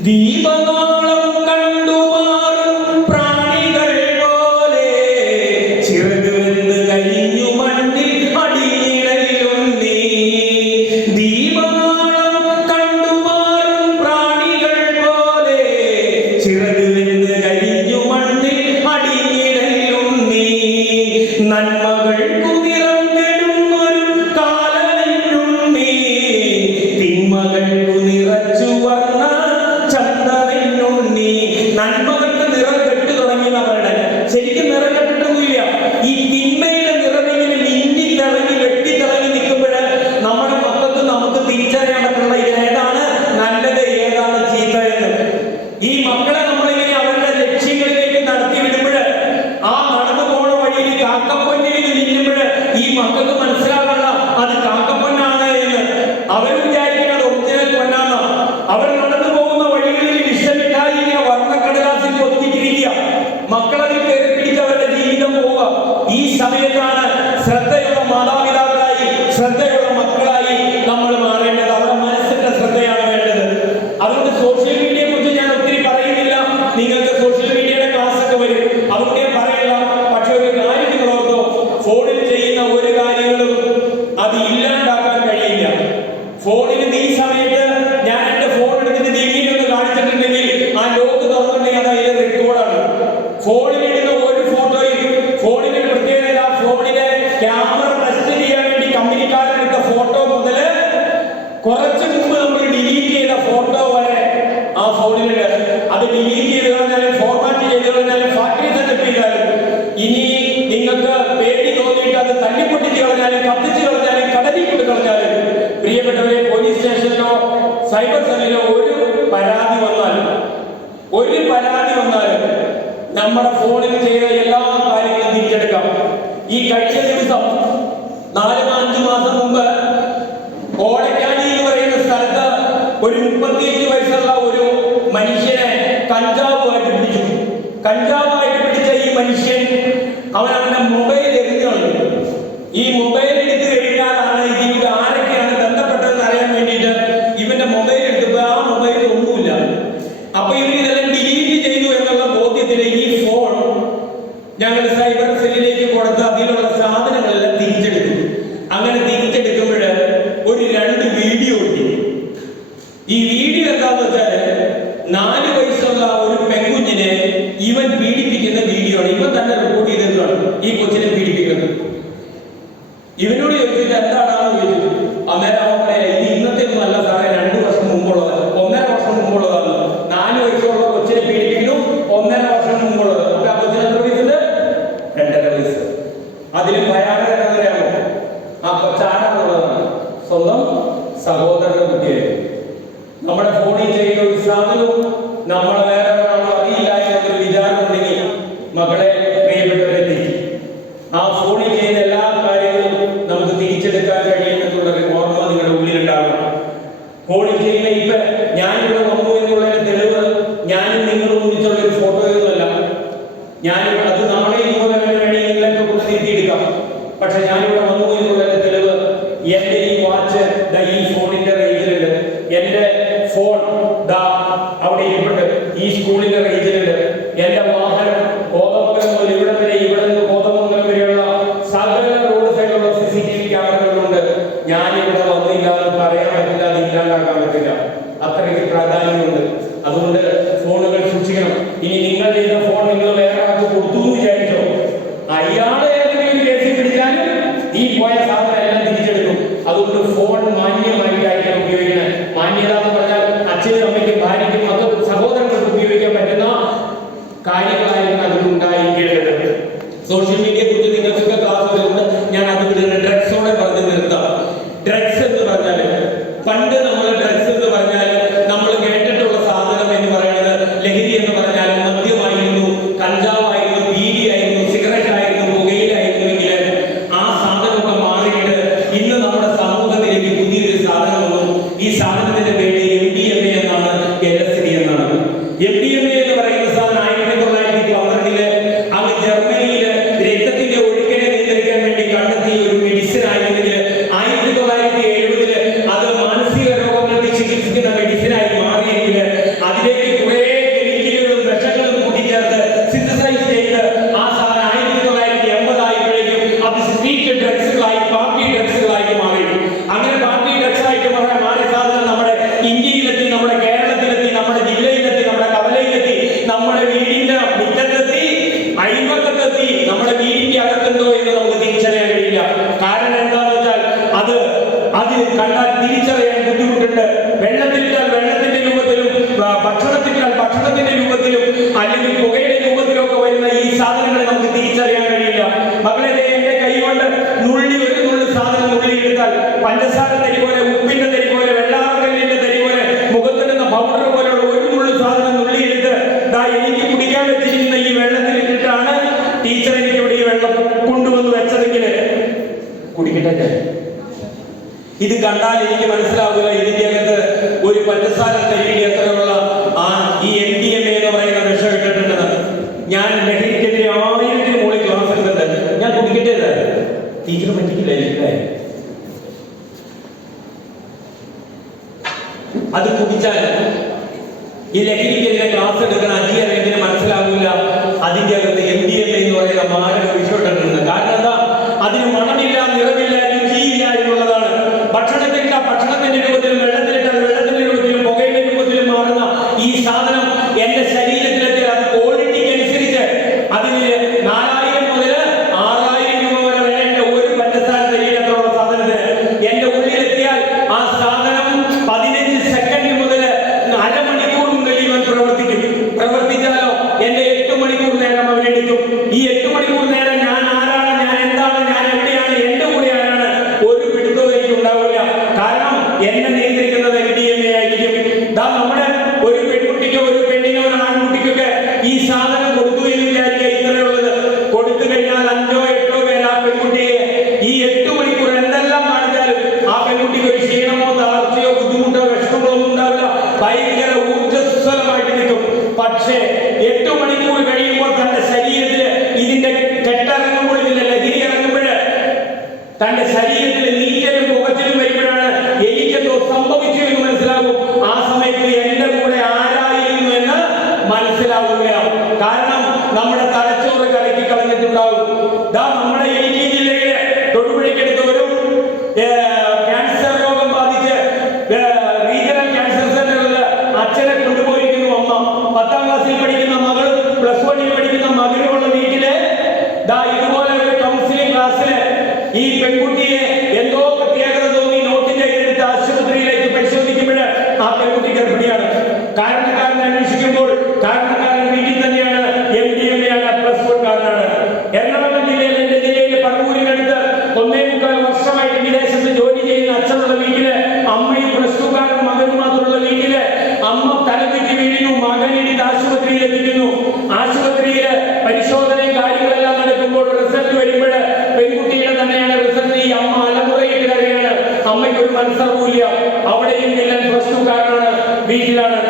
ദീപനാളം കണ്ടുമാറും പ്രാണികൾ പോലെ ചിറകുവെന്ന് കഴിഞ്ഞു മണ്ണിൽ അടിയിടലുണ്ടീ. ദീപനാളം കണ്ടുമാറും പ്രാണികൾ പോലെ ചിറകുവെന്ന് കഴിഞ്ഞു മണ്ണിൽ അടിയിടലുണ്ടീ, നന്മകൾക്കു നിറം കെടുന്നൊരു കാലമെന്നുണ്ടീ, തിന്മകൾക്കു നിറച്ചു വർണ്ണ ചന്തമെന്നുണ്ടീ. നന്മകൾക്ക് നിറം കെട്ടു തുടങ്ങിയവരുടെ ശരിക്കും നിറം കെട്ടിട്ടൊന്നുമില്ല. ഈ തിന്മയുടെ നിറമിങ്ങനെ മിന്നി തിളങ്ങി വെട്ടി തിളങ്ങി നിൽക്കുമ്പോൾ നമ്മുടെ മക്കൾക്ക് നമുക്ക് തിരിച്ചറിയാൻ പറ്റുള്ള ഏതാണ് നല്ലത് ഏതാണ് ചീത്ത എന്ന്. ഈ മക്കളെ നമ്മളിങ്ങനെ അവരുടെ ലക്ഷ്യങ്ങളിലേക്ക് നടത്തി വിടുമ്പോൾ ആ നടന്നു പോണ വഴിയിൽ കാക്കപ്പൊന്നിൽ നിൽക്കുമ്പോൾ ഈ മക്കൾക്ക് മനസ്സിലാകണ്ട അത് കാക്കപ്പൊന്നാണ് എന്ന്. അവർ വിചാരിക്കുന്നത് ഒറിജിനൽ പൊന്നാണ്. അവർ നടന്നു പോകുന്ന വഴികളിൽ വിഷമിട്ടായി വർണ്ണക്കടലാസിൽ ഒതുക്കിയിരിക്കുക. മക്കളതിൽ കയറി പിടിച്ച് അവരുടെ ജീവിതം പോവുക. ഈ സമയത്താണ് ശ്രദ്ധയുള്ള മാതാപിതാക്കളായി ശ്രദ്ധയുള്ള മക്കളായി നമ്മൾ മാറേണ്ടത്. അവരുടെ മനസ്സിന്റെ ശ്രദ്ധയാണ് വേണ്ടത്. അതുകൊണ്ട് സോഷ്യൽ മീഡിയയെ കുറിച്ച് ഞാൻ ഒത്തിരി പറയുന്നില്ല. നിങ്ങൾക്ക് സോഷ്യൽ മീഡിയയുടെ ക്ലാസ് ഒക്കെ വരും, അതുകൊണ്ട് ഞാൻ പറയില്ല. പക്ഷെ ഒരു കാര്യം നിങ്ങൾ ഓർത്തോ, ഫോണിൽ ചെയ്യുന്ന ഒരു കാര്യങ്ങളും അത് ഇല്ലാണ്ടാക്കാൻ കഴിയില്ല. ഫോണിന് ഈ സമയത്ത് ഞാൻ എന്റെ ഫോൺ എടുത്തിട്ട് നീങ്ങിയൊന്ന് കാണിച്ചിട്ടുണ്ടെങ്കിൽ ആ ലോക്ക് തുറന്നിട്ടുണ്ടെങ്കിൽ അത് അതിലെ റെക്കോർഡാണ്. ഫോണിലിടുന്ന ഒരു ഫോട്ടോയും ഫോണിന് പ്രത്യേകത, ഫോണിലെ ക്യാമറ ടെസ്റ്റ് ചെയ്യാൻ വേണ്ടി കമ്പനിക്കാരെടുത്ത ഫോട്ടോ മുതൽ കുറച്ച് മുമ്പ് നമ്മൾ ഡിലീറ്റ് ചെയ്ത ഫോട്ടോ വരെ ആ ഫോണിലുണ്ട്. അത് ഡിലീറ്റ് ചെയ്ത് കളഞ്ഞാലും ഫോർമാറ്റ് ചെയ്ത് കളഞ്ഞാലും ഫാക്ടറി സെറ്റപ്പ് ചെയ്താലും ഇനി നിങ്ങൾക്ക് പേടി തോന്നിയിട്ട് അത് തല്ലിപ്പൊട്ടിച്ച് കളഞ്ഞാലും കത്തിച്ച് കളഞ്ഞാലും കടലിൽ കൊണ്ട് കളഞ്ഞാലും പ്രിയപ്പെട്ടവരെ, പോലീസ് സ്റ്റേഷനിലോ സൈബർ സെല്ലിലോ ഒരു പരാതി വന്നാലും നമ്മുടെ ഫോണിൽ ചെയ്ത എല്ലാ കാര്യങ്ങളും തിരിച്ചെടുക്കാം. ഈ കഴിഞ്ഞ ദിവസം 4-5 മാസം മുമ്പ് ഓടക്കാടി എന്ന് പറയുന്ന സ്ഥലത്ത് ഒരു 35 വയസ്സുള്ള ഒരു മനുഷ്യനെ കഞ്ചാവുമായിട്ട് പിടിച്ചു. കഞ്ചാവുമായിട്ട് പിടിച്ച ഈ മനുഷ്യൻ അവന്റെ മൊബൈൽ എറിഞ്ഞു കളഞ്ഞു. ഈ മൊബൈൽ എടുത്തു കഴിഞ്ഞാലാണ് ഇതിന്റെ ആരൊക്കെയാണ് ബന്ധപ്പെട്ടതെന്ന് അറിയാൻ വേണ്ടിയിട്ട് ഇവന്റെ മൊബൈൽ എടുത്തപ്പോൾ ആ മൊബൈൽ ഒന്നുമില്ല. അപ്പൊ ഇവർ ഇതെല്ലാം ഡിലീറ്റ് ചെയ്തു എന്നുള്ള ബോധ്യത്തിൽ ഈ ഫോൺ ഞങ്ങൾ സൈബർ സെല്ലിലേക്ക് കൊടുത്ത് അതിലുള്ള സാധനങ്ങളെല്ലാം തിരിച്ചെടുക്കും. അങ്ങനെ തിരിച്ചെടുക്കുമ്പോൾ ഒരു 2 വീഡിയോ ഉണ്ട്. ഈ വീഡിയോ എന്താന്ന് വെച്ചാല് 4 വയസ്സുള്ള ഒരു പെൺകുഞ്ഞിനെ ഇവൻ പീഡിപ്പിക്കുന്ന വീഡിയോ ആണ്. ഇവൻ തന്നെ റിപ്പോർട്ട് ചെയ്തതാണ് ഈ കൊച്ചിനെ പീഡിപ്പിക്കുന്നത്. ഇവനോട് ചോദിച്ചിട്ട് എന്താണെന്ന് ചോദിച്ചു. അന്നേരം അവൻ പറയാ, ഇത് ഇന്നത്തെ ഒന്നും അല്ല സാറേ, 2 വർഷം മുമ്പുള്ളത്, 1.5 വർഷം മുമ്പുള്ളതാണ്. 4 വയസ്സുള്ള കൊച്ചിനെ പീഡിപ്പിക്കുന്നു, 1.5 വർഷം മുമ്പുള്ളത്. നമുക്ക് ആ കൊച്ചിന് എത്ര വയസ്സുണ്ട്? 2.5 വയസ്സ്. അതിൽ ഭയാനകരമോ? ആ മക്കളെ, പ്രിയപ്പെട്ടവരെ, തെറ്റി. ആ ഫോണിൽ ചെയ്യുന്ന എല്ലാ കാര്യങ്ങളും നമുക്ക് തിരിച്ചെടുക്കാൻ കഴിയുമെന്നുള്ളൊരു ഓർമ്മ നിങ്ങളുടെ ഉള്ളിലുണ്ടാവണം. ഫോണിൽ ചെയ്യുന്ന ഇപ്പൊ ഞാനിവിടെ വന്നു എന്നുള്ളതിന്റെ തെളിവ് ഞാനും നിങ്ങളും ഒന്നിച്ചുള്ള ഒരു ഫോട്ടോയൊന്നുമല്ല. ഞാനിവിടെ അത് നാളെ ഇതുപോലെ തന്നെ വേണമെങ്കിൽ നിങ്ങളൊക്കെ കൊണ്ട് തിരിച്ചെടുക്കാം. പക്ഷെ ഞാനിവിടെ വന്നു എന്നുള്ളതിന്റെ തെളിവ് എന്റെ ഈ വാച്ച് ഈ ഫോണിന്റെ റേഞ്ചിലുണ്ട്, എന്റെ ഫോൺ അവിടെ ഇരിപ്പുണ്ട്, ഈ സ്കൂളിന്റെ റേഞ്ചിലുണ്ട്, എന്റെ വാഹനം കോതമംഗലം മുതൽ ഇവിടെ വരെ, ഇവിടെ നിന്ന് കോതമംഗലം വരെയുള്ള സകല റോഡ് സൈഡിലുള്ള CCTV ക്യാമറകളുണ്ട്. ഞാനിവിടെ വന്നില്ല എന്ന് പറയാൻ പറ്റില്ല, അത് ഇല്ലാണ്ടാക്കാൻ പറ്റില്ല. അത്രയ്ക്ക് പ്രാധാന്യമുണ്ട്. അതുകൊണ്ട് ഫോണുകൾ സൂക്ഷിക്കണം. ഇനി നിങ്ങൾ ചെയ്ത ഫോൺ നിങ്ങൾ വേറെ ആൾക്ക് കൊടുത്തു എന്ന് വിചാരിച്ചോ, അയാളെ ഏതെങ്കിലും കേസിൽ പിടിച്ചാലും ഈ പോയ സാധനം എല്ലാം തിരിച്ചെടുക്കും. അതുകൊണ്ട് ഫോൺ മാന്യമായിട്ടായിരിക്കണം ഉപയോഗിക്കണം. മാന്യത എന്ന് പറഞ്ഞാൽ അച്ഛനും അമ്മയ്ക്കും ഭാര്യയ്ക്കും മക്കൾക്കും സഹോദരങ്ങൾക്ക് ഉപയോഗിക്കാൻ പറ്റുന്ന കാര്യങ്ങളായിരിക്കും അതിലുണ്ടായിരിക്കേണ്ടത്. സോഷ്യൽ മീഡിയയെ കുറിച്ച് നിങ്ങൾക്കൊക്കെ ക്ലാസ് വരുന്നത് ഞാൻ അത് വിടുന്നത് ഡ്രഗ്സോടെ പറഞ്ഞ് നിർത്താം. ഡ്രഗ്സ് എന്ന് പറഞ്ഞാൽ പണ്ട് നമ്മൾ ഡ്രഗ്സ് എന്ന് പറഞ്ഞാൽ നമ്മൾ കേട്ടിട്ടുള്ള സാധനം എന്ന് പറയുന്നത് ലഹരി എന്ന് പറഞ്ഞാൽ മദ്യമായിരുന്നു, കഞ്ചാവായിരുന്നു, ബീഡിയായിരുന്നു, സിഗരറ്റ് ആയിരുന്നു, പുകയിലായിരുന്നുവെങ്കിൽ ആ സാധനമൊക്കെ മാറിയിട്ട് ഇന്ന് നമ്മുടെ സമൂഹത്തിലേക്ക് പുതിയൊരു സാധനം വന്നു. ഈ സാധനത്തിന്റെ പേര് MDMA എന്നാണ്, LSD എന്നാണ്. MDMA എന്ന് പറയുന്ന സാധനം 1912 അങ്ങ് ജർമ്മനിയില് രക്തത്തിന്റെ ഒഴുക്കിനെ നിയന്ത്രിക്കാൻ വേണ്ടി കണ്ടെത്തിയ ഒരു മെഡിസിൻ ആയിരുന്നെങ്കിൽ 1970 അത് മാനസിക രോഗങ്ങൾക്ക് ചികിത്സിക്കുന്ന മെഡിസിനായി മാറിയെങ്കിൽ അതിലേക്ക് കുറെ കെമിക്കലുകളും വിഷങ്ങളും കൂട്ടിച്ചേർത്ത് സിന്തസൈസ് ചെയ്ത് ആ സാധനം 1980 ആയപ്പോഴേക്കും അത് സ്ട്രീറ്റ് ഡ്രഗ്സുകളായി, പാർട്ടി ഡ്രഗ്സുകളായി മാറി. അങ്ങനെ പാർട്ടി ഡ്രഗ്സ് ആയിട്ട് മാറിയ സാധനം നമ്മുടെ ഇന്ത്യയിലെത്തി, നമ്മുടെ കേരളത്തിലെത്തി, നമ്മുടെ ജില്ലയിലെത്തി, നമ്മുടെ കവലയിലെത്തി, നമ്മുടെ വീടിന്റെ മുറ്റത്തെത്തി, അഴിമക്കത്തെത്തി. നമ്മുടെ വീടിന്റെ അകത്തുണ്ടോ എന്ന് നമുക്ക് തിരിച്ചറിയാൻ കഴിയില്ല. കാരണം എന്താണെന്ന് വെച്ചാൽ അത് കണ്ടാൽ തിരിച്ചറിയാൻ ബുദ്ധിമുട്ടുണ്ട്. വെള്ളത്തിലിട്ടാൽ വെള്ളത്തിന്റെ രൂപത്തിലും, ഭക്ഷണത്തിലിട്ടാൽ ഭക്ഷണത്തിന്റെ രൂപത്തിലും, അല്ലെങ്കിൽ പുകയുടെ രൂപത്തിലും ഒക്കെ വരുന്ന ഈ സാധനങ്ങളെ നമുക്ക് തിരിച്ചറിയാൻ കഴിയില്ല. മകളെ, എന്റെ കൈ കൊണ്ട് ഒരു നുള്ളി സാധനം നുള്ളിയെടുത്താൽ പഞ്ചസാര തരി പോലെ, ഉപ്പിന്റെ തരി പോലെ, വെള്ളാർക്കല്ലിന്റെ തരി പോലെ, മുഖത്തിടുന്ന പൗഡർ പോലെയുള്ള ഒരു നുള്ളി സാധനം നുള്ളിയെടുത്ത് എനിക്ക് കുടിക്കാൻ വെച്ചിരിക്കുന്ന ഈ വെള്ളത്തിലിട്ടിട്ടാണ് ടീച്ചർ എനിക്ക് ഇവിടെ ഈ വെള്ളം കൊണ്ടുവന്ന് വെച്ചതെങ്കിൽ കുടിക്കട്ടെ. ഇത് കണ്ടാൽ എനിക്ക് മനസ്സിലാവുക ഇതിന്റെ അകത്ത് ഒരു പഞ്ചസാര തരിയിൽ എത്രയുള്ള ഈ MDMA എന്ന് പറയുന്ന വിഷം ഇട്ടിട്ടുണ്ടെന്ന്. ഞാൻ ലഹരിക്കെതിരെ 1000 മുകളിൽ ക്ലാസ് എടുത്തിട്ടുണ്ട്. ഞാൻ കുടിക്കട്ടെ, ടീച്ചർ പറ്റിക്കില്ല. അത് കുടിച്ചാൽ ഈ ലഹരിക്കെതിരെ ക്ലാസ് എടുക്കുന്ന അധികാരിക്ക് മനസ്സിലാവില്ല അതിന്റെ അകത്ത് MDMA എന്ന് പറയുന്ന മാരക വിഷം ഇട്ടിട്ടുണ്ട്. കാരണം എന്താ? അതിന് മണമില്ല, നിറമില്ല, രുചിയില്ല എന്നുള്ളതാണ്. ഭക്ഷണത്തിന്റെ രൂപത്തിലും, വെള്ളത്തിലിട്ടാൽ വെള്ളത്തിന്റെ രൂപത്തിലും, പുകയുടെ രൂപത്തിലും മാറുന്ന ഈ സാധനം എന്റെ ശരീരത്തിലെത്തി അത് ക്വാളിറ്റിക്ക് അനുസരിച്ച് അതിന് 4000 മുതൽ 6000 രൂപ വരെ വിലയുണ്ട്. ഒരു പഞ്ചസാര ശരീരത്തിലുള്ള സാധനത്തിന് എന്റെ ഉള്ളിലെത്തിയാൽ ആ സാധനം 15 സെക്കൻഡ് മുതൽ അരമണിക്കൂറും കഴിയുവാൻ പ്രവർത്തിച്ചാലോ എന്റെ 8 മണിക്കൂർ നേരം അവരെടുക്കും. ഈ 8 മണിക്കൂർ നേരം ഞാൻ ആരാണ്, ഞാൻ എന്താണ്, ഞാൻ എവിടെയാണ്, എന്റെ കൂടെ ആരാണ്, ഒരു പിടുത്തവും എനിക്ക് ഉണ്ടാവില്ല. കാരണം എന്നെ നിയന്ത്രിക്കുന്നത് MDMA ആയിരിക്കും. നമ്മുടെ ഒരു പെൺകുട്ടിക്കോ, ഒരു പെണ്ണിനോ, ഒരു ആൺകുട്ടിക്കൊക്കെ ഈ സാധനം കൊടുത്തു എന്ന് വിചാരിക്കുക. ഇത്രയുള്ളത് കൊടുത്തു കഴിഞ്ഞാൽ 5ഓ 8ഓ പേര് ആ പെൺകുട്ടിയെ ഈ 8 മണിക്കൂർ എന്തെല്ലാം കാണിച്ചാലും ആ പെൺകുട്ടിക്ക് ഒരു ക്ഷീണമോ, തളർച്ചയോ, ബുദ്ധിമുട്ടോ, വിഷമങ്ങളോ ഒന്നും ഉണ്ടാവില്ല. ഭയങ്കര ഊർജ്ജസ്വലമായിട്ട് നിൽക്കും. പക്ഷേ 8 മണിക്കൂർ കഴിയുമ്പോൾ തന്റെ ശരീരത്തിൽ ഇതിന്റെ കെട്ടിറങ്ങുമ്പോൾ, ഇതിന്റെ ലഹരി ഇറങ്ങുമ്പോൾ തന്റെ ശരീരത്തിൽ നീറ്റലും പുകച്ചിലും വരുമ്പോഴാണ് എനിക്കെന്തോ സംഭവിച്ചു എന്ന് മനസ്സിലാകും. ആ സമയത്ത് എന്റെ കൂടെ ആരായിരുന്നു എന്ന് മനസ്സിലാവുകയാണ്. കാരണം നമ്മുടെ തലച്ചോറ് കലക്കി കളഞ്ഞിട്ടുണ്ടാവും. നമ്മുടെ ഇടുക്കി ജില്ലയിലെ തൊടുപുഴയ്ക്കടുത്ത് ഒരു ക്യാൻസർ രോഗം ബാധിച്ച് റീജിയണൽ ക്യാൻസർ സെന്ററിൽ അച്ഛനെ കൊണ്ടുപോയിരിക്കുന്നു അമ്മ. 10ാം ക്ലാസ്സിൽ പഠിക്കുന്ന മകളും +1 പഠിക്കുന്ന മകനുമുള്ള വീട്ടില് ഇതുപോലെ ഒരു കൗൺസിലിംഗ് ക്ലാസ്സില് ഈ പെൺകുട്ടിയെ എന്തോ പ്രത്യേകത തോന്നി നോട്ടിന്റെ എടുത്ത് ആശുപത്രിയിലേക്ക് പരിശോധിക്കുമ്പോൾ ആ പെൺകുട്ടി ഗർഭിണിയാണ്. കാരണക്കാരൻ അന്വേഷിക്കുമ്പോൾ കാരണക്കാരൻ വീട്ടിൽ തന്നെയാണ്, MDMA ആണ്, +1 കാരനാണ്. എറണാകുളം ജില്ലയിൽ, എന്റെ ജില്ലയിൽ പറവൂരിനടുത്ത് 1.25 വർഷമായിട്ട് വിദേശത്ത് ജോലി ചെയ്യുന്ന അച്ഛനുള്ള വീട്ടില് അമ്മയും +2 കാരൻ മകനും മാത്രമുള്ള വീട്ടില് അമ്മ തലചുറ്റി വീഴുന്നു. മകൻ ആശുപത്രിയിൽ എത്തിക്കുന്നു. ആശുപത്രിയിൽ പരിശോധനയും കാര്യങ്ങളെല്ലാം നടക്കുമ്പോൾ റിസൾട്ട് വരുമ്പോൾ പെൺകുട്ടിയുടെ തന്നെയാണ് റിസൾട്ട്. ഈ അമ്മ അലമുറയിട്ട് കയറിയാണ്, അമ്മയ്ക്ക് ഒരു മനസ്സറിവില്ല. അവിടെയും വില്ലൻ പ്ലസ് ടു കാരനാണ്, വീട്ടിലാണ്.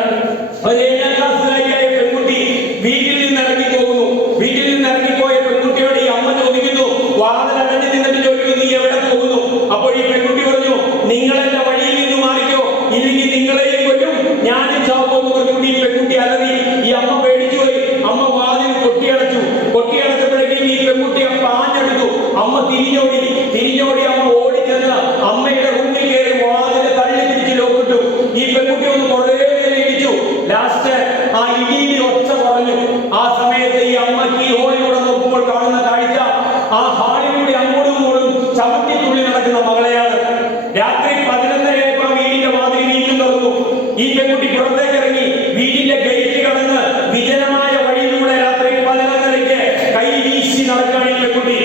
ഒരു 7ാം ക്ലാസ്സുകാരിയായ പെൺകുട്ടി വീട്ടിൽ നിന്ന് ഇറങ്ങിപ്പോകുന്നു. വീട്ടിൽ നിന്ന് ഇറങ്ങിപ്പോയ പെൺകുട്ടിയോട് ഈ അമ്മ ചോദിക്കുന്നു, വാതിലടഞ്ഞ് നിന്നിട്ട് ചോദിക്കുന്നു, നീ എവിടെ പോകുന്നു? അപ്പോൾ ഈ പെൺകുട്ടി പറഞ്ഞു, നിങ്ങളെന്റെ വഴിയിൽ നിന്ന് മാറിക്കോ, ഇല്ലെങ്കിൽ നിങ്ങളെയും കൊല്ലും, ഞാനും ചാവുമെന്ന് പറഞ്ഞുകൊണ്ട് ഈ പെൺകുട്ടി അലറി. ഈ അമ്മ പേടിച്ചു പോയി. അമ്മ വാതിൽ കൊട്ടിയടച്ചു. കൊട്ടിയടച്ചപ്പോഴേക്കും ഈ പെൺകുട്ടി പാഞ്ഞെടുത്തു. അമ്മ തിരിഞ്ഞോടി അമ്മ ഓടിച്ചെന്ന് അമ്മയുടെ റൂമിൽ കയറി വാതില് തള്ളി പിടിച്ച് ലോക്കിട്ടു. ഈ പെൺകുട്ടി ഒന്ന് കുറേ നേരം ഇടിച്ചു. ലാസ്റ്റ് ആ ഇടിയിൽ ഒച്ച കുറഞ്ഞു. ആ സമയത്ത് ഈ അമ്മയ്ക്ക് ഈ ഹോളിലൂടെ നോക്കുമ്പോൾ കാണുന്ന കാഴ്ച, ആ ഹാളിലൂടെ അങ്ങോട്ടും ഇങ്ങോട്ടും ചവിട്ടി തുള്ളി നടക്കുന്ന മകളെയാണ്. രാത്രി 11:30 വീടിന്റെ വാതിൽ വീണ്ടും തുറന്നു. ഈ പെൺകുട്ടി പുറത്തേക്ക് ഇറങ്ങി. വീടിന്റെ ഗേറ്റ് കടന്ന് വിജനമായ വഴിയിലൂടെ രാത്രി 11:30 കൈ വീശി നടക്കുകയാണ് ഈ പെൺകുട്ടി.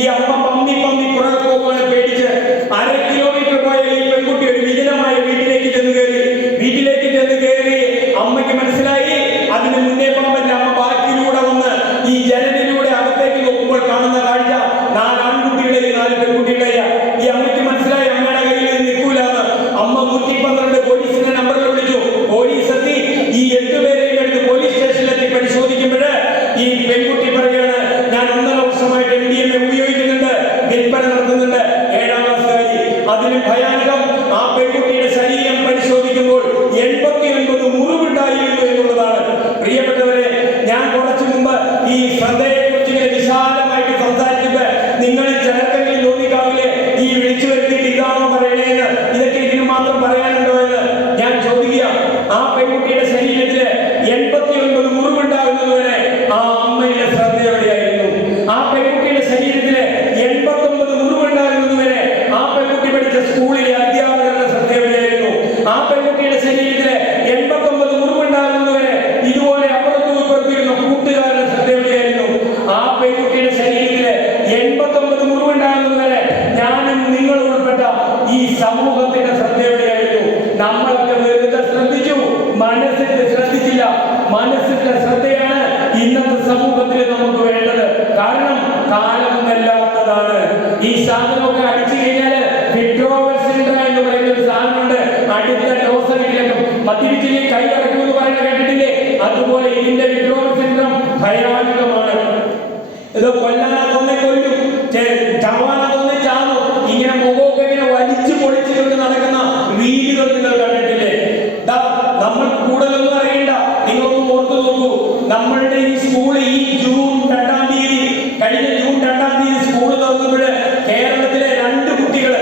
ഈ അമ്മ പന്നി പുറകെ പോകുവാൻ പേടിച്ച് 1/2 കിലോമീറ്റർ പോയ ഈ പെൺകുട്ടി ഒരു വിജനമായ വീട്ടിലേക്ക് ചെന്ന് കയറി. അമ്മയ്ക്ക് മനസ്സിലായി അതിന് മുന്നേ പോകാൻ. അമ്മ ബാക്കിലൂടെ വന്ന് ഈ ജനലിലൂടെ അകത്തേക്ക് നോക്കുമ്പോൾ കാണുന്ന കാഴ്ച 4 ആൺകുട്ടികളുടെയും 4 പെൺകുട്ടികളുടെയും. ഈ അമ്മയ്ക്ക് മനസ്സിലായി അമ്മയുടെ കയ്യിൽ നിൽക്കൂലെന്ന്. അമ്മ 112 പോലീസിന്റെ നമ്പറിൽ വിളിച്ചു. പോലീസ് എത്തി. ഈ 8 പേരെയും എടുത്ത് പോലീസ് സ്റ്റേഷനിലെത്തി പരിശോധിക്കുമ്പോൾ ഈ പെൺകുട്ടി പറയുകയാണ്, ഞാൻ 1.5 വർഷമായിട്ട് MDMA ഉപയോഗിക്കുന്നുണ്ട്, വിൽപ്പന നടത്തുന്നുണ്ട്. 7ാം ക്ലാസ്സുകാരി. അതിന് ഭയാനകം, ആ പെൺകുട്ടിയുടെ ശരീരം പരിശോധിക്കുമ്പോൾ 89 മുറിവുണ്ടായിരുന്നു എന്നുള്ളതാണ്. പ്രിയപ്പെട്ടവരെ, ഞാൻ കുറച്ചു മുമ്പ് ഈ ശ്രദ്ധയെക്കുറിച്ച് ഇങ്ങനെ വിശാലമായിട്ട് സംസാരിച്ചത് നിങ്ങളിൽ ചിലർക്കെങ്കിലും തോന്നിക്കാവില്ലേ, ഈ വിളിച്ചു വരുത്തിയിട്ട് ഇതാണോ പറയണേന്ന്, ഇതൊക്കെ ഇതിന് മാത്രം പറയാനുണ്ടോ എന്ന് ഞാൻ ചോദിക്കുക. ആ പെൺകുട്ടിയുടെ ശരീരത്തില് 89 മുറിവുണ്ടാകുന്നതുവരെ ആ അമ്മയുടെ ശ്രദ്ധ എവിടെയായിരുന്നു? ആ പെൺകുട്ടിയുടെ ശരീരത്തില് 89 മുറിവുണ്ടാകുന്നതുവരെ ആ പെൺകുട്ടി പഠിച്ച സ്കൂളിലെ അധ്യാപകരുടെ ശ്രദ്ധ എവിടെയായിരുന്നു? ആ പെൺകുട്ടിയുടെ ശരീരത്തില് 89 മുറിവുണ്ടാകുന്നതുവരെ ഇതുപോലെ അപ്പുറത്തും ഇപ്പുറത്തിരുന്ന കൂട്ടുകാരുടെ ശ്രദ്ധ എവിടെയായിരുന്നു? ആ പെൺകുട്ടിയുടെ ശരീരത്തില് 89 മുറിവുണ്ടാകുന്നതുവരെ ഞാനും നിങ്ങൾ ഉൾപ്പെട്ട ഈ സമൂഹത്തിന്റെ ശ്രദ്ധ എവിടെയായിരുന്നു? നമ്മളൊക്കെ വെറുതെ ശ്രദ്ധിച്ചു, മനസ്സിന്റെ ശ്രദ്ധിച്ചില്ല. മനസ്സിന്റെ ശ്രദ്ധയാണ് ഇന്നത്തെ സമൂഹത്തിൽ നമുക്ക് വേണ്ടത്. കാരണം കാലം വല്ലാത്തതാണ്. ഈ സാധനമൊക്കെ അടിച്ചു കഴിഞ്ഞാല് വിഡ്രോവൽ സിൻഡ്രോം എന്ന് പറയുന്ന ഒരു സാധനമുണ്ട്. അടുത്ത ഡോസിലേക്ക് മദ്യപിച്ചില്ലേ കൈ അടക്കും എന്ന് പറയുന്നത് കേട്ടിട്ടില്ലേ? അതുപോലെ ഇതിന്റെ വിഡ്രോവൽ സിൻഡ്രോം ഭയാനകമാണ്. ഇത് കൊല്ലാനാത്തോന്നെ കൊല്ലും, ചാവാനാത്തോന്നെ ചാവും. ഇങ്ങനെ മുഖമൊക്കെ ഇങ്ങനെ വലിച്ചു പൊളിച്ചുകൊണ്ട് നടക്കുന്ന വീടുകൾ നിങ്ങൾ കണ്ടിട്ടില്ലേ? നമ്മൾ കൂടുതലൊന്നും അറിയണ്ട, നിങ്ങളൊന്നും ഓർത്തു നോക്കൂ. നമ്മളുടെ ഈ സ്കൂൾ ഈ കഴിഞ്ഞ ജൂൺ 2-ാം തീയതി സ്കൂൾ തുറന്നപ്പോൾ കേരളത്തിലെ 2 കുട്ടികൾ,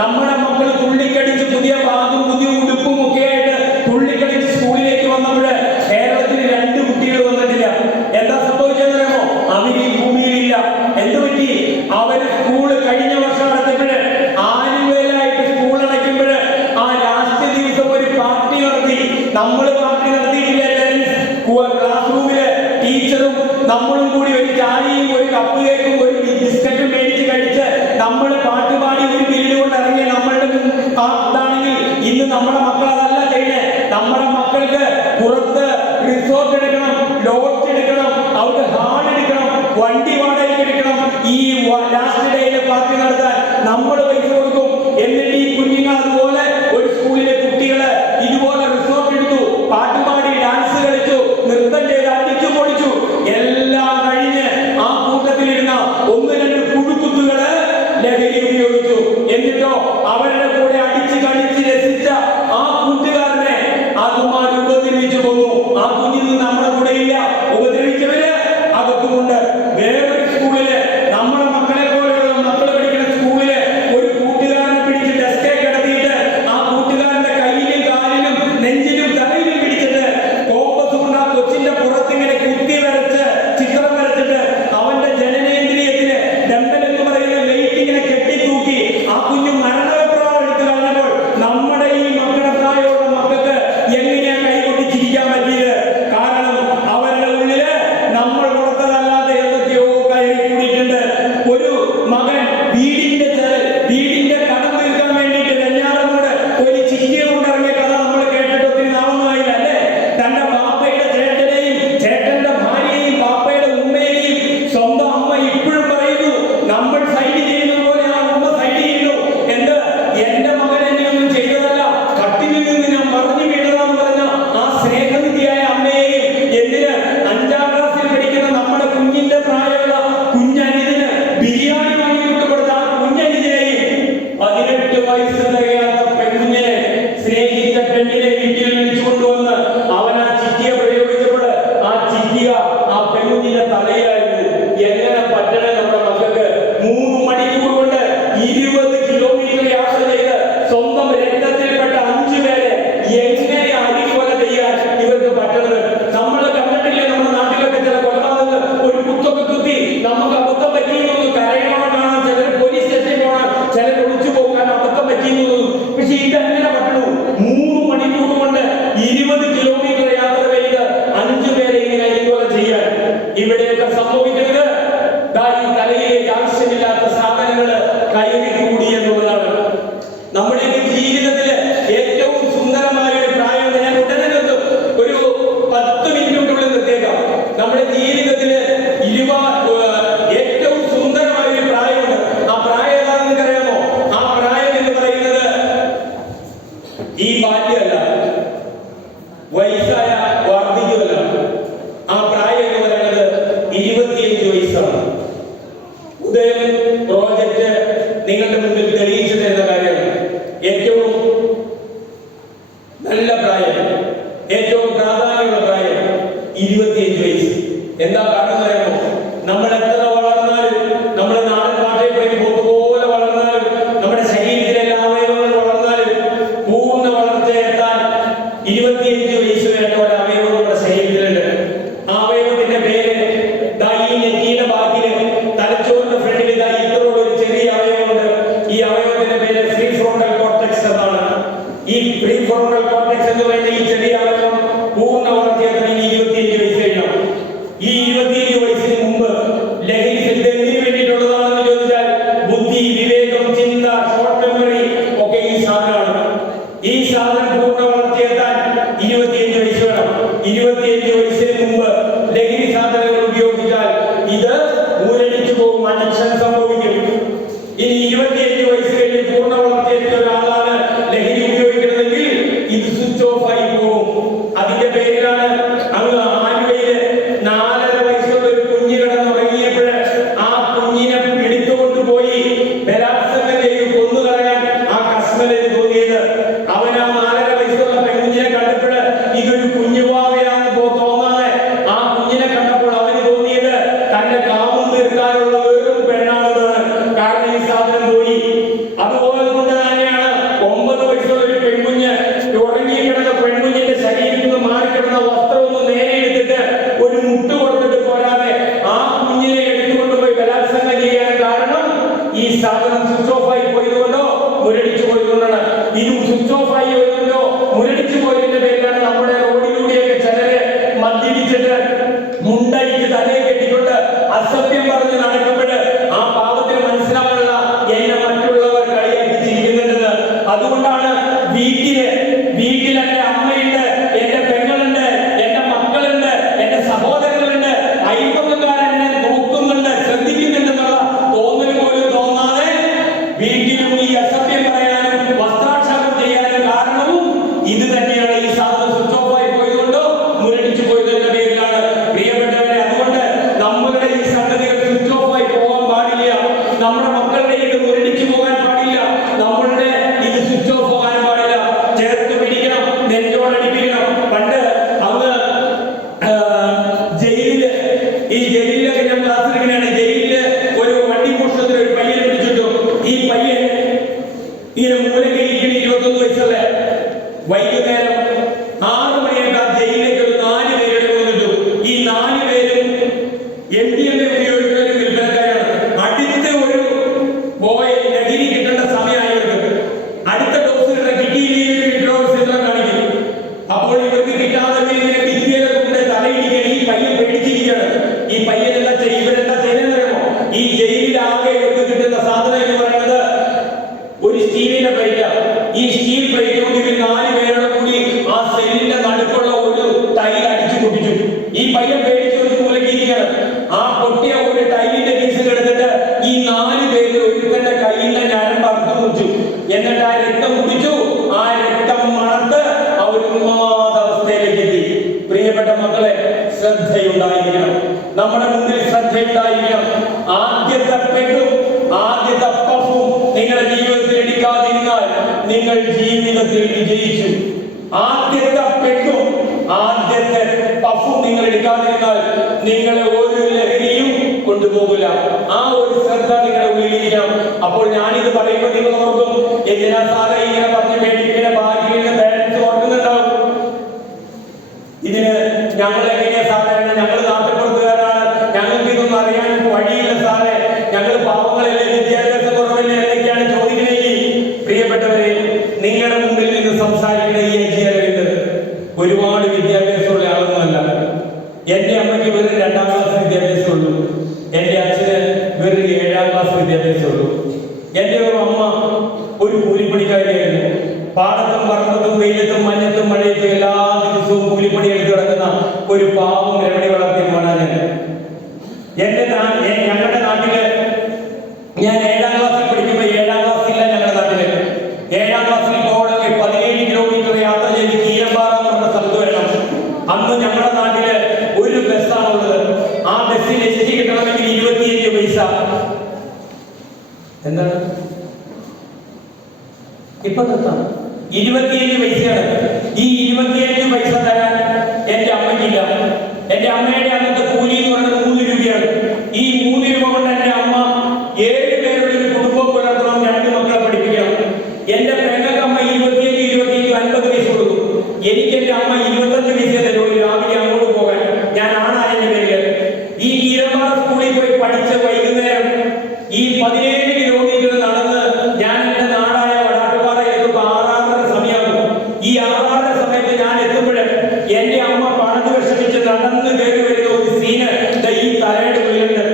നമ്മുടെ മക്കൾ തുള്ളിക്കടിച്ച് പുതിയ ബാഗും പുതിയ ഉടുപ്പും ഒക്കെ ആയിട്ട് തുള്ളിക്കടിച്ച് സ്കൂളിലേക്ക് വന്നപ്പോൾ കേരളത്തിൽ 2 കുട്ടികൾ വന്നിട്ടില്ല. എന്താ സംഭവിച്ചതെന്നറിയാമോ? അവർ ഈ ഭൂമിയിലില്ല. എന്തുപറ്റി? അവര് സ്കൂള് കഴിഞ്ഞ വർഷം അടച്ചപ്പോൾ ആനുവലായിട്ട് സ്കൂൾ അടയ്ക്കുമ്പോൾ ആ ലാസ്റ്റ് ദിവസം ഒരു പാർട്ടി നടത്തി. നമ്മൾ പാർട്ടി നടത്തിയിട്ടില്ല. ക്ലാസ് റൂമില് ടീച്ചറും നമ്മളും കൂടി ഒരു ചായയും ഒരു കപ്പ് കേക്കും ഒരു ബിസ്ക്കറ്റും മേടിച്ച് കഴിച്ച് നമ്മൾ പാട്ടുപാടി ഒരു പിരീഡ് കൊണ്ട് ഇറങ്ങിയ നമ്മളുടെ ഇതാണെങ്കിൽ ഇന്ന് നമ്മുടെ മക്കൾ അതല്ല ചെയ്യുന്നത്. നമ്മുടെ മക്കൾക്ക് പുറത്ത് റിസോർട്ട് എടുക്കണം, ലോഡ്ജ് എടുക്കണം, അവർക്ക് ഹാൾ എടുക്കണം, വണ്ടി വാടകയ്ക്ക് എടുക്കണം. ഈ ലാസ്റ്റ് ഡേയിലെ പാർട്ടി നടത്താൻ നമ്മൾ പൈസ കൊടുക്കും. എന്നിട്ട് ഈ കുഞ്ഞുങ്ങൾ അതുപോലെ ഒരു സ്കൂളിലെ കുട്ടികള് ഇതുപോലെ റിസോർട്ട് എടുത്തു, പാട്ടുപാടി ഡാൻസ് കളിച്ചു, നൃത്തം ചെയ്ത് അടിച്ചു പൊളിച്ചു. എല്ലാം കഴിഞ്ഞ് ആ കൂട്ടത്തിലിരുന്ന 1-2 പുഴുക്കുത്തുകള് ലഹരി ഉപയോഗിച്ചു. എന്നിട്ടോ അവരുടെ കൂടെ അടിച്ച് കളിച്ച് രസിച്ച ആ കൂട്ടുകാരനെ അതുമാർ ഉപദ്രവിച്ചു കൊന്നു. ആ കുഞ്ഞിൽ നമ്മുടെ കൂടെ ഇല്ല. ഉപദ്രവിച്ചവര് അകത്തുമുണ്ട്. വേറൊരു സ്കൂളില് നമ്മുടെ മക്കളെ പോലെയുള്ള മക്കൾ പഠിക്കുന്ന സ്കൂളില് ഒരു കൂട്ടുകാരനെ പിടിച്ച് വയസ്സ്. എന്താ കാരണം അറിയാമോ? നമ്മൾ എത്ര വളർന്നാലും, നമ്മുടെ നാടൻ ഭാഷയിൽ പോലെ വളർന്നാലും, നമ്മുടെ ശരീരത്തിലെ എല്ലാ അവയവങ്ങൾ വളർന്നാലും പൂർണ്ണ വളർച്ചയെത്താൻ 25 വയസ്സ് വേണ്ട ഒരു അവയവം നമ്മുടെ ശരീരത്തിലുണ്ട്. ആ അവയവത്തിന്റെ പേര് ഈ നെറ്റിയുടെ ബാക്കില് തലച്ചോറിന്റെ ഫ്രണ്ടിൽ ഇത്തരമുള്ള ഒരു ചെറിയ അവയവമുണ്ട്. ഈ അവയവത്തിന്റെ പേര് ഫ്രീ ഫ്രോണ്ടൽ കോർട്ടെക്സ് എന്നാണ്. ഈ ഫ്രീ ഫ്രോണ്ടൽ കോർട്ടെക്സ് എന്ന് പറയുന്ന ഈ ചെറിയ അവയവം പൂർണ്ണ വളർച്ചയെത്താൻ 25 വയസ്സ് കഴിയണം. ഈ 25 വയസ്സിന് മുമ്പ് ലഹരി എന്തിനു വേണ്ടിയിട്ടുള്ളതാണെന്ന് ചോദിച്ചാൽ ബുദ്ധി, വിവേകം, ചിന്ത, ഷോർട്ട് മെമ്മറി ഒക്കെ ഈ സാധനമാണ്. ഈ സാധനം പൂർണ്ണ വളർച്ചയെത്താൻ 25 വയസ്സ് വേണം. 25 വയസ്സിന് മുമ്പ് ലഹരി സാധനങ്ങൾ ഉപയോഗിച്ചാൽ ഇത് മൂലടിച്ചു പോകും, അഡിക്ഷൻ സംഭവിക്കും. ഇനി 25 വയസ്സ് കഴിഞ്ഞ് പൂർണ്ണ വളർച്ചയെത്തിയ ഒരാളാണ് ലഹരി ഉപയോഗിക്കുന്നതെങ്കിൽ ഇത് സ്വിച്ച് ഓഫ് ആയി പോകും. അതിന്റെ പേരിലാണ് അങ്ങ് ആലുവയില് 4.5 വയസ്സുള്ള ഒരു കുഞ്ഞ് കിടന്നുറങ്ങിയപ്പോൾ ആ കുഞ്ഞിനെ പിടിച്ചുകൊണ്ടുപോയി ബലാത്സംഗം ചെയ്ത് കൊന്നുകളയാൻ ആ കശ്മലന് തോന്നിയത്. അവൻ ആ 4.5 വയസ്സുള്ള പെൺകുഞ്ഞിനെ കണ്ടപ്പോൾ ഇതൊരു കുഞ്ഞുവാവയാണെന്ന് തോന്നാതെ ആ കുഞ്ഞിനെ കണ്ടപ്പോൾ അവന് തോന്നിയത് തന്റെ കാമം തീർക്കാനുള്ള വെറും പെണ്ണാണെന്നാണ്. കാരണം ഈ സാധനം പോയി. അതുപോലെ കൊണ്ട് തന്നെയാണ് 9 വയസ്സുള്ള ഒരു പെൺകുഞ്ഞ് ഉറങ്ങിക്കിടന്ന പെൺകുഞ്ഞിന്റെ ശരീരത്തിൽ നിന്ന് മാറിക്കിടന്ന വസ്ത്രം ഒന്ന് നേരെ എടുത്തിട്ട് ഒരു മുട്ട് കൊടുത്തിട്ട് പോരാതെ ആ കുഞ്ഞിനെ എടുത്തുകൊണ്ടുപോയി ബലാത്സംഗം ചെയ്യാൻ കാരണം ഈ സാധനം സ്വിച്ച് ഓഫ് ആയി പോയതുകൊണ്ടോ മുരടിച്ചു പോയതുകൊണ്ടാണ്. ഇതും സ്വിച്ച് ഓഫ് ആയി പോയതുകൊണ്ടോ മുരടിച്ചു പോയതിന്റെ പേരിലാണ് നമ്മുടെ റോഡിലൂടെയൊക്കെ ചിലര് മദ്യപിച്ചിട്ട് മുണ്ടടിച്ച് തലയെ കെട്ടിക്കൊണ്ട് അസഭ്യം പറഞ്ഞ് നടക്കുമ്പോൾ ആ പാവത്തിന് മനസ്സിലാവുള്ള എന്നെ മറ്റുള്ളവർ കളിയാക്കി ചിരിക്കുന്നുണ്ടെന്ന്. അതുകൊണ്ടാണ് വീട്ടിൽ എന്റെ അമ്മയുണ്ട്, എന്റെ പെങ്ങളുണ്ട്, എന്റെ മക്കളുണ്ട്, എന്റെ സഹോദരങ്ങളുണ്ട്, അയൽപക്കക്കാരൻ എന്നെ നോക്കുന്നുണ്ട്, ശ്രദ്ധിക്കുന്നുണ്ടെന്നുള്ള തോന്നൽ പോലും തോന്നാതെ വീട്ടിലും ഈ അസഭ്യം പറയാനും വസ്ത്രാക്ഷേപം ചെയ്യാനും കാരണവും ഇത് തന്നെയാണ്. ഈ സാധനം സ്വിച്ച് ഓഫ് ആയി പോയതുകൊണ്ടോ മുരടിച്ചു പോയതിന്റെ പേരിലാണ്. പ്രിയപ്പെട്ടവരെ, അതുകൊണ്ട് നമ്മളുടെ ഈ സംഗതികൾ സ്വിച്ച് ഓഫ് ആയി പോകാൻ പാടില്ല. നമ്മുടെ മക്കളുടെ ഇത് മുരടിച്ചു പോകാൻ പാടില്ല. നമ്മളുടെ ഇത് സ്വിച്ച് ഓഫ് പോകാൻ പാടില്ല. ചേർത്ത് പിടിക്കണം, നെഞ്ചോടടിപ്പിക്കണം. പണ്ട് അങ്ങ് ജയിലിലൊക്കെ ഞാൻ ക്ലാസ്സിലിങ്ങനെയാണ്. ജയിലില് ഒരു വണ്ടി മോഷണത്തിന് ഒരു പയ്യനെ പിടിച്ചിട്ടു. ഈ പയ്യൻ ഇങ്ങനെ മൂലക്കയിരിക്കണ 21 വയസ്സുള്ള വൈകുന്നേരം 6 മണിയൊക്കെ ജയിലിലേക്ക് ഒരു 4 പേരുടെ കൊണ്ടിട്ടു. ഈ 4 പേരും MDMA ഉപയോഗിക്കുന്ന ഒരു വിൽപ്പനക്കാരാണ്. അടുത്ത ഒരു ബോയ് ലഹരി കിട്ടേണ്ട സമയമായവർക്ക് അടുത്ത ഡോസ് കിട്ടിയില്ലെങ്കിൽ വിഡ്രോവൽ ചിത്രം കാണിക്കും. അപ്പോൾ ഇവർക്ക് കിട്ടാതെ ഭിത്തിയിലെ കൊണ്ട് തലയിടിക്കാൻ ഈ പയ്യൻ പേടിച്ചിരിക്കുകയാണ്. ഈ പയ്യൻ ഇവരെന്താ ചെയ്യുന്നറിയുമോ? ഈ ജയിലിലാകെ ഇവർക്ക് കിട്ടുന്ന സാധനം എന്ന് പറയുന്നത് ഒരു സ്റ്റീലിന്റെ പ്ലേറ്റാണ്. ഈ സ്റ്റീൽ പ്ലേറ്റ് കൊണ്ട് ഇവർ 4 പേരോടെ കൂടി ആ സെല്ലിന്റെ നടുക്കുള്ള ഒരു ടൈൽ അടിച്ചു പൊട്ടിച്ചു. ഈ പയ്യൻ പേടിച്ച് ഒരു മൂലക്കിരിക്കുകയാണ്. ആ പൊട്ടിയ ഒരു ടൈലിന്റെ പീസ് എടുത്തിട്ട് ഈ 4 പേര് ഒരുത്തന്റെ കയ്യിലെ ഞരമ്പ് അറുത്തു മുറിച്ചു. എന്നിട്ട് ആ രക്തം കുടിച്ചു. ആ രക്തം മണത്ത് അവർ ഉന്മാദാവസ്ഥയിലേക്ക് എത്തി. പ്രിയപ്പെട്ട മക്കളെ, ശ്രദ്ധയുണ്ടായിരിക്കണം. നമ്മുടെ മുന്നിൽ ശ്രദ്ധയുണ്ടായിരിക്കണം. ആദ്യത്തെ പെണ്ണും ആദ്യത്തെ പഫും നിങ്ങളുടെ ജീവിതത്തിൽ എടുക്കാതിരുന്നാൽ നിങ്ങൾ ജീവിതത്തിൽ വിജയിച്ചു. ആദ്യത്തെ പെണ്ണും ആദ്യത്തെ പഫും നിങ്ങൾ എടുക്കാതിരുന്നാൽ നിങ്ങളെ ഒരു ലഹരിയും കൊണ്ടുപോകില്ല. ആ ഒരു ശ്രദ്ധ നിങ്ങളുടെ ഉള്ളിലിരിക്കണം. അപ്പോൾ ഞാനിത് പറയുമ്പോൾ നിങ്ങൾ ഓർക്കും, എന്തിനാ സാറേ ഇങ്ങനെ പറഞ്ഞ് മേടിക്കുന്ന ഭാഗ്യത്തിന് പേരൻസ് ഓർക്കുന്നുണ്ടാവും. ഇതിന് ഞങ്ങൾ എങ്ങനെയാ സാധാരണ, ഞങ്ങൾ നാട്ടുപുറത്തുകാരാണ്, ഞങ്ങൾക്ക് ഇതൊന്നും അറിയാൻ വഴിയില്ല സാറേ, ഞങ്ങൾ പാവങ്ങളല്ലേ, വിദ്യാഭ്യാസ കുറവല്ലേ എന്നൊക്കെയാണ് ചോദിക്കണമെങ്കിൽ, പ്രിയപ്പെട്ടവരെ, നിങ്ങളുടെ മുമ്പിൽ നിന്ന് സംസാരിക്കുന്ന ഈ അജിയറിന് ഒരുപാട് വിദ്യാഭ്യാസമുള്ള ആളൊന്നുമല്ല. എന്റെ അമ്മയ്ക്ക് വെറും 2ാം ക്ലാസ് വിദ്യാഭ്യാസമുള്ളൂ. എന്റെ അച്ഛന് വെറും 7ാം ക്ലാസ് വിദ്യാഭ്യാസമുള്ളൂ. എന്റെ ഒരു അമ്മ ഒരു കൂലിപ്പണിക്കാരിയായിരുന്നു. പാടത്തും പറമ്പത്തും വെയിലത്തും മഞ്ഞത്തും മഴയത്തും എല്ലാ ദിവസവും കൂലിപ്പണി എടുത്ത് കിടക്കുന്ന ഒരു പാവം രമണി വളർത്തിയമാണ് ഞാൻ. ഞങ്ങളുടെ നാട്ടില് ഞാൻ 7ാം ക്ലാസ്സിൽ പഠിക്കുമ്പോൾ 7ാം ക്ലാസ്സില്ല ഞങ്ങളുടെ നാട്ടില്. 7ാം ക്ലാസ്സിൽ പോകണമെങ്കിൽ 17 കിലോമീറ്റർ യാത്ര ചെയ്ത് കീരമ്പാറ എന്ന് പറഞ്ഞ സ്ഥലത്ത് വരണം. അന്ന് ഞങ്ങളുടെ നാട്ടില് ഒരു ബസ്സാണുള്ളത്. ആ ബസ്സിൽ എത്തി കിട്ടണമെങ്കിൽ 25 പൈസ. എന്താണ് ഇപ്പൊ നിർത്താം? 25 പൈസയാണ്. ഈ 25 പൈസ തരാൻ എന്റെ അമ്മയ്ക്കില്ല. എന്റെ അമ്മയുടെ അന്നത്തെ കൂലി എന്ന് പറയുന്നത് 3 രൂപയാണ്. ഈ 3 രൂപ കൊണ്ട് എന്റെ അമ്മ 7 പേരുടെ ഒരു കുടുംബം പുലർത്തണം, 2 മക്കളെ പഠിപ്പിക്കണം. എന്റെ പെങ്ങൾക്ക് അമ്മ 25 50 പൈസ കൊടുക്കും. എനിക്ക് എന്റെ അമ്മ 25 പൈസ തരുള്ളൂ രാവിലെ അങ്ങോട്ട് പോകാൻ. ഞാൻ ആണായതിന്റെ പേരിൽ ഈ കീരമ്പാറ സ്കൂളിൽ പോയി പഠിച്ച് വൈകുന്നേരം ഈ 17 കിലോമീറ്റർ നടന്ന് ഞാൻ എന്റെ നാടായ വടാട്ടുപാറയിലേക്ക് 6:30 സമയമാകും. ഈ 6:30 സമയത്ത് ഞാൻ എത്തുമ്പോൾ എന്റെ അമ്മ പണത് വിഷമിച്ച് നടന്ന് കയറി വരുന്ന ഒരു സീന് ഈ തലയുടെ ഉള്ളിലുണ്ട്.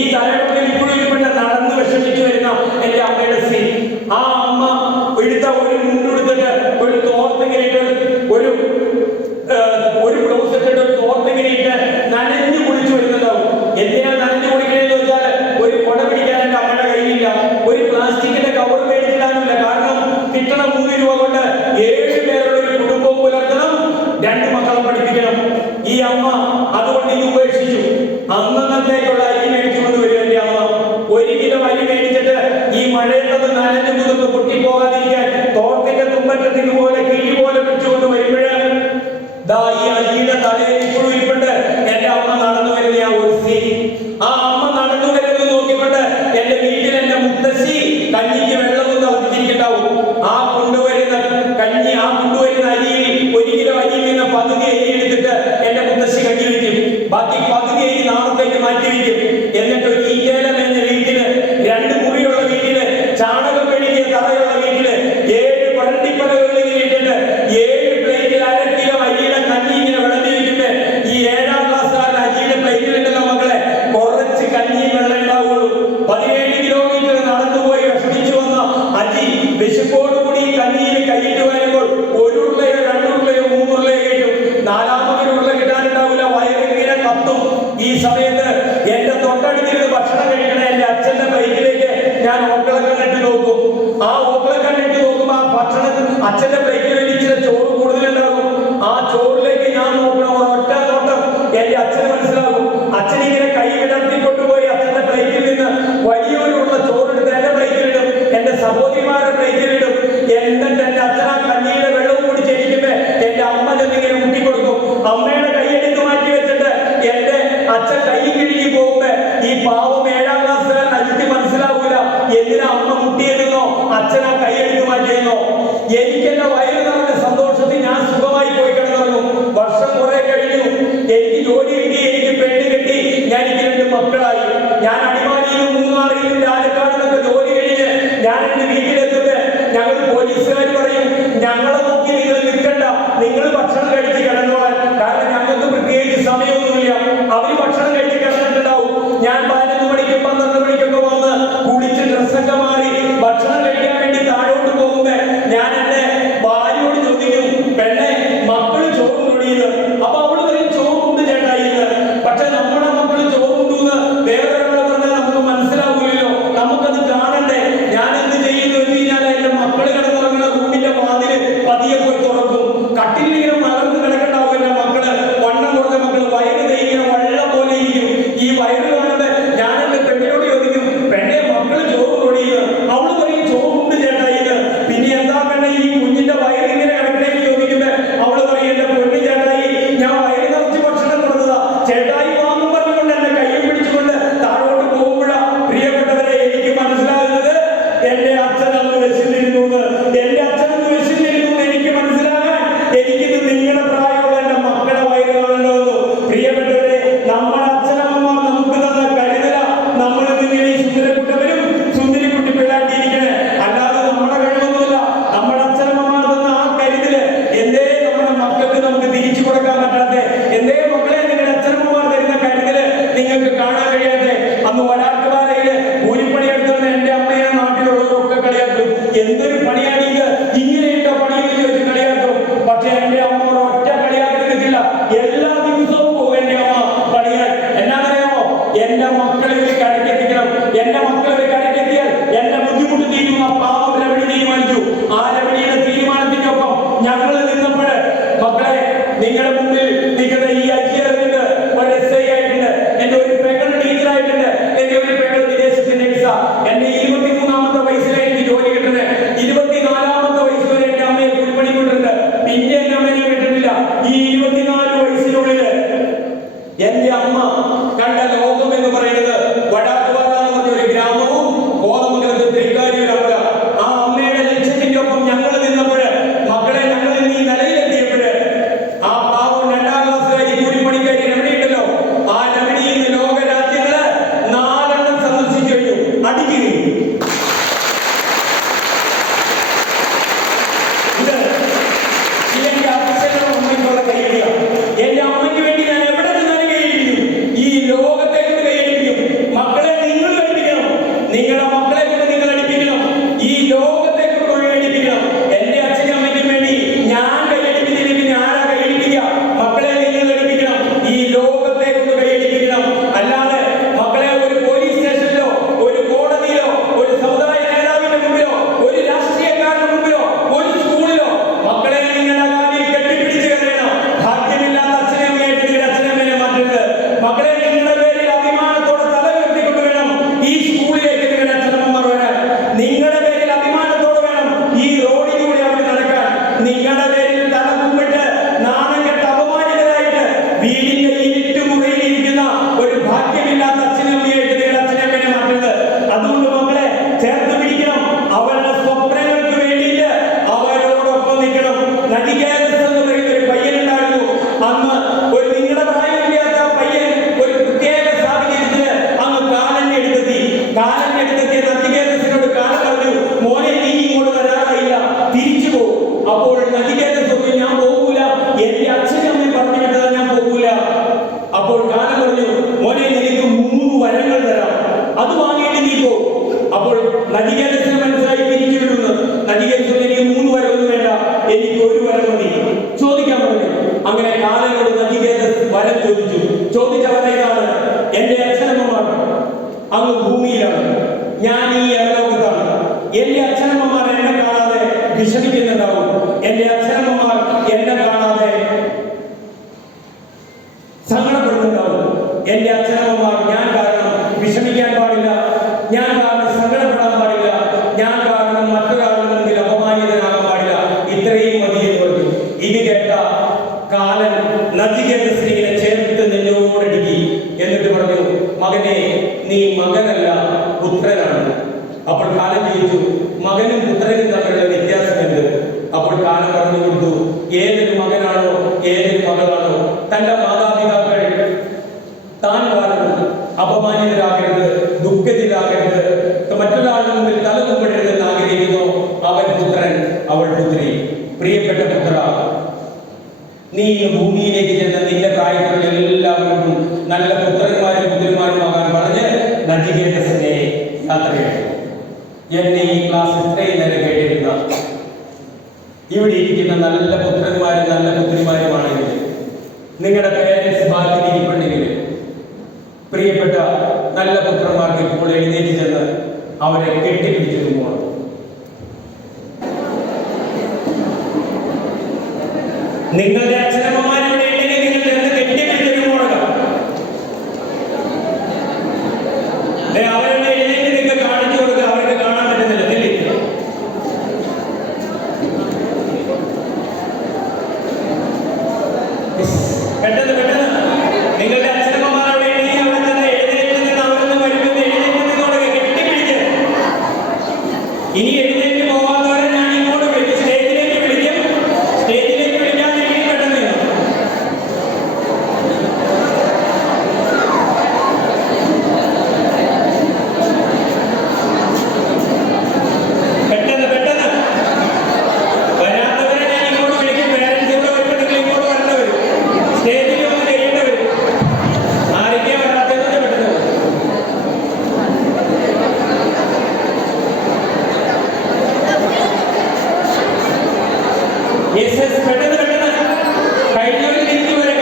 ഈ തലയുടെ ഉള്ളിൽ ഇപ്പോഴും ഇവിടെ നടന്ന് വിഷമിച്ച് വരുന്ന എന്റെ അമ്മയുടെ സീൻ. ആ അമ്മ എടുത്ത ഒരു മുണ്ടെടുത്തിട്ട് ഒരു തോർത്തെങ്ങനെയിട്ട് ഒരു ബ്ലൗസ് ഇട്ടിട്ട് ഒരു തോർത്തെങ്ങനെയിട്ട് നനഞ്ഞു കുളിച്ചു വരുന്നതാവും. എന്തിനാ നനഞ്ഞു കുളിക്കണെന്ന് വെച്ചാൽ ഒരു കുട പിടിക്കാൻ എന്റെ അമ്മയുടെ കയ്യിലില്ല, ഒരു പ്ലാസ്റ്റിക്കിന്റെ കവർ മേടിച്ചിടാനില്ല. കാരണം കിട്ടണ 3 രൂപ കൊണ്ട് 7 പേരുടെ ഒരു കുടുംബവും പുലർത്തണം, 2 മക്കളെ പഠിപ്പിക്കണം. ഈ അമ്മ അതുകൊണ്ട് ഇത് ഉപേക്ഷിച്ചു. അന്നത്തേക്കുള്ള അരി മേടിച്ചുകൊണ്ട് വരും എന്റെ അമ്മ. 1 കിലോ അരി മേടിച്ചിട്ട് ഈ മഴയത്ത് നനഞ്ഞു മുതൽ പൊട്ടിപ്പോകാതിരിക്കാൻ തോട്ടത്തിന്റെ തുമ്പറ്റത്ത് ഇതുപോലെ കിഴി പോലെ പിടിച്ചുകൊണ്ട് വരുമ്പോഴേ ഈ അരിയുടെ തലയിൽ ഇപ്പോഴും ഇരിപ്പുണ്ട് എന്റെ അമ്മ നടന്നു വരുന്ന ആ ഒരു സീൻ. ആ അമ്മ നടന്നു വരുന്നത് നോക്കിക്കൊണ്ട് എന്റെ വീട്ടിൽ എന്റെ മുത്തശ്ശി കഞ്ഞിക്ക് വെള്ളമൊന്നും തിളപ്പിച്ചിരിക്കണ്ടാവും. ആ കൊണ്ടുവരുന്ന കഞ്ഞി, ആ കൊണ്ടുവരുന്ന അരിയിൽ 1 കിലോ അരിയിൽ നിന്ന് പകുതി അരി എടുത്തിട്ട് എന്റെ മുത്തശ്ശി കഞ്ഞി വയ്ക്കും. ബാക്കി പകുതി അരി നാളത്തേക്ക് മാറ്റി വയ്ക്കും. എന്നിട്ട് ഒരു ഈറ്റേലം എന്ന വീട്ടില് 2 മുറിയുള്ള വീട്ടില് ചാണകം മെഴുകിയ തറയുള്ള വീട്ടില് 7 പരണ്ടിപ്പലകളിൽ ഇട്ടിട്ട് 7 പ്ലേറ്റിൽ 1/2 കിലോ അരിയുടെ കഞ്ഞി ഇങ്ങനെ വിളമ്പിരിക്കുമ്പോ ഈ 7ാം ക്ലാസ്സുകാരൻ അരിയുടെ പ്ലേറ്റിലുണ്ടല്ലോ മക്കളെ, കുറച്ച് കഞ്ഞി വെള്ളം ഉണ്ടാവുള്ളൂ. 17 കിലോമീറ്റർ നടന്നുപോയി വിഷമിച്ചു വന്ന അജി വിശപ്പോടുകൂടി ഈ കഞ്ഞിയിൽ കൈയിട്ട് വരുമ്പോൾ 1 ഉരുളയോ 2 ഉരുളയോ 3 ഉരുളയോ കഴിക്കും. 4ാമതൊരു ഉരുള കിട്ടാനുണ്ടാവില്ല, വയറിങ്ങനെ കത്തും. ഈ സമയത്ത് എന്റെ തൊട്ടടുത്തിരുന്ന് ഭക്ഷണം കഴിക്കണ എന്റെ അച്ഛന്റെ പ്ലേറ്റിലേക്ക് ഞാൻ ഓക്കളെ കണ്ടിട്ട് നോക്കും. ആ ഓക്കളെ കണ്ടിട്ട് നോക്കുമ്പോ ആ ഭക്ഷണം അച്ഛന്റെ പ്ലേറ്റിൽ ഇച്ചിരി ചോറ് കൂടുതലുണ്ടാകും. ആ ചോറിലേക്ക് ഞാൻ നോക്കണം, ഒരൊറ്റ നോട്ടം എന്റെ അച്ഛന് മനസ്സിലാകും. അച്ഛൻ ഇങ്ങനെ കൈ വിടർത്തിക്കൊണ്ടുപോയി അച്ഛന്റെ പ്ലേറ്റിൽ നിന്ന് വലിയൊരുള്ള ചോറെടുത്ത് എന്റെ പ്ലേറ്റിലിടും, എന്റെ സഹോദരിമാരുടെ പ്ലേറ്റിലിടും. എന്നിട്ട് എന്റെ അച്ഛൻ ആ കഞ്ഞിയുടെ വെള്ളവും കുടിച്ചിരിക്കുമ്പോ എന്റെ അമ്മ ചെന്നിങ്ങനെ മുട്ടിക്കൊടുക്കും. അമ്മയുടെ കൈയെടുത്ത് മാറ്റി വെച്ചിട്ട് എന്റെ അച്ഛൻ കൈ കിഴുകി പോകുമ്പോ ഈ പാവം 7ാം ക്ലാസ്സുകാരൻ അജിക്ക് മനസ്സിലാവൂല എന്തിനാ അമ്മ മുട്ടിയെന്നോ അച്ഛൻ ആ കൈയെടുത്ത് മാറ്റിയെന്നോ. എനിക്ക് എന്റെ വയറ് നിറഞ്ഞ സന്തോഷത്തിൽ ഞാൻ സുഖമായി പോയി കിടന്നിറങ്ങും. വർഷം കുറെ കഴിഞ്ഞു, എനിക്ക് ജോലി കിട്ടി, എനിക്ക് പെണ്ണ് കെട്ടി, ഞാൻ എനിക്ക് 2 മക്കളായി. ഞാൻ അടിമാലിയിലും മൂന്നാറിലും രാജക്കാടിലൊക്കെ ജോലി കഴിഞ്ഞ് ഞാൻ എന്റെ വീട്ടിലെത്തുമ്പോ ഞങ്ങൾ പോലീസുകാർ പറയും, ഞങ്ങളെ നോക്കി നിങ്ങൾ നിൽക്കണ്ട, നിങ്ങൾ ഭക്ഷണം കഴിച്ച് കിടന്നോളാൻ. കാരണം ഞങ്ങൾക്ക് പ്രത്യേകിച്ച് സമയമൊന്നുമില്ല. അവര് ഭക്ഷണം കഴിച്ച് കിടന്നിട്ടുണ്ടാവും. ഞാൻ 11 മണിക്കും 12 മണിക്കൊക്കെ വന്ന് കുളിച്ച് ഡ്രസ്സൊക്കെ മാറി ഭക്ഷണം കഴിക്കാൻ വേണ്ടി താഴോട്ട് പോകുമ്പോ ഞാൻ എന്റെ ഭാര്യയോട് ചോദിക്കും, പെണ്ണെ കണ്ട ലോകം എന്ന് പറയുന്നത് വടാട്ടുപാറ എന്ന് പറഞ്ഞ ഒരു ഗ്രാമവും കോതമംഗലത്ത് തൃക്കാരിയുടെ ആ അമ്മയുടെ ലക്ഷ്യത്തിന്റെ ഒപ്പം ഞങ്ങൾ നിന്നപ്പോൾ മക്കളെ ഞങ്ങൾ ഇന്ന് ഈ നിലയിലെത്തിയപ്പോൾ ആ പാവം 2ാം ക്ലാസ്സുകാരി കൂലിപ്പണിക്കാരി രമണിയുണ്ടല്ലോ, ആ രമണി ഇന്ന് ലോക രാജ്യങ്ങള് 4 സന്ദർശിച്ചു കഴിഞ്ഞു. അടിക്കുകയും എന്റെ അച്ഛനും അമ്മയ്ക്കുള്ള കൈയടിയ. എന്റെ അമ്മയ്ക്ക് വേണ്ടി ഞാൻ എവിടെ നിന്നാലും കൈയടിക്കും. ഈ ലോകത്തെ കൊണ്ട് കൈയടിക്കും. മക്കളെ നിങ്ങൾ പഠിപ്പിക്കണം, നിങ്ങളുടെ മക്കളെ കൊണ്ട് നിങ്ങൾ അടിപ്പിക്കണം, ഈ ലോകത്തെ കൊണ്ട് കൈയടിപ്പിക്കണം. എന്റെ അച്ഛനും അമ്മയ്ക്കും വേണ്ടി ഞാൻ കൈയടിപ്പിച്ചില്ലെങ്കിൽ പിന്നെ ആരാ കൈയടിപ്പിക്കുക? മക്കളെ നിങ്ങൾ അടിപ്പിക്കണം, ഈ ലോകത്തെ കൊണ്ട് കൈയടിപ്പിക്കണം. അല്ലാതെ മക്കളെ ഒരു പോലീസ് സ്റ്റേഷനിലോ ഒരു കോടതിയിലോ ഒരു സമുദായ നേതാവിന്റെ മുമ്പിലോ ഒരു രാഷ്ട്രീയക്കാരന്റെ മുമ്പിലോ ഒരു സ്കൂളിലോ മക്കളെ നിങ്ങളുടെ കാലിൽ കെട്ടിപ്പിടിച്ച് കയറണം. ഭാഗ്യമില്ലാത്ത അച്ഛനമ്മയായിട്ട് നിങ്ങളുടെ അച്ഛനമ്മയെ മാറ്റരുത്. മക്കളെ നിങ്ങളുടെ പേരിൽ അഭിമാനത്തോടെ തല ഉയർത്തിക്കൊണ്ട് വേണം ഈ സ്കൂളിലേക്ക് നിങ്ങളുടെ അച്ഛനമ്മമാർ വരാൻ. നിങ്ങളുടെ പേരിൽ അഭിമാനത്തോടെ വേണം ഈ റോഡിലൂടെ അവർ നടക്കാൻ. നിങ്ങളുടെ പേരിൽ തല കുമ്പിട്ട് നാണം കെട്ട് അപമാനിതരായിട്ട് വീടിന്റെ ഇരുട്ടുമുറിയിൽ ഇരിക്കുന്ന ഒരു ഭാഗ്യമില്ലാത്ത അച്ഛനമ്മയായിട്ട് നിങ്ങളുടെ അച്ഛനമ്മയെ മാറ്റരുത്. അതുകൊണ്ട് മക്കളെ ചേർത്ത് പിടിക്കണം. അവരുടെ സ്വപ്നങ്ങൾക്ക് വേണ്ടിയിട്ട് അവരോടൊപ്പം നിൽക്കണം. നദികാരസ് എന്ന് പറയുന്ന ഒരു പയ്യനുണ്ടായിരുന്നു. അന്ന് ഒരു നിങ്ങളുടെ പ്രായമില്ലാത്ത പയ്യൻ ഒരു പ്രത്യേക സാഹചര്യത്തിന് അങ്ങ് കാലന്റെ അടുത്തെത്തി. നദികാരസിനോട് കാലം പറഞ്ഞു, മോനെ നീ ഇങ്ങോട്ട് വരാറായില്ല, തിരിച്ചു പോകും. അപ്പോൾ നദികാരസ് പറഞ്ഞു, ഞാൻ പോകൂല, എന്റെ അച്ഛനും അമ്മയും പറഞ്ഞു വിട്ടതാ, ഞാൻ പോകൂല. അപ്പോൾ കാലം പറഞ്ഞു, മോനെ നിനക്ക് 3 വരങ്ങൾ തരാം, അത് വാങ്ങിയിട്ട് നീ പോ. അപ്പോൾ നദികാരസിന് മനസ്സിലായി തിരിച്ചു വിടുന്നു. നദികാരസ് എനിക്ക് 3 വരമൊന്നും വേണ്ട, എനിക്ക് 1 വരം മതി, ചോദിക്കാൻ പറഞ്ഞു. അങ്ങനെ കാലനോട് നദികാരസ് വരം ചോദിച്ചു. ചോദിച്ചവരെ ഇതാണ്, എന്റെ അച്ഛനമ്മമാർ അങ്ങ് ഭൂമിയിലാണ്, ഞാൻ ഈ ലോകത്താണ്. എന്റെ അച്ഛനമ്മമാർ എന്നെ കാണാതെ വിഷമിക്കുന്നുണ്ടാവും. എന്റെ അച്ഛനമ്മമാർ എന്നെ കാണാതെ സങ്കടപ്പെടുന്നുണ്ടാവും. എന്റെ അച്ഛനമ്മമാർ ഞാൻ കാരണം വിഷമിക്കാൻ പാടില്ല, ഞാൻ കാരണം സങ്കടപ്പെടാൻ പാടില്ല, ഞാൻ കാരണം മറ്റൊരാളുടെ മുമ്പിൽ അപമാനിതനാകാൻ പാടില്ല. ഇത്രയും മതിയെന്ന് പറഞ്ഞു. ഇത് കേട്ട കാലൻ നദികേന്ദ്രശ്രീനെ ചേർത്ത് നെഞ്ഞോടടുക്കി. എന്നിട്ട് പറഞ്ഞു, മകനെ നീ മകനല്ല പുത്രനാണ്. അപ്പോൾ കാലൻ ചോദിച്ചു, മകനും പുത്രനും തമ്മിലുള്ള വ്യത്യാസം എന്ത്? അപ്പോൾ കാലൻ പറഞ്ഞു കൊടുത്തു, ഏതൊരു മകനാണോ ഏതൊരു മകളാണോ തന്റെ മാതാപിതാക്കൾ താൻ കാരണം അപമാനിതരാകരുത്, ദുഃഖത്തിലാകരുത്, മറ്റൊരാളുടെ മുമ്പിൽ തല കുമ്പിടരുതെന്ന് ആഗ്രഹിക്കുന്നു, അവൻ പുത്രൻ, അവൾ പുത്രി. പ്രിയപ്പെട്ട പുത്ര, നീ ഭൂമിയിലേക്ക് ചെന്ന നിന്റെ പ്രായത്തിലുള്ള എല്ലാവർക്കും നല്ല പുത്രന്മാരും പുത്രിമാരുമാകാൻ പറഞ്ഞ് നദികേതസിനെ യാത്രയായി. എന്നെ ഈ ക്ലാസ് ഇത്രയും നേരം കേട്ടിരുന്ന ഇവിടെ ഇരിക്കുന്ന നല്ല പുത്രന്മാരും നല്ല പുത്രിമാരുമാണെങ്കിൽ, നിങ്ങളുടെ പേരൻസ് ബാക്കി ഇരിപ്പുണ്ടെങ്കിൽ, പ്രിയപ്പെട്ട നല്ല പുത്രന്മാർക്ക് ഇപ്പോൾ എഴുന്നേറ്റ് ചെന്ന് അവരെ കെട്ടിപ്പിടിച്ചു പോകണം. നിങ്ങളുടെ അച്ഛനമ്മമാരുടെ ഉണ്ടെങ്കിൽ നിങ്ങൾ ചെന്ന് കെട്ടിപ്പിടിച്ചു പോകണം. അവരുടെ എഴുന്നേറ്റ് നിങ്ങൾ കാണിച്ചു കൊടുക്കുക, അവർക്ക് കാണാൻ പറ്റുന്നില്ല. പെട്ടെന്ന് നിങ്ങളുടെ അച്ഛനമ്മമാരുടെ എഴുന്നേറ്റ് അവിടെ തന്നെ എഴുന്നേറ്റ് നിന്ന് അവരൊന്നും വരുമെന്ന് എഴുന്നേറ്റ് നിന്നോട് കെട്ടിപ്പിടിച്ച്. ഇനി എഴുന്നേറ്റ് പോകാത്തവരെ ഞാൻ ഇങ്ങോട്ട് വിളിക്കും, സ്റ്റേജിലേക്ക് വിളിക്കും. സ്റ്റേജിലേക്ക് വിളിക്കാൻ വേണ്ടി പെട്ടെന്ന് വരാത്തവരെ ഞാൻ ഇങ്ങോട്ട് വിളിക്കും. പേരൻസ് ഇവിടെ വരുമ്പോൾ നിങ്ങൾ ഇങ്ങോട്ട് വരേണ്ടവർ, സ്റ്റേജിൽ വന്ന് ചെയ്യേണ്ടവർ. ആരൊക്കെയാ വരാത്തതെന്ന് പെട്ടെന്ന് പെട്ടെന്ന് കഴിഞ്ഞവർ തിരിച്ചു വരെ,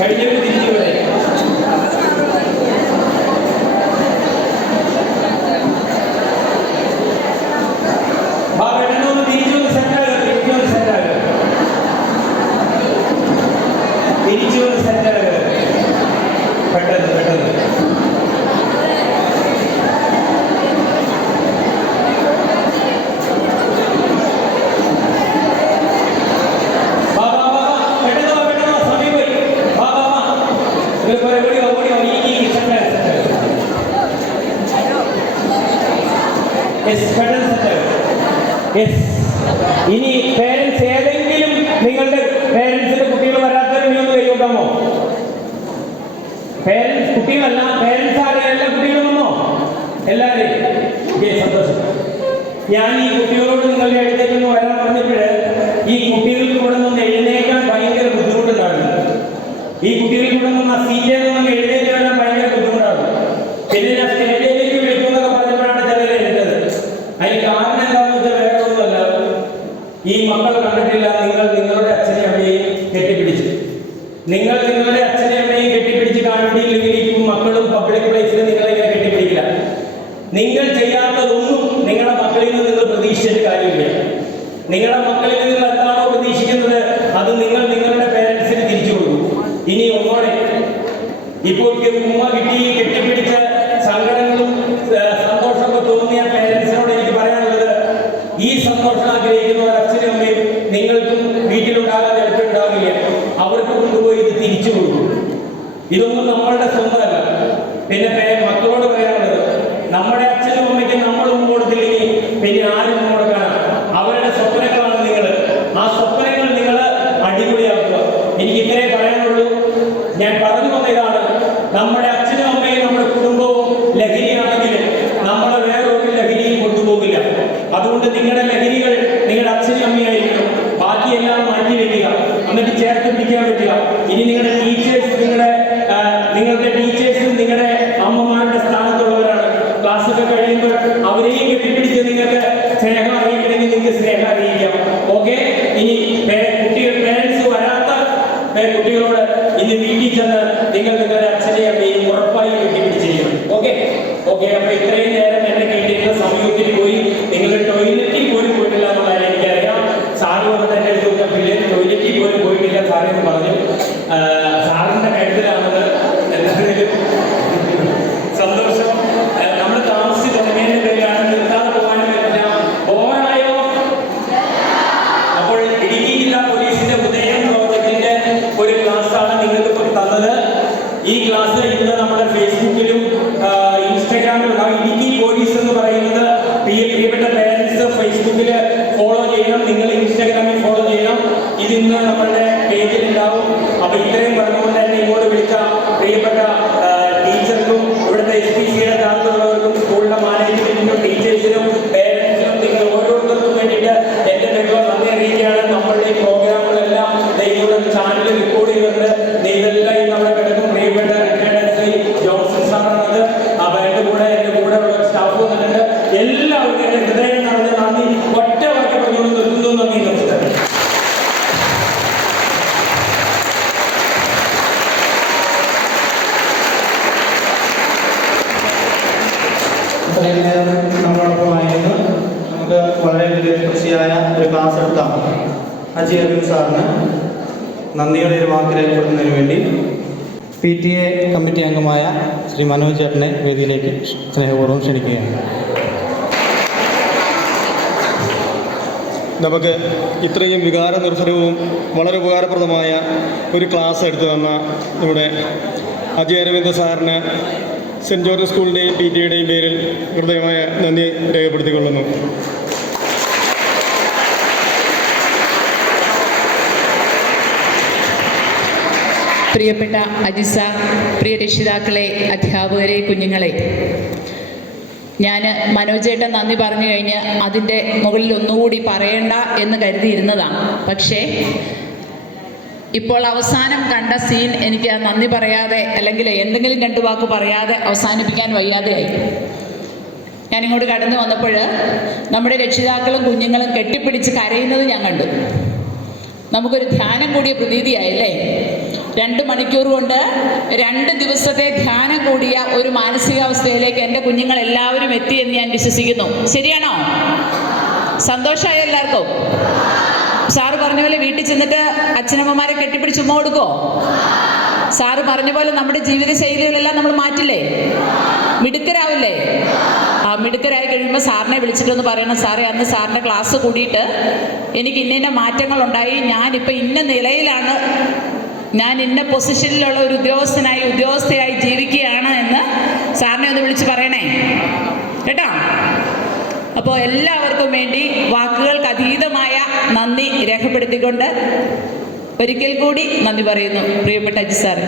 കഴിഞ്ഞവർ തിരിച്ചു വരെ. പെട്ടെന്ന് തിരിച്ചൊന്ന് സെറ്റാകുക, പെട്ടെന്ന് സമയം പോയി. ഇനി പേരൻസ് ഏതെങ്കിലും നിങ്ങളുടെ പേരൻസിന്റെ കുട്ടികൾ വരാത്തവർ ഇനി ഒന്ന് കൈകൊണ്ടാമോ? പേരൻസ് കുട്ടികളല്ല, പേരൻസ് ആരെയും എല്ലാ കുട്ടികളും വന്നോ? എല്ലാവരെയും സന്തോഷം. ഞാൻ ഈ കുട്ടികളോട് നിങ്ങളുടെ അടുത്തേക്ക് ഒന്ന് വരാൻ പറഞ്ഞപ്പോഴ് ഈ കുട്ടികൾക്ക് ഇവിടെ നിന്ന് എഴുന്നേക്കാൻ ഭയങ്കര ബുദ്ധിമുട്ടുണ്ടായിരുന്നു. ഈ കുട്ടികൾക്ക് ഇവിടെ നിന്ന് സീറ്റിൽ നിന്ന് എഴുന്നേറ്റ് വരാൻ ഭയങ്കര ബുദ്ധിമുട്ടാണ്. പിന്നെ ഞാൻ സ്റ്റേജിലേക്ക് വിളിക്കുന്നതൊക്കെ പറഞ്ഞപ്പോഴാണ് ചിലരെ എടുത്തത്. അതിന് കാരണം എന്താണെന്ന് വെച്ചാൽ വേറെ ഒന്നുമല്ല, ഈ മക്കൾ കണ്ടിട്ടില്ല നിങ്ങൾ നിങ്ങളുടെ അച്ഛനെ അമ്മയെയും കെട്ടിപ്പിടിച്ച്, നിങ്ങൾ നിങ്ങളുടെ അച്ഛനെ അമ്മയെയും കെട്ടിപ്പിടിച്ച് കാണിട്ടില്ലെങ്കിൽ ഈ മക്കളും പബ്ലിക് പ്ലേസിൽ നിങ്ങളെ കെട്ടിപ്പിടിക്കില്ല. നിങ്ങൾ ചെയ്യാത്തതൊന്നും നിങ്ങളുടെ മക്കളിൽ നിന്ന് നിങ്ങൾ പ്രതീക്ഷിച്ചിട്ട് കാര്യമില്ല. നിങ്ങളുടെ മക്കളിൽ നിങ്ങൾ എന്താണോ പ്രതീക്ഷിക്കുന്നത് അത് നിങ്ങൾ നിങ്ങളുടെ പേരൻസിന് തിരിച്ചു കൊടുക്കും. ഇനി ഒന്നോടെ ഇപ്പോൾ ഉമ്മ കിട്ടി കെട്ടിപ്പിടിച്ച സങ്കടങ്ങളും സന്തോഷമൊക്കെ തോന്നിയ പേരൻസിനോട് എനിക്ക് പറയാനുള്ളത്, ഈ സന്തോഷം ആഗ്രഹിക്കുന്ന ഒരു അച്ഛനും അമ്മയും നിങ്ങൾക്കും വീട്ടിലുണ്ടാകാതെ എളുപ്പമുണ്ടാവില്ല. അവർക്ക് കൊണ്ടുപോയി ഇത് തിരിച്ചു കൊടുക്കും. ഇതൊന്നും നമ്മളുടെ സ്വന്തമല്ല. പിന്നെ മക്കളോട് പറയാനുള്ളത്, നമ്മുടെ അച്ഛനും അമ്മയ്ക്കും നമ്മൾ ഉമ്മ കൊടുത്തില്ലെങ്കിൽ പിന്നെ ആരും ഉമ്മ കൊടുക്കണം. അവരുടെ സ്വപ്നങ്ങളാണ് നിങ്ങൾ. ആ സ്വപ്നങ്ങൾ നിങ്ങൾ അടിപൊളിയാക്കുക. എനിക്ക് ഇത്രേ പറയാനുള്ളൂ. ഞാൻ പറഞ്ഞു വന്ന ഇതാണ്, നമ്മുടെ അച്ഛനും അമ്മയും നമ്മുടെ കുടുംബവും ലഹരിയാണെങ്കിൽ നമ്മളെ വേറൊരു ലഹരിയും കൊണ്ടുപോകില്ല. അതുകൊണ്ട് നിങ്ങളുടെ ലഹരികൾ നിങ്ങളുടെ അച്ഛനും അമ്മയായിരിക്കണം. ബാക്കിയെല്ലാം മാറ്റി വയ്ക്കുക, എന്നിട്ട് ചേർത്ത് പിടിക്കാൻ പറ്റുക. ഇനി നിങ്ങളുടെ ടീച്ചേഴ്സ് നിങ്ങളുടെ ടീച്ചേഴ്സും നിങ്ങളുടെ അമ്മമാരുടെ സ്ഥാനത്തുള്ളവരാണ്. ക്ലാസ്സൊക്കെ കഴിയുമ്പോൾ അവരെയും കെട്ടിപ്പിടിച്ച് നിങ്ങൾക്ക് സ്നേഹം അറിയിക്കണമെങ്കിൽ നിങ്ങൾക്ക് സ്നേഹം അറിയിക്കാം. ഓക്കെ. ഇനി പേരൻസ് വരാത്ത കുട്ടികളോട് ഇനി വീട്ടിൽ ചെന്ന് നിങ്ങൾ നിങ്ങളുടെ അച്ഛനെയും അമ്മയും ഉറപ്പായി കെട്ടിപ്പിടിച്ചിരിക്കണം. Okay okay. അപ്പൊ ഇത്രയും നേരം എന്നെ കേട്ടിരുന്ന സമയത്തിന് പോയി നിങ്ങൾ ടോയ്ലറ്റിൽ പോലും പോയിട്ടില്ല എന്നുള്ള എനിക്കറിയാം. സാറ് വന്നിട്ട് എന്റെ അടുത്ത് പിള്ളേർ ടോയ്ലറ്റിൽ പോലും പോയിട്ടില്ല സാറെന്ന് പറഞ്ഞു. സാറിന്റെ കരുതലാണത്. എന്തായാലും സന്തോഷം. നമ്മൾ താമസിച്ച് തുടങ്ങിയതിന്റെ പേരിലാണ് നിർത്താതെ പോകാനും പറ്റില്ല. ബോറായോ? അപ്പോൾ ഇടുക്കി ജില്ലാ പോലീസിന്റെ ഉദയം പ്രോജക്റ്റിന്റെ ഒരു ക്ലാസ്സാണ് നിങ്ങൾക്ക് തന്നത്. ഈ ക്ലാസ് ഇന്ന് നമ്മുടെ ഫേസ്ബുക്കിലും ഇൻസ്റ്റാഗ്രാമിലും ഇടുക്കി പോലീസ് എന്ന് പറയുന്നത് പ്രിയപ്പെട്ട പേരൻസ് ഫേസ്ബുക്കിൽ ഫോളോ ചെയ്യണം, നിങ്ങൾ ഇൻസ്റ്റാഗ്രാമിൽ ഫോളോ ചെയ്യണം. ഇതിന്ന് നമ്മളുടെ പേജിൽ ഉണ്ടാവും. അപ്പൊ ഇത്രയും പറഞ്ഞുകൊണ്ട് തന്നെ ഇങ്ങോട്ട് വിളിച്ച പ്രിയപ്പെട്ട ടീച്ചർക്കും ഇവിടുത്തെ SPCയുടെ താഴത്തുള്ളവർക്കും സ്കൂളിലെ മാനേജ്മെന്റിനും ടീച്ചേഴ്സിനും പേരൻസിനും നിങ്ങൾ ഓരോരുത്തർക്കും വേണ്ടിയിട്ട് എന്റെ പേരിൽ നന്ദി അറിയിക്കുകയാണ്. നമ്മളുടെ ഈ പ്രോഗ്രാമുകളെല്ലാം നിങ്ങളുടെ ചാനലിൽ റെക്കോർഡ് ചെയ്തിട്ടുണ്ട്. ഇതെല്ലാം ഈ നമ്മുടെ കിടക്കും പ്രിയപ്പെട്ട റിട്ടയർഡ് ശ്രീ ജോൺസൺ സാറാണത്. അവരുടെ കൂടെ എന്റെ കൂടെ ഉള്ള സ്റ്റാഫ് വന്നിട്ടുണ്ട്. എല്ലാവർക്കും എന്റെ ഹൃദയം നിറഞ്ഞ നന്ദി ഒറ്റ വാക്കി പറഞ്ഞുകൊണ്ട് നിർത്തുന്നു. നന്ദി, നമസ്കാരം. നമ്മളോടൊപ്പമായിരുന്നു. നമുക്ക് വളരെ വലിയ കൃഷിയായ ഒരു ക്ലാസ് എടുത്ത അജി അരവിന്ദ് സാറിന് നന്ദിയുടെ ഒരു വാക്ക് രേഖപ്പെടുത്തുന്നതിന് വേണ്ടി PTA കമ്മിറ്റി അംഗമായ ശ്രീ മനോജ് ചേട്ടനെ വേദിയിലേക്ക് സ്നേഹപൂർവ്വം ക്ഷണിക്കുകയാണ്. നമുക്ക് ഇത്രയും വികാര നിർഭരവും വളരെ ഉപകാരപ്രദമായ ഒരു ക്ലാസ് എടുത്തു തന്ന നമ്മുടെ അജി അരവിന്ദ് സാറിന് സെൻറ്റ് ജോർജ് സ്കൂളിൻ്റെയും PTAയുടെയും പേരിൽ ഹൃദയമായ നന്ദി രേഖപ്പെടുത്തിക്കൊള്ളുന്നു. പ്രിയപ്പെട്ട അജി സാർ, പ്രിയ രക്ഷിതാക്കളെ, അധ്യാപകരെ, കുഞ്ഞുങ്ങളെ, ഞാൻ മനോജേട്ടൻ നന്ദി പറഞ്ഞു കഴിഞ്ഞ് അതിൻ്റെ മുകളിൽ ഒന്നുകൂടി പറയണ്ട എന്ന് കരുതിയിരുന്നതാണ്. പക്ഷേ ഇപ്പോൾ അവസാനം കണ്ട സീൻ എനിക്ക് നന്ദി പറയാതെ അല്ലെങ്കിൽ എന്തെങ്കിലും രണ്ട് വാക്ക് പറയാതെ അവസാനിപ്പിക്കാൻ വയ്യാതെയായി. ഞാനിങ്ങോട്ട് കടന്നു വന്നപ്പോൾ നമ്മുടെ രക്ഷിതാക്കളും കുഞ്ഞുങ്ങളും കെട്ടിപ്പിടിച്ച് കരയുന്നത് ഞാൻ കണ്ടു. നമുക്കൊരു ധ്യാനം കൂടിയ പ്രതീതിയായല്ലേ? 2 മണിക്കൂർ കൊണ്ട് 2 ദിവസത്തെ ധ്യാനം കൂടിയ ഒരു മാനസികാവസ്ഥയിലേക്ക് എൻ്റെ കുഞ്ഞുങ്ങൾ എല്ലാവരും എത്തിയെന്ന് ഞാൻ വിശ്വസിക്കുന്നു. ശരിയാണോ? സന്തോഷമായ എല്ലാവർക്കും? സാറ് പറഞ്ഞ പോലെ വീട്ടിൽ ചെന്നിട്ട് അച്ഛനമ്മമാരെ കെട്ടിപ്പിടിച്ച് ഉമ്മ കൊടുക്കോ? സാറ് പറഞ്ഞ പോലെ നമ്മുടെ ജീവിത ശൈലികളെല്ലാം നമ്മൾ മാറ്റില്ലേ? മിടുക്കരാവില്ലേ? ആ മിടുക്കരായി കഴിയുമ്പോൾ സാറിനെ വിളിച്ചിട്ടൊന്ന് പറയണം, സാറേ അന്ന് സാറിൻ്റെ ക്ലാസ് കൂടിയിട്ട് എനിക്ക് ഇന്ന മാറ്റങ്ങളുണ്ടായി, ഞാനിപ്പോൾ ഇന്ന നിലയിലാണ് ഞാൻ ഇന്ന പൊസിഷനിലുള്ള ഒരു ഉദ്യോഗസ്ഥയായി ജീവിക്കുകയാണ് എന്ന് സാറിനെ ഒന്ന് വിളിച്ച് പറയണേ കേട്ടോ. അപ്പോൾ എല്ലാവർക്കും വേണ്ടി വാക്കുകൾക്ക് അതീതമായ നന്ദി രേഖപ്പെടുത്തിക്കൊണ്ട് ഒരിക്കൽ കൂടി നന്ദി പറയുന്നു പ്രിയപ്പെട്ട അജി സാർ.